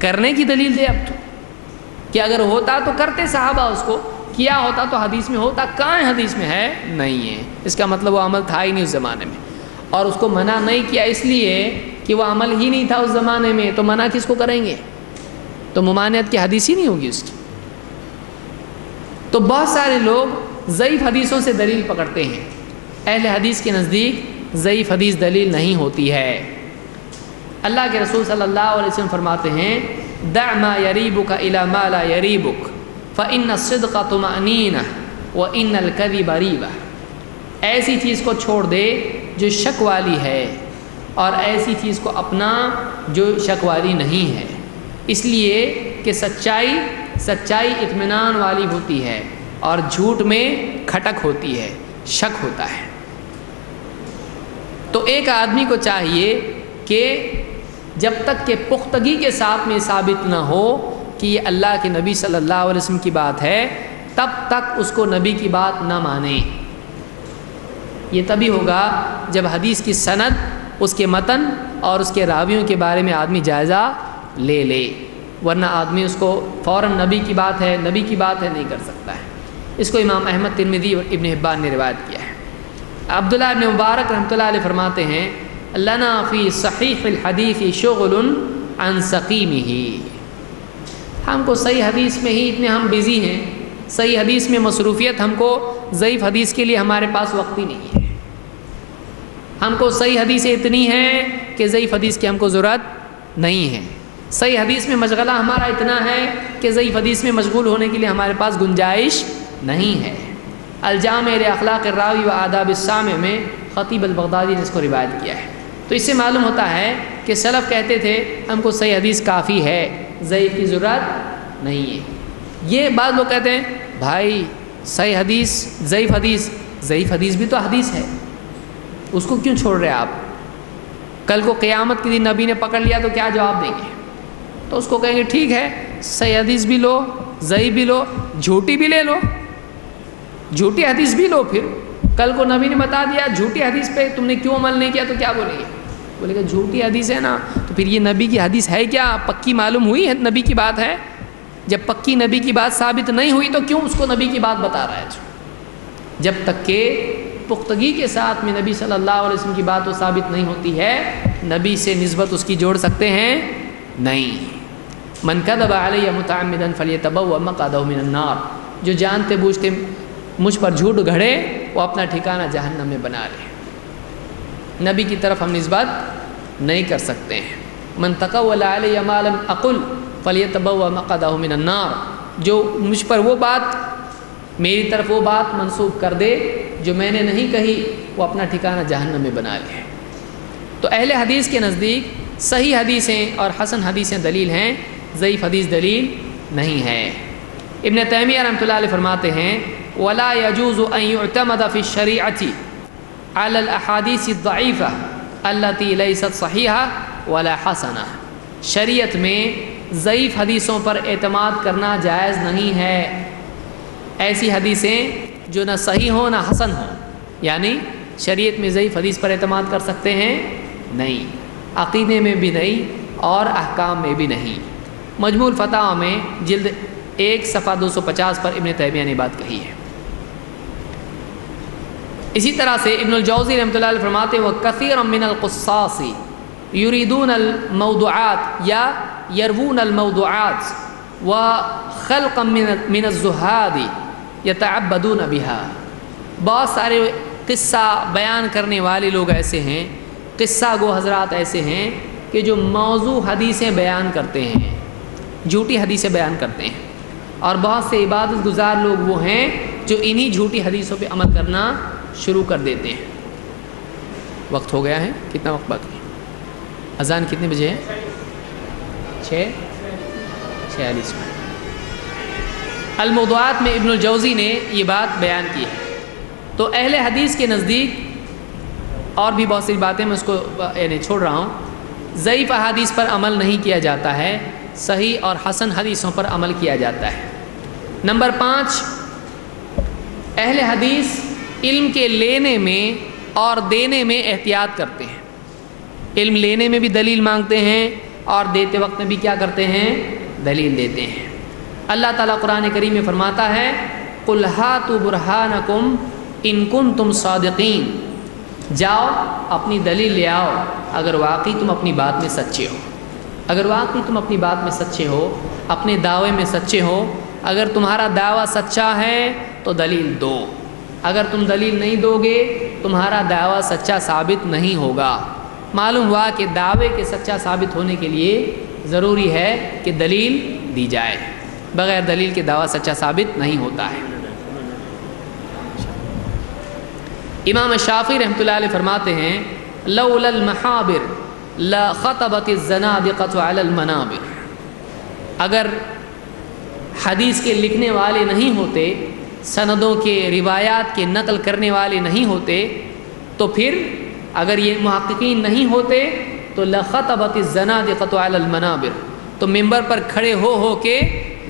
کرنے کی دلیل دے اب تو، کہ اگر ہوتا تو کرتے صحابہ، اس کو کیا ہوتا تو حدیث میں ہوتا. کہاں ہے حدیث میں؟ ہے نہیں ہے. اس کا مطلب وہ عمل تھا ہی نہیں اس زمانے میں، اور اس کو منع نہیں کیا اس لیے کہ وہ عمل ہی نہیں تھا اس زمانے میں، تو منع کس کو کریں گے؟ تو ممانعت کی حدیث ہی نہیں ہوگی اس کی. تو بہت سارے لوگ ضعیف حدیثوں سے دلیل پکڑتے ہیں. اہل حدیث کے نزدیک ضعیف حدیث دلیل نہیں ہوتی ہے. اللہ کے رسول صلی اللہ علیہ وسلم فرماتے ہیں دع ما یریبک الی ما لا یریبک فإن الصدق طمأنینہ وإن الکذب ریبہ. ایسی چیز کو چھوڑ دے جو شک والی ہے، اور ایسی چیز کو اپنا جو شک والی نہیں ہے. اس لیے کہ سچائی اطمینان والی ہوتی ہے، اور جھوٹ میں کھٹک ہوتی ہے، شک ہوتا ہے. تو ایک آدمی کو چاہیے کہ جب تک کہ پختگی کے ساتھ میں ثابت نہ ہو کہ یہ اللہ کے نبی صلی اللہ علیہ وسلم کی بات ہے، تب تک اس کو نبی کی بات نہ مانے. یہ تبھی ہوگا جب حدیث کی سند، اس کے متن اور اس کے راویوں کے بارے میں آدمی جائزہ لے لے، ورنہ آدمی اس کو فوراً نبی کی بات ہے نہیں کر سکتا ہے. اس کو امام احمد، ترمذی اور ابن حبان نے روایت کیا ہے. عبداللہ ابن مبارک رحمۃ اللہ علیہ فرماتے ہیں لنا فی صحیح الحدیث شغل عن سقیمہ. ہم کو صحیح حدیث میں ہی اتنے ہم بزی ہیں، صحیح حدیث میں مصروفیت ہم کو، ضعیف حدیث کے لیے ہمارے پاس وقت ہی نہیں ہے. ہم کو صحیح حدیث اتنی ہیں کہ ضعیف حدیث کی ہم کو ضرورت نہیں ہے. صحیح حدیث میں مشغلہ ہمارا اتنا ہے کہ ضعیف حدیث میں مشغول ہونے کے لیے ہمارے پاس گنجائش نہیں ہے. الجامع اخلاق الراوی و آداب السامع میں خطیب البغدادی نے اس کو روایت کیا ہے. تو اس سے معلوم ہوتا ہے کہ سلف کہتے تھے ہم کو صحیح حدیث کافی ہے، ضعیف کی ضرورت نہیں ہے. یہ بعض لوگ کہتے ہیں بھائی صحیح حدیث ضعیف حدیث بھی تو حدیث ہے، اس کو کیوں چھوڑ رہے آپ؟ کل کو قیامت کے دن نبی نے پکڑ لیا تو کیا جواب دیں گے؟ تو اس کو کہیں گے ٹھیک ہے، صحیح حدیث بھی لو، ضعیف بھی لو، جھوٹی بھی لے لو، جھوٹی حدیث بھی لو. پھر کل کو نبی نے بتا دیا جھوٹی حدیث پہ تم نے کیوں عمل نہیں کیا تو کیا بولیں گے؟ بولے گا جھوٹی حدیث ہے نا، تو پھر یہ نبی کی حدیث ہے کیا؟ پکی معلوم ہوئی ہے نبی کی بات ہے؟ جب پکی نبی کی بات ثابت نہیں ہوئی تو کیوں اس کو نبی کی بات بتا رہا ہے؟ جب تک کہ پختگی کے ساتھ میں نبی صلی اللہ علیہ وسلم کی بات وہ ثابت نہیں ہوتی ہے، نبی سے نسبت اس کی جوڑ سکتے ہیں نہیں. من کذب علی متعمدا فلیتبوأ مقعدہ من النار. جو جانتے بوجھتے مجھ پر جھوٹ گھڑے وہ اپنا ٹھکانہ جہنم میں بنا لے. نبی کی طرف ہم نسبت نہیں کر سکتے ہیں. من تقول علی ما لم اقل فلیتبوأ مقعدہ من النار. جو مجھ پر وہ بات، میری طرف وہ بات منسوب کر دے جو میں نے نہیں کہی، وہ اپنا ٹھکانہ جہنم میں بنا لے. تو اہل حدیث کے نزدیک صحیح حدیثیں اور حسن حدیثیں دلیل ہیں، ضعیف حدیث دلیل نہیں ہے. ابن تیمیہ رحمۃ اللہ علیہ فرماتے ہیں ولا يجوز ان يعتمد في الشريعة على الاحاديث الضعيفة التي ليست صحيحة ولا حسنة. شریعت میں ضعیف حدیثوں پر اعتماد کرنا جائز نہیں ہے۔ ایسی حدیثیں جو نہ صحیح ہوں نہ حسن ہوں، یعنی شریعت میں ضعیف حدیث پر اعتماد کر سکتے ہیں؟ نہیں، عقیدے میں بھی نہیں اور احکام میں بھی نہیں۔ مجموع الفتاوی میں جلد 1 صفحہ 250 پر ابن تیمیہ نے بات کہی ہے۔ اسی طرح سے ابن الجوزی رحمۃ اللہ علیہ فرماتے ہیں وَكَثِيرًا مِّنَ الْقُصَّاصِ يُرِيدُونَ الْمَوْضُوعَاتِ یا يَرْوُونَ الْمَوْضُوعَاتِ وَخَلْقًا مِّنَ الزُّهَّادِ يَتَعَبَّدُونَ بِهَا۔ بہت سارے قصہ بیان کرنے والے لوگ ایسے ہیں، قصہ گو حضرات ایسے ہیں کہ جو موضوع حدیثیں بیان کرتے ہیں، جھوٹی حدیثیں بیان کرتے ہیں، اور بہت سے عبادت گزار لوگ وہ ہیں جو انہی جھوٹی حدیثوں پہ عمل کرنا شروع کر دیتے ہیں۔ وقت ہو گیا ہے، کتنا وقت باقی؟ اذان کتنے بجے ہے؟ 6:46 میں۔ الموضوعات میں ابن الجوزی نے یہ بات بیان کی ہے۔ تو اہل حدیث کے نزدیک اور بھی بہت سی باتیں میں اس کو چھوڑ رہا ہوں، ضعیف احادیث پر عمل نہیں کیا جاتا ہے، صحیح اور حسن حدیثوں پر عمل کیا جاتا ہے۔ نمبر 5، اہل حدیث علم کے لینے میں اور دینے میں احتیاط کرتے ہیں۔ علم لینے میں بھی دلیل مانگتے ہیں اور دیتے وقت میں بھی کیا کرتے ہیں؟ دلیل دیتے ہیں۔ اللہ تعالیٰ قرآن کریم میں فرماتا ہے قُلْ هَاتُوا بُرْهَانَكُمْ إِن كُنتُمْ صَادِقِينَ، جاؤ اپنی دلیل لے آؤ اگر واقعی تم اپنی بات میں سچے ہو۔ اگر واقعی تم اپنی بات میں سچے ہو، اپنے دعوے میں سچے ہو، اگر تمہارا دعویٰ سچا ہے تو دلیل دو، اگر تم دلیل نہیں دو گے تمہارا دعویٰ سچا ثابت نہیں ہوگا۔ معلوم ہوا کہ دعوے کے سچا ثابت ہونے کے لیے ضروری ہے کہ دلیل دی جائے، بغیر دلیل کے دعویٰ سچا ثابت نہیں ہوتا ہے۔ امام شافعی رحمۃ اللہ علیہ فرماتے ہیں لولا المحابر لخطبت الزنادقۃ علی المنابر، اگر حدیث کے لکھنے والے نہیں ہوتے، سندوں کے روایات کے نقل کرنے والے نہیں ہوتے، تو پھر اگر یہ محققین نہیں ہوتے تو لخطبت الزنادقۃ علی المنابر، تو ممبر پر کھڑے ہو کے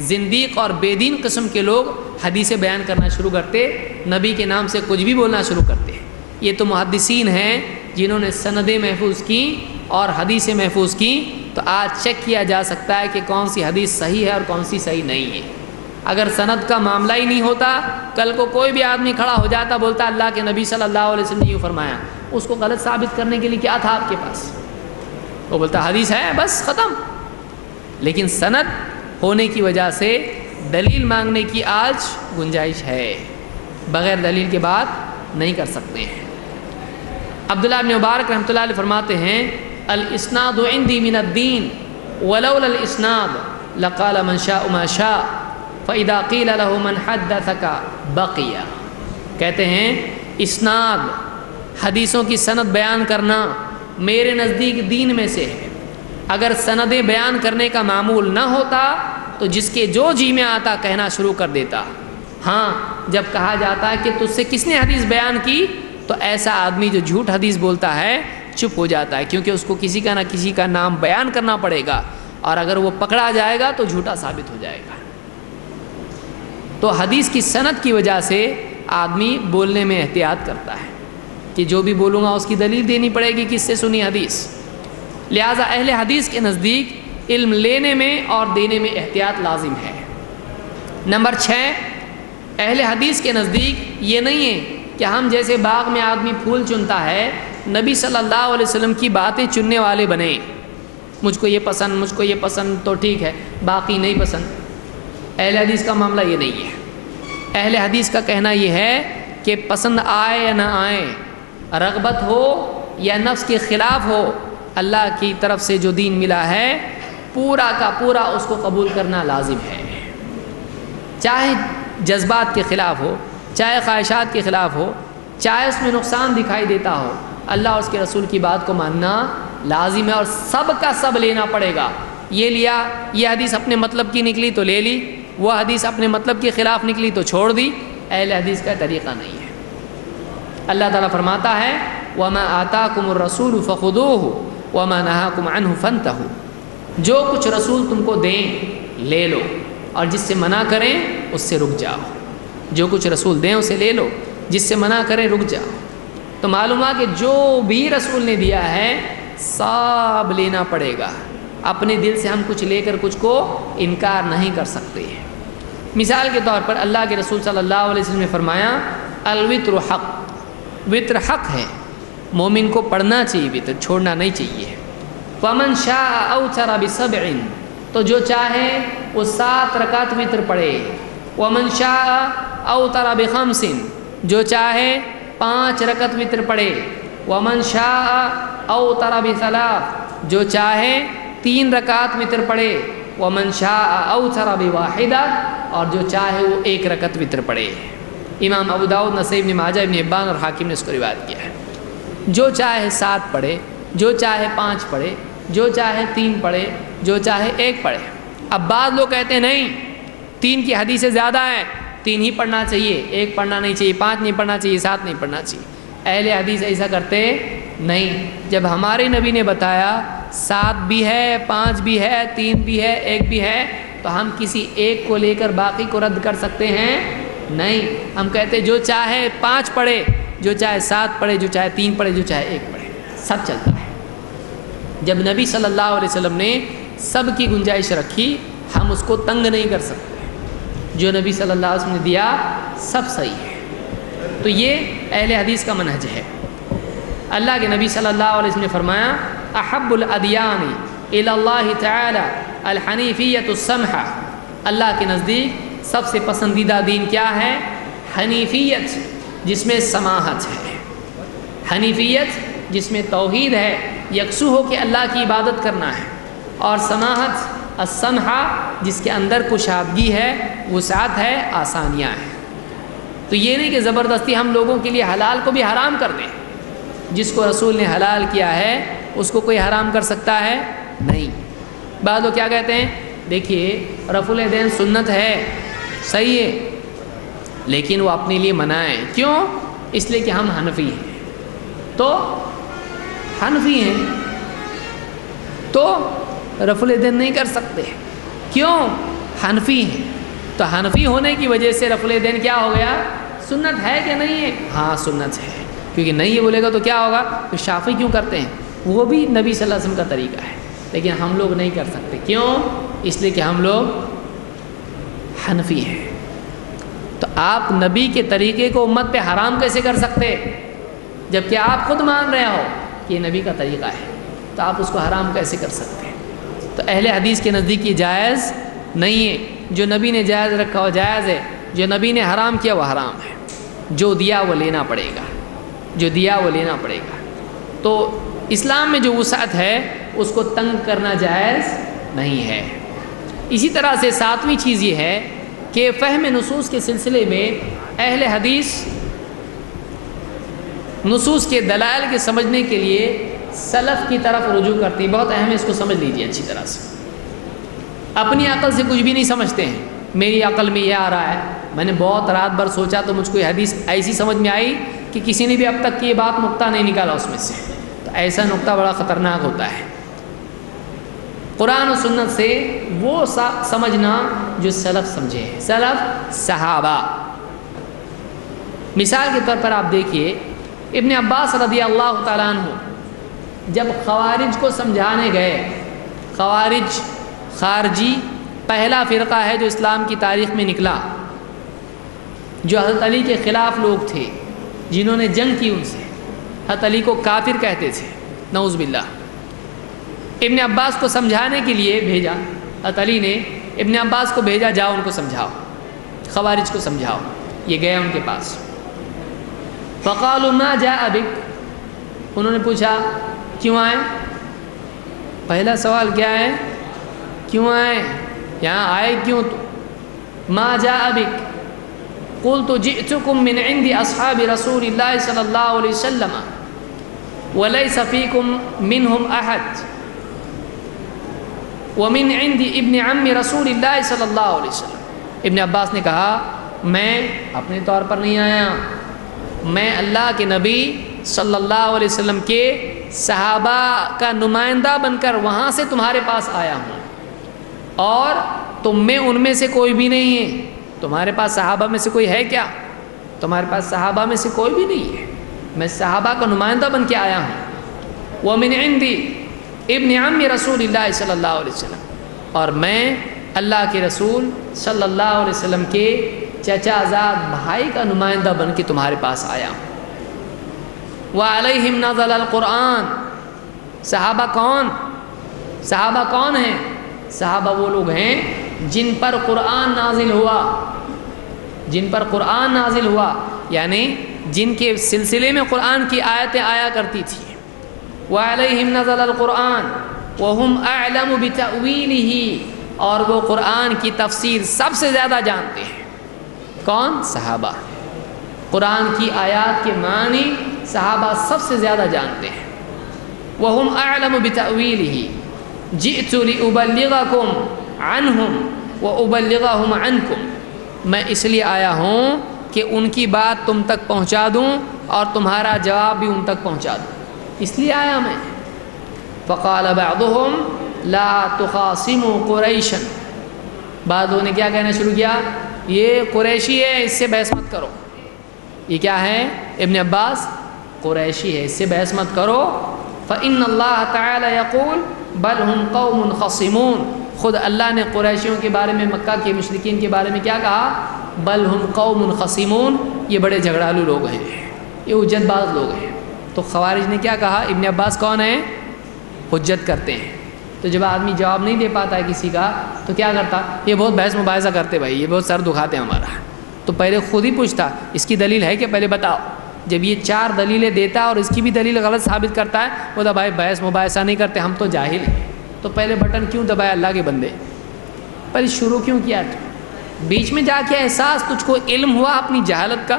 زندیق اور بے دین قسم کے لوگ حدیثیں بیان کرنا شروع کرتے، نبی کے نام سے کچھ بھی بولنا شروع کرتے۔ یہ تو محدثین ہیں جنہوں نے سندیں محفوظ کی اور حدیثیں محفوظ کی، تو آج چیک کیا جا سکتا ہے کہ کون سی حدیث صحیح ہے اور کون سی صحیح نہیں ہے۔ اگر سند کا معاملہ ہی نہیں ہوتا، کل کو کوئی بھی آدمی کھڑا ہو جاتا بولتا اللہ کے نبی صلی اللہ علیہ وسلم نے یوں فرمایا، اس کو غلط ثابت کرنے کے لیے کیا تھا آپ کے پاس؟ وہ بولتا حدیث ہے بس ختم۔ لیکن سند ہونے کی وجہ سے دلیل مانگنے کی آج گنجائش ہے، بغیر دلیل کے بات نہیں کر سکتے ہیں۔ عبداللہ بن مبارک رحمۃ اللہ علیہ فرماتے ہیں الاسناد عندی من الدین ولولا الاسناد لقال من شاء ما شاء فاذا قیل له من حدثك بقي، کہتے ہیں اسناد، حدیثوں کی سند بیان کرنا میرے نزدیک دین میں سے ہے۔ اگر سندیں بیان کرنے کا معمول نہ ہوتا تو جس کے جو جی میں آتا کہنا شروع کر دیتا۔ ہاں، جب کہا جاتا ہے کہ تجھ سے کس نے حدیث بیان کی، تو ایسا آدمی جو جھوٹ حدیث بولتا ہے چپ ہو جاتا ہے، کیونکہ اس کو کسی کا نہ کسی کا نام بیان کرنا پڑے گا، اور اگر وہ پکڑا جائے گا تو جھوٹا ثابت ہو جائے گا۔ تو حدیث کی سند کی وجہ سے آدمی بولنے میں احتیاط کرتا ہے کہ جو بھی بولوں گا اس کی دلیل دینی پڑے گی کس سے سنی حدیث۔ لہٰذا اہل حدیث کے نزدیک علم لینے میں اور دینے میں احتیاط لازم ہے۔ نمبر 6، اہل حدیث کے نزدیک یہ نہیں ہے کہ ہم جیسے باغ میں آدمی پھول چنتا ہے، نبی صلی اللہ علیہ وسلم کی باتیں چننے والے بنیں، مجھ کو یہ پسند، مجھ کو یہ پسند تو ٹھیک ہے، باقی نہیں پسند۔ اہل حدیث کا معاملہ یہ نہیں ہے۔ اہل حدیث کا کہنا یہ ہے کہ پسند آئے یا نہ آئے، رغبت ہو یا نفس کے خلاف ہو، اللہ کی طرف سے جو دین ملا ہے پورا کا پورا اس کو قبول کرنا لازم ہے، چاہے جذبات کے خلاف ہو، چاہے خواہشات کے خلاف ہو، چاہے اس میں نقصان دکھائی دیتا ہو، اللہ اور اس کے رسول کی بات کو ماننا لازم ہے، اور سب کا سب لینا پڑے گا۔ یہ لیا، یہ حدیث اپنے مطلب کی نکلی تو لے لی، وہ حدیث اپنے مطلب کے خلاف نکلی تو چھوڑ دی، اہل حدیث کا طریقہ نہیں ہے۔ اللہ تعالیٰ فرماتا ہے وَمَا آتَاكُمُ الرَّسُولُ فَخُذُوهُ وَمَا نَهَاكُمْ عَنْهُ فَانْتَهُوا، جو کچھ رسول تم کو دیں لے لو، اور جس سے منع کریں اس سے رک جاؤ۔ جو کچھ رسول دیں اسے لے لو، جس سے منع کریں رک جاؤ۔ تو معلوم ہے کہ جو بھی رسول نے دیا ہے سب لینا پڑے گا، اپنے دل سے ہم کچھ لے کر کچھ کو انکار نہیں کر سکتے۔ مثال کے طور پر اللہ کے رسول صلی اللہ علیہ وسلم نے فرمایا الوتر حق، وطر حق ہے، مومن کو پڑھنا چاہیے، وطر چھوڑنا نہیں چاہیے۔ فمن شاء اوتر بسبع، تو جو چاہے وہ 7 رکعت وطر پڑھے۔ ومن شاء اوتر بخمس، جو چاہے 5 رکعت وطر پڑھے۔ ومن شاء اوتر بثلاث، جو چاہے 3 رکعت وطر پڑھے۔ ومن شاء اوتر بواحدہ، اور جو چاہے وہ 1 رکعت وطر پڑھے۔ امام ابو داؤد، نسائی، ابن ماجہ، ابن حبان اور حاکم نے اس کو روایت کیا ہے۔ جو چاہے 7 پڑھے، جو چاہے 5 پڑھے، جو چاہے 3 پڑھے، جو چاہے 1 پڑھے۔ اب بعض لوگ کہتے ہیں نہیں 3 کی حدیثیں زیادہ ہیں، 3 ہی پڑھنا چاہیے، 1 پڑھنا نہیں چاہیے، 5 نہیں پڑھنا چاہیے، 7 نہیں پڑھنا چاہیے۔ اہل حدیث ایسا کرتے نہیں۔ جب ہمارے نبی نے بتایا 7 بھی ہے، 5 بھی ہے، 3 بھی ہے، 1 بھی ہے، تو ہم کسی ایک کو لے کر باقی کو رد کر سکتے ہیں؟ نہیں۔ ہم کہتے جو چاہے 5 پڑھے، جو چاہے 7 پڑھے، جو چاہے 3 پڑھے، جو چاہے 1 پڑھے، سب چلتا ہے۔ جب نبی صلی اللہ علیہ وسلم نے سب کی گنجائش رکھی، ہم اس کو تنگ نہیں کر سکتے۔ جو نبی صلی اللہ علیہ وسلم نے دیا سب صحیح ہے۔ تو یہ اہل حدیث کا منہج ہے۔ اللہ کے نبی صلی اللہ علیہ وسلم نے فرمایا احب الادیان الی اللہ تعالی الحنیفیۃ السمحہ، اللہ کے نزدیک سب سے پسندیدہ دین کیا ہے؟ حنیفیت، جس میں سماحت ہے، حنیفیت جس میں توحید ہے، یکسو ہو کے اللہ کی عبادت کرنا ہے، اور سماحت السمحہ جس کے اندر کشادگی ہے، وسعت ہے، آسانیاں ہیں۔ تو یہ نہیں کہ زبردستی ہم لوگوں کے لیے حلال کو بھی حرام کر دیں۔ جس کو رسول نے حلال کیا ہے اس کو کوئی حرام کر سکتا ہے؟ نہیں۔ بعض لوگ کیا کہتے ہیں، دیکھیے رفع الیدین سنت ہے، صحیح ہے، لیکن وہ اپنے لیے منع ہے۔ کیوں؟ اس لیے کہ ہم حنفی ہیں، تو حنفی ہیں تو رفع الیدین نہیں کر سکتے۔ کیوں؟ حنفی ہیں، تو حنفی ہونے کی وجہ سے رفع الیدین کیا ہو گیا؟ سنت ہے کہ نہیں ہے؟ ہاں سنت ہے، کیونکہ نہیں یہ بولے گا تو کیا ہوگا؟ تو شافعی کیوں کرتے ہیں؟ وہ بھی نبی صلی اللہ علیہ وسلم کا طریقہ ہے، لیکن ہم لوگ نہیں کر سکتے۔ کیوں؟ اس لیے کہ ہم لوگ حنفی ہیں۔ تو آپ نبی کے طریقے کو امت پہ حرام کیسے کر سکتے؟ جبکہ آپ خود مان رہے ہو کہ یہ نبی کا طریقہ ہے، تو آپ اس کو حرام کیسے کر سکتے ہیں؟ تو اہل حدیث کے نزدیک یہ جائز نہیں ہے۔ جو نبی نے جائز رکھا وہ جائز ہے، جو نبی نے حرام کیا وہ حرام ہے۔ جو دیا وہ لینا پڑے گا، جو دیا وہ لینا پڑے گا۔ تو اسلام میں جو وسعت ہے اس کو تنگ کرنا جائز نہیں ہے۔ اسی طرح سے 7ویں چیز یہ ہے کہ فہم نصوص کے سلسلے میں اہل حدیث نصوص کے دلائل کے سمجھنے کے لیے سلف کی طرف رجوع کرتی ہیں۔ بہت اہم ہے، اس کو سمجھ لیجیے اچھی طرح سے۔ اپنی عقل سے کچھ بھی نہیں سمجھتے ہیں، میری عقل میں یہ آ رہا ہے، میں نے بہت رات بھر سوچا تو مجھ کو یہ حدیث ایسی سمجھ میں آئی کہ کسی نے بھی اب تک یہ بات نقطہ نہیں نکالا اس میں سے، تو ایسا نقطہ بڑا خطرناک ہوتا ہے۔ قرآن و سنت سے وہ سمجھنا جو سلف سمجھے، سلف صحابہ۔ مثال کے طور پر آپ دیکھیے ابن عباس رضی اللہ تعالیٰ عنہ جب خوارج کو سمجھانے گئے، خوارج خارجی پہلا فرقہ ہے جو اسلام کی تاریخ میں نکلا، جو حضرت علی کے خلاف لوگ تھے، جنہوں نے جنگ کی ان سے، حضرت علی کو کافر کہتے تھے، نعوذ باللہ۔ ابن عباس کو سمجھانے کے لیے بھیجا، حضرت علی نے ابن عباس کو بھیجا، جاؤ ان کو سمجھاؤ، خوارج کو سمجھاؤ۔ یہ گئے ان کے پاس، فقالوا ما جاء بک، انہوں نے پوچھا کیوں آئے؟ پہلا سوال کیا ہے؟ کیوں آئے؟ یہاں آئے کیوں تو؟ ما جاء بک قلت جئتكم من عند اصحاب رسول اللہ صلی اللہ علیہ وسلم وليس فيكم منهم احد ومن عند ابن عم رسول اللہ صلی اللہ علیہ وسلم۔ ابن عباس نے کہا میں اپنے طور پر نہیں آیا، میں اللہ کے نبی صلی اللہ علیہ وسلم کے صحابہ کا نمائندہ بن کر وہاں سے تمہارے پاس آیا ہوں، اور تم میں ان میں سے کوئی بھی نہیں ہے۔ تمہارے پاس صحابہ میں سے کوئی ہے کیا؟ تمہارے پاس صحابہ میں سے کوئی بھی نہیں ہے، میں صحابہ کا نمائندہ بن کے آیا ہوں۔ وَمِنْ عِنْدِي ابن عم رسول اللہ صلی اللہ علیہ وسلم، اور میں اللہ کے رسول صلی اللہ علیہ وسلم کے چچا زاد بھائی کا نمائندہ بن کے تمہارے پاس آیا ہوں۔ وَعَلَيْهِمْ نَزَلَ الْقُرْآنِ، صحابہ کون؟ صحابہ کون ہیں؟ صحابہ وہ لوگ ہیں جن پر قرآن نازل ہوا، جن پر قرآن نازل ہوا، یعنی جن کے سلسلے میں قرآن کی آیتیں آیا کرتی تھی۔ وَعَلَيْهِمْ نَزَلَ الْقُرْآنِ وَهُمْ أَعْلَمُ بِتَأْوِيلِهِ، اور وہ قرآن کی تفسیر سب سے زیادہ جانتے ہیں۔ کون؟ صحابہ۔ قرآن کی آیات کے معنی صحابہ سب سے زیادہ جانتے ہیں۔ وَهُمْ أَعْلَمُ بِتَأْوِيلِهِ جِئْتُ لِأُبَلِّغَكُمْ عَنْهُمْ وَأُبَلِّغَهُمْ عَنْكُمْ، میں اس لیے آیا ہوں کہ ان کی بات تم تک پہنچا دوں اور تمہارا جواب بھی ان تک پہنچا دوں، اس لیے آیا میں۔ فَقَالَ بَعْضُهُمْ لَا تُخَاصِمُوا قُرَيْشًا، بعضوں نے کیا کہنا شروع کیا؟ یہ قریشی ہے، اس سے بحث مت کرو۔ یہ کیا ہے؟ ابن عباس قریشی ہے، اس سے بحث مت کرو۔ فَإِنَّ اللَّهَ تَعَالَى يَقُولُ بَلْ هُمْ قَوْمٌ خَصِمُونَ، خود اللہ نے قریشیوں کے بارے میں، مکہ کے مشرکین کے بارے میں کیا کہا؟ بل ہم قوم خصیمون، یہ بڑے جھگڑالو لوگ ہیں، یہ حجت باز لوگ ہیں۔ تو خوارج نے کیا کہا؟ ابن عباس کون ہیں؟ حجت کرتے ہیں۔ تو جب آدمی جواب نہیں دے پاتا ہے کسی کا تو کیا کرتا؟ یہ بہت بحث مباحثہ کرتے بھائی، یہ بہت سر دکھاتے ہیں ہمارا۔ تو پہلے خود ہی پوچھتا اس کی دلیل ہے کہ پہلے بتاؤ۔ جب یہ 4 دلیلیں دیتا اور اس کی بھی دلیل غلط ثابت کرتا ہے، بولتا بھائی بحث مباحثہ نہیں کرتے، ہم تو جاہل ہیں۔ تو پہلے بٹن کیوں دبایا اللہ کے بندے؟ پہلے شروع کیوں کیا تو؟ بیچ میں جا کے احساس تجھ کو علم ہوا اپنی جہالت کا؟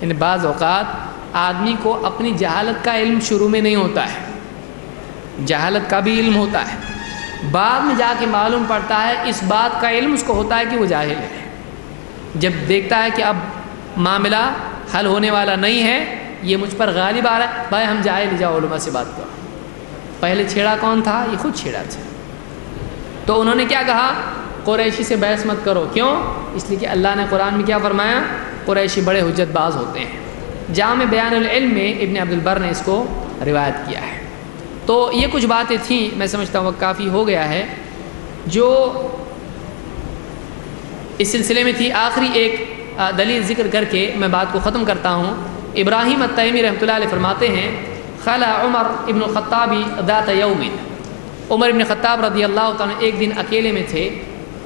یعنی بعض اوقات آدمی کو اپنی جہالت کا علم شروع میں نہیں ہوتا ہے، جہالت کا بھی علم ہوتا ہے، بعد میں جا کے معلوم پڑتا ہے، اس بات کا علم اس کو ہوتا ہے کہ وہ جاہل ہے۔ جب دیکھتا ہے کہ اب معاملہ حل ہونے والا نہیں ہے، یہ مجھ پر غالب آ رہا ہے، بھائی ہم جاہل، جاؤ علماء سے بات کرو۔ پہلے چھیڑا کون تھا؟ یہ خود چھیڑا تھا۔ تو انہوں نے کیا کہا؟ قریشی سے بحث مت کرو۔ کیوں؟ اس لیے کہ اللہ نے قرآن میں کیا فرمایا؟ قریشی بڑے حجت باز ہوتے ہیں۔ جامع بیان العلم میں ابن عبد البر نے اس کو روایت کیا ہے۔ تو یہ کچھ باتیں تھیں، میں سمجھتا ہوں وقت کافی ہو گیا ہے، جو اس سلسلے میں تھی۔ آخری ایک دلیل ذکر کر کے میں بات کو ختم کرتا ہوں۔ ابراہیم التیمی رحمۃ اللہ علیہ فرماتے ہیں، خلا عمر ابن الخطاب ذات یوم، عمر ابن خطاب رضی اللہ تعالیٰ ایک دن اکیلے میں تھے،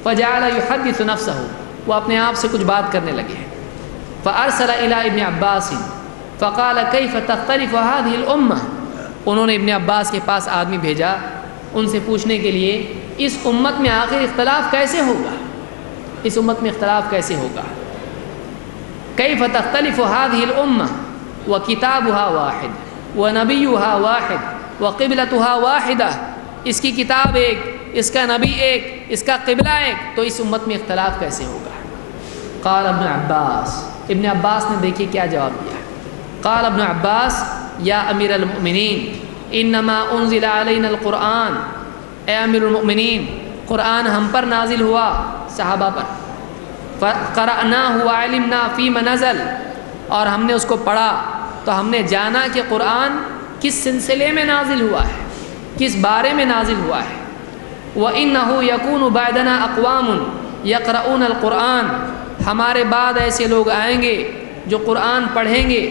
فجعل يحدث نفسه، وہ اپنے آپ سے کچھ بات کرنے لگے۔ فارسل الى ابن عباس فقال كيف تختلف هذه الامه، انہوں نے ابن عباس کے پاس آدمی بھیجا ان سے پوچھنے کے لیے اس امت میں آخر اختلاف کیسے ہوگا، اس امت میں اختلاف کیسے ہوگا؟ كيف تختلف هذه الامه وكتابها واحد ونبيها واحد وقبلتها واحده، اس کی کتاب ایک، اس کا نبی ایک، اس کا قبلہ ایک، تو اس امت میں اختلاف کیسے ہوگا؟ قال ابن عباس، ابن عباس نے دیکھیے کیا جواب دیا۔ قال ابن عباس یا امیر المؤمنین انما انزل علینا القرآن، اے امیر المؤمنین قرآن ہم پر نازل ہوا، صحابہ پر، فقرأناہ وعلمنا فیما نزل، اور ہم نے اس کو پڑھا تو ہم نے جانا کہ قرآن کس سلسلے میں نازل ہوا ہے، کس بارے میں نازل ہوا ہے۔ وَإِنَّهُ يَكُونُ بَعْدَنَا أَقْوَامٌ يَقْرَؤُونَ الْقُرْآنَ، ہمارے بعد ایسے لوگ آئیں گے جو قرآن پڑھیں گے،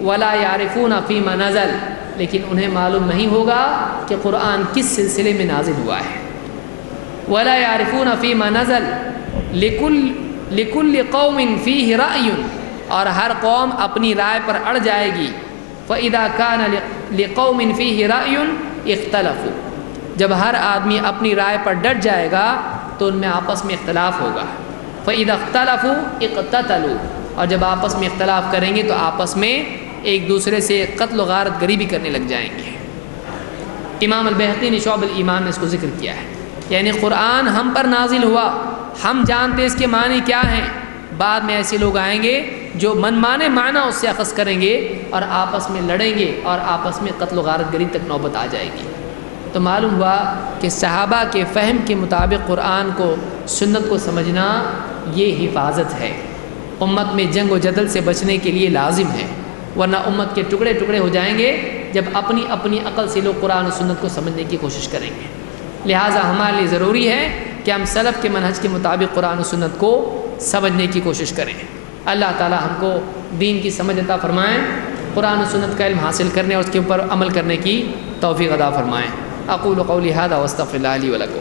وَلَا يَعْرِفُونَ فِي مَا نَزَلَ، لیکن انہیں معلوم نہیں ہوگا کہ قرآن کس سلسلے میں نازل ہوا ہے۔ وَلَا يَعْرِفُونَ فِي مَا نَزَلَ لِكُلِّ قَوْمٍ فِيهِ رَأْيٌ، اور ہر قوم اپنی رائے پر اڑ جائے گی۔ فَإِذَا كَانَ لِقَوْمٍ فِيهِ رَأْيٌ اختلفوا، جب ہر آدمی اپنی رائے پر ڈٹ جائے گا تو ان میں آپس میں اختلاف ہوگا۔ فَإِذَا اخْتَلَفُوا اقْتَتَلُوا، اور جب آپس میں اختلاف کریں گے تو آپس میں ایک دوسرے سے قتل و غارت گری بھی کرنے لگ جائیں گے۔ امام البیہقی نے شعب الایمان میں اس کو ذکر کیا ہے، یعنی قرآن ہم پر نازل ہوا، ہم جانتے اس کے معنی کیا ہیں، بعد میں ایسے لوگ آئیں گے جو منمانے معنی اس سے اخذ کریں گے اور آپس میں لڑیں گے اور آپس میں قتل و غارت گری تک نوبت آ جائے گی۔ تو معلوم ہوا کہ صحابہ کے فہم کے مطابق قرآن کو، سنت کو سمجھنا یہ حفاظت ہے، امت میں جنگ و جدل سے بچنے کے لیے لازم ہے، ورنہ امت کے ٹکڑے ٹکڑے ہو جائیں گے جب اپنی اپنی عقل سے لوگ قرآن و سنت کو سمجھنے کی کوشش کریں گے۔ لہٰذا ہمارے لیے ضروری ہے کہ ہم سلف کے منہج کے مطابق قرآن و سنت کو سمجھنے کی کوشش کریں۔ اللہ تعالی ہم کو دین کی سمجھ عطا فرمائیں، قرآن و سنت کا علم حاصل کرنے اور اس کے اوپر عمل کرنے کی توفیق عطا فرمائیں۔ اقول قولی ھذا واستغفر اللہ لی ولکم۔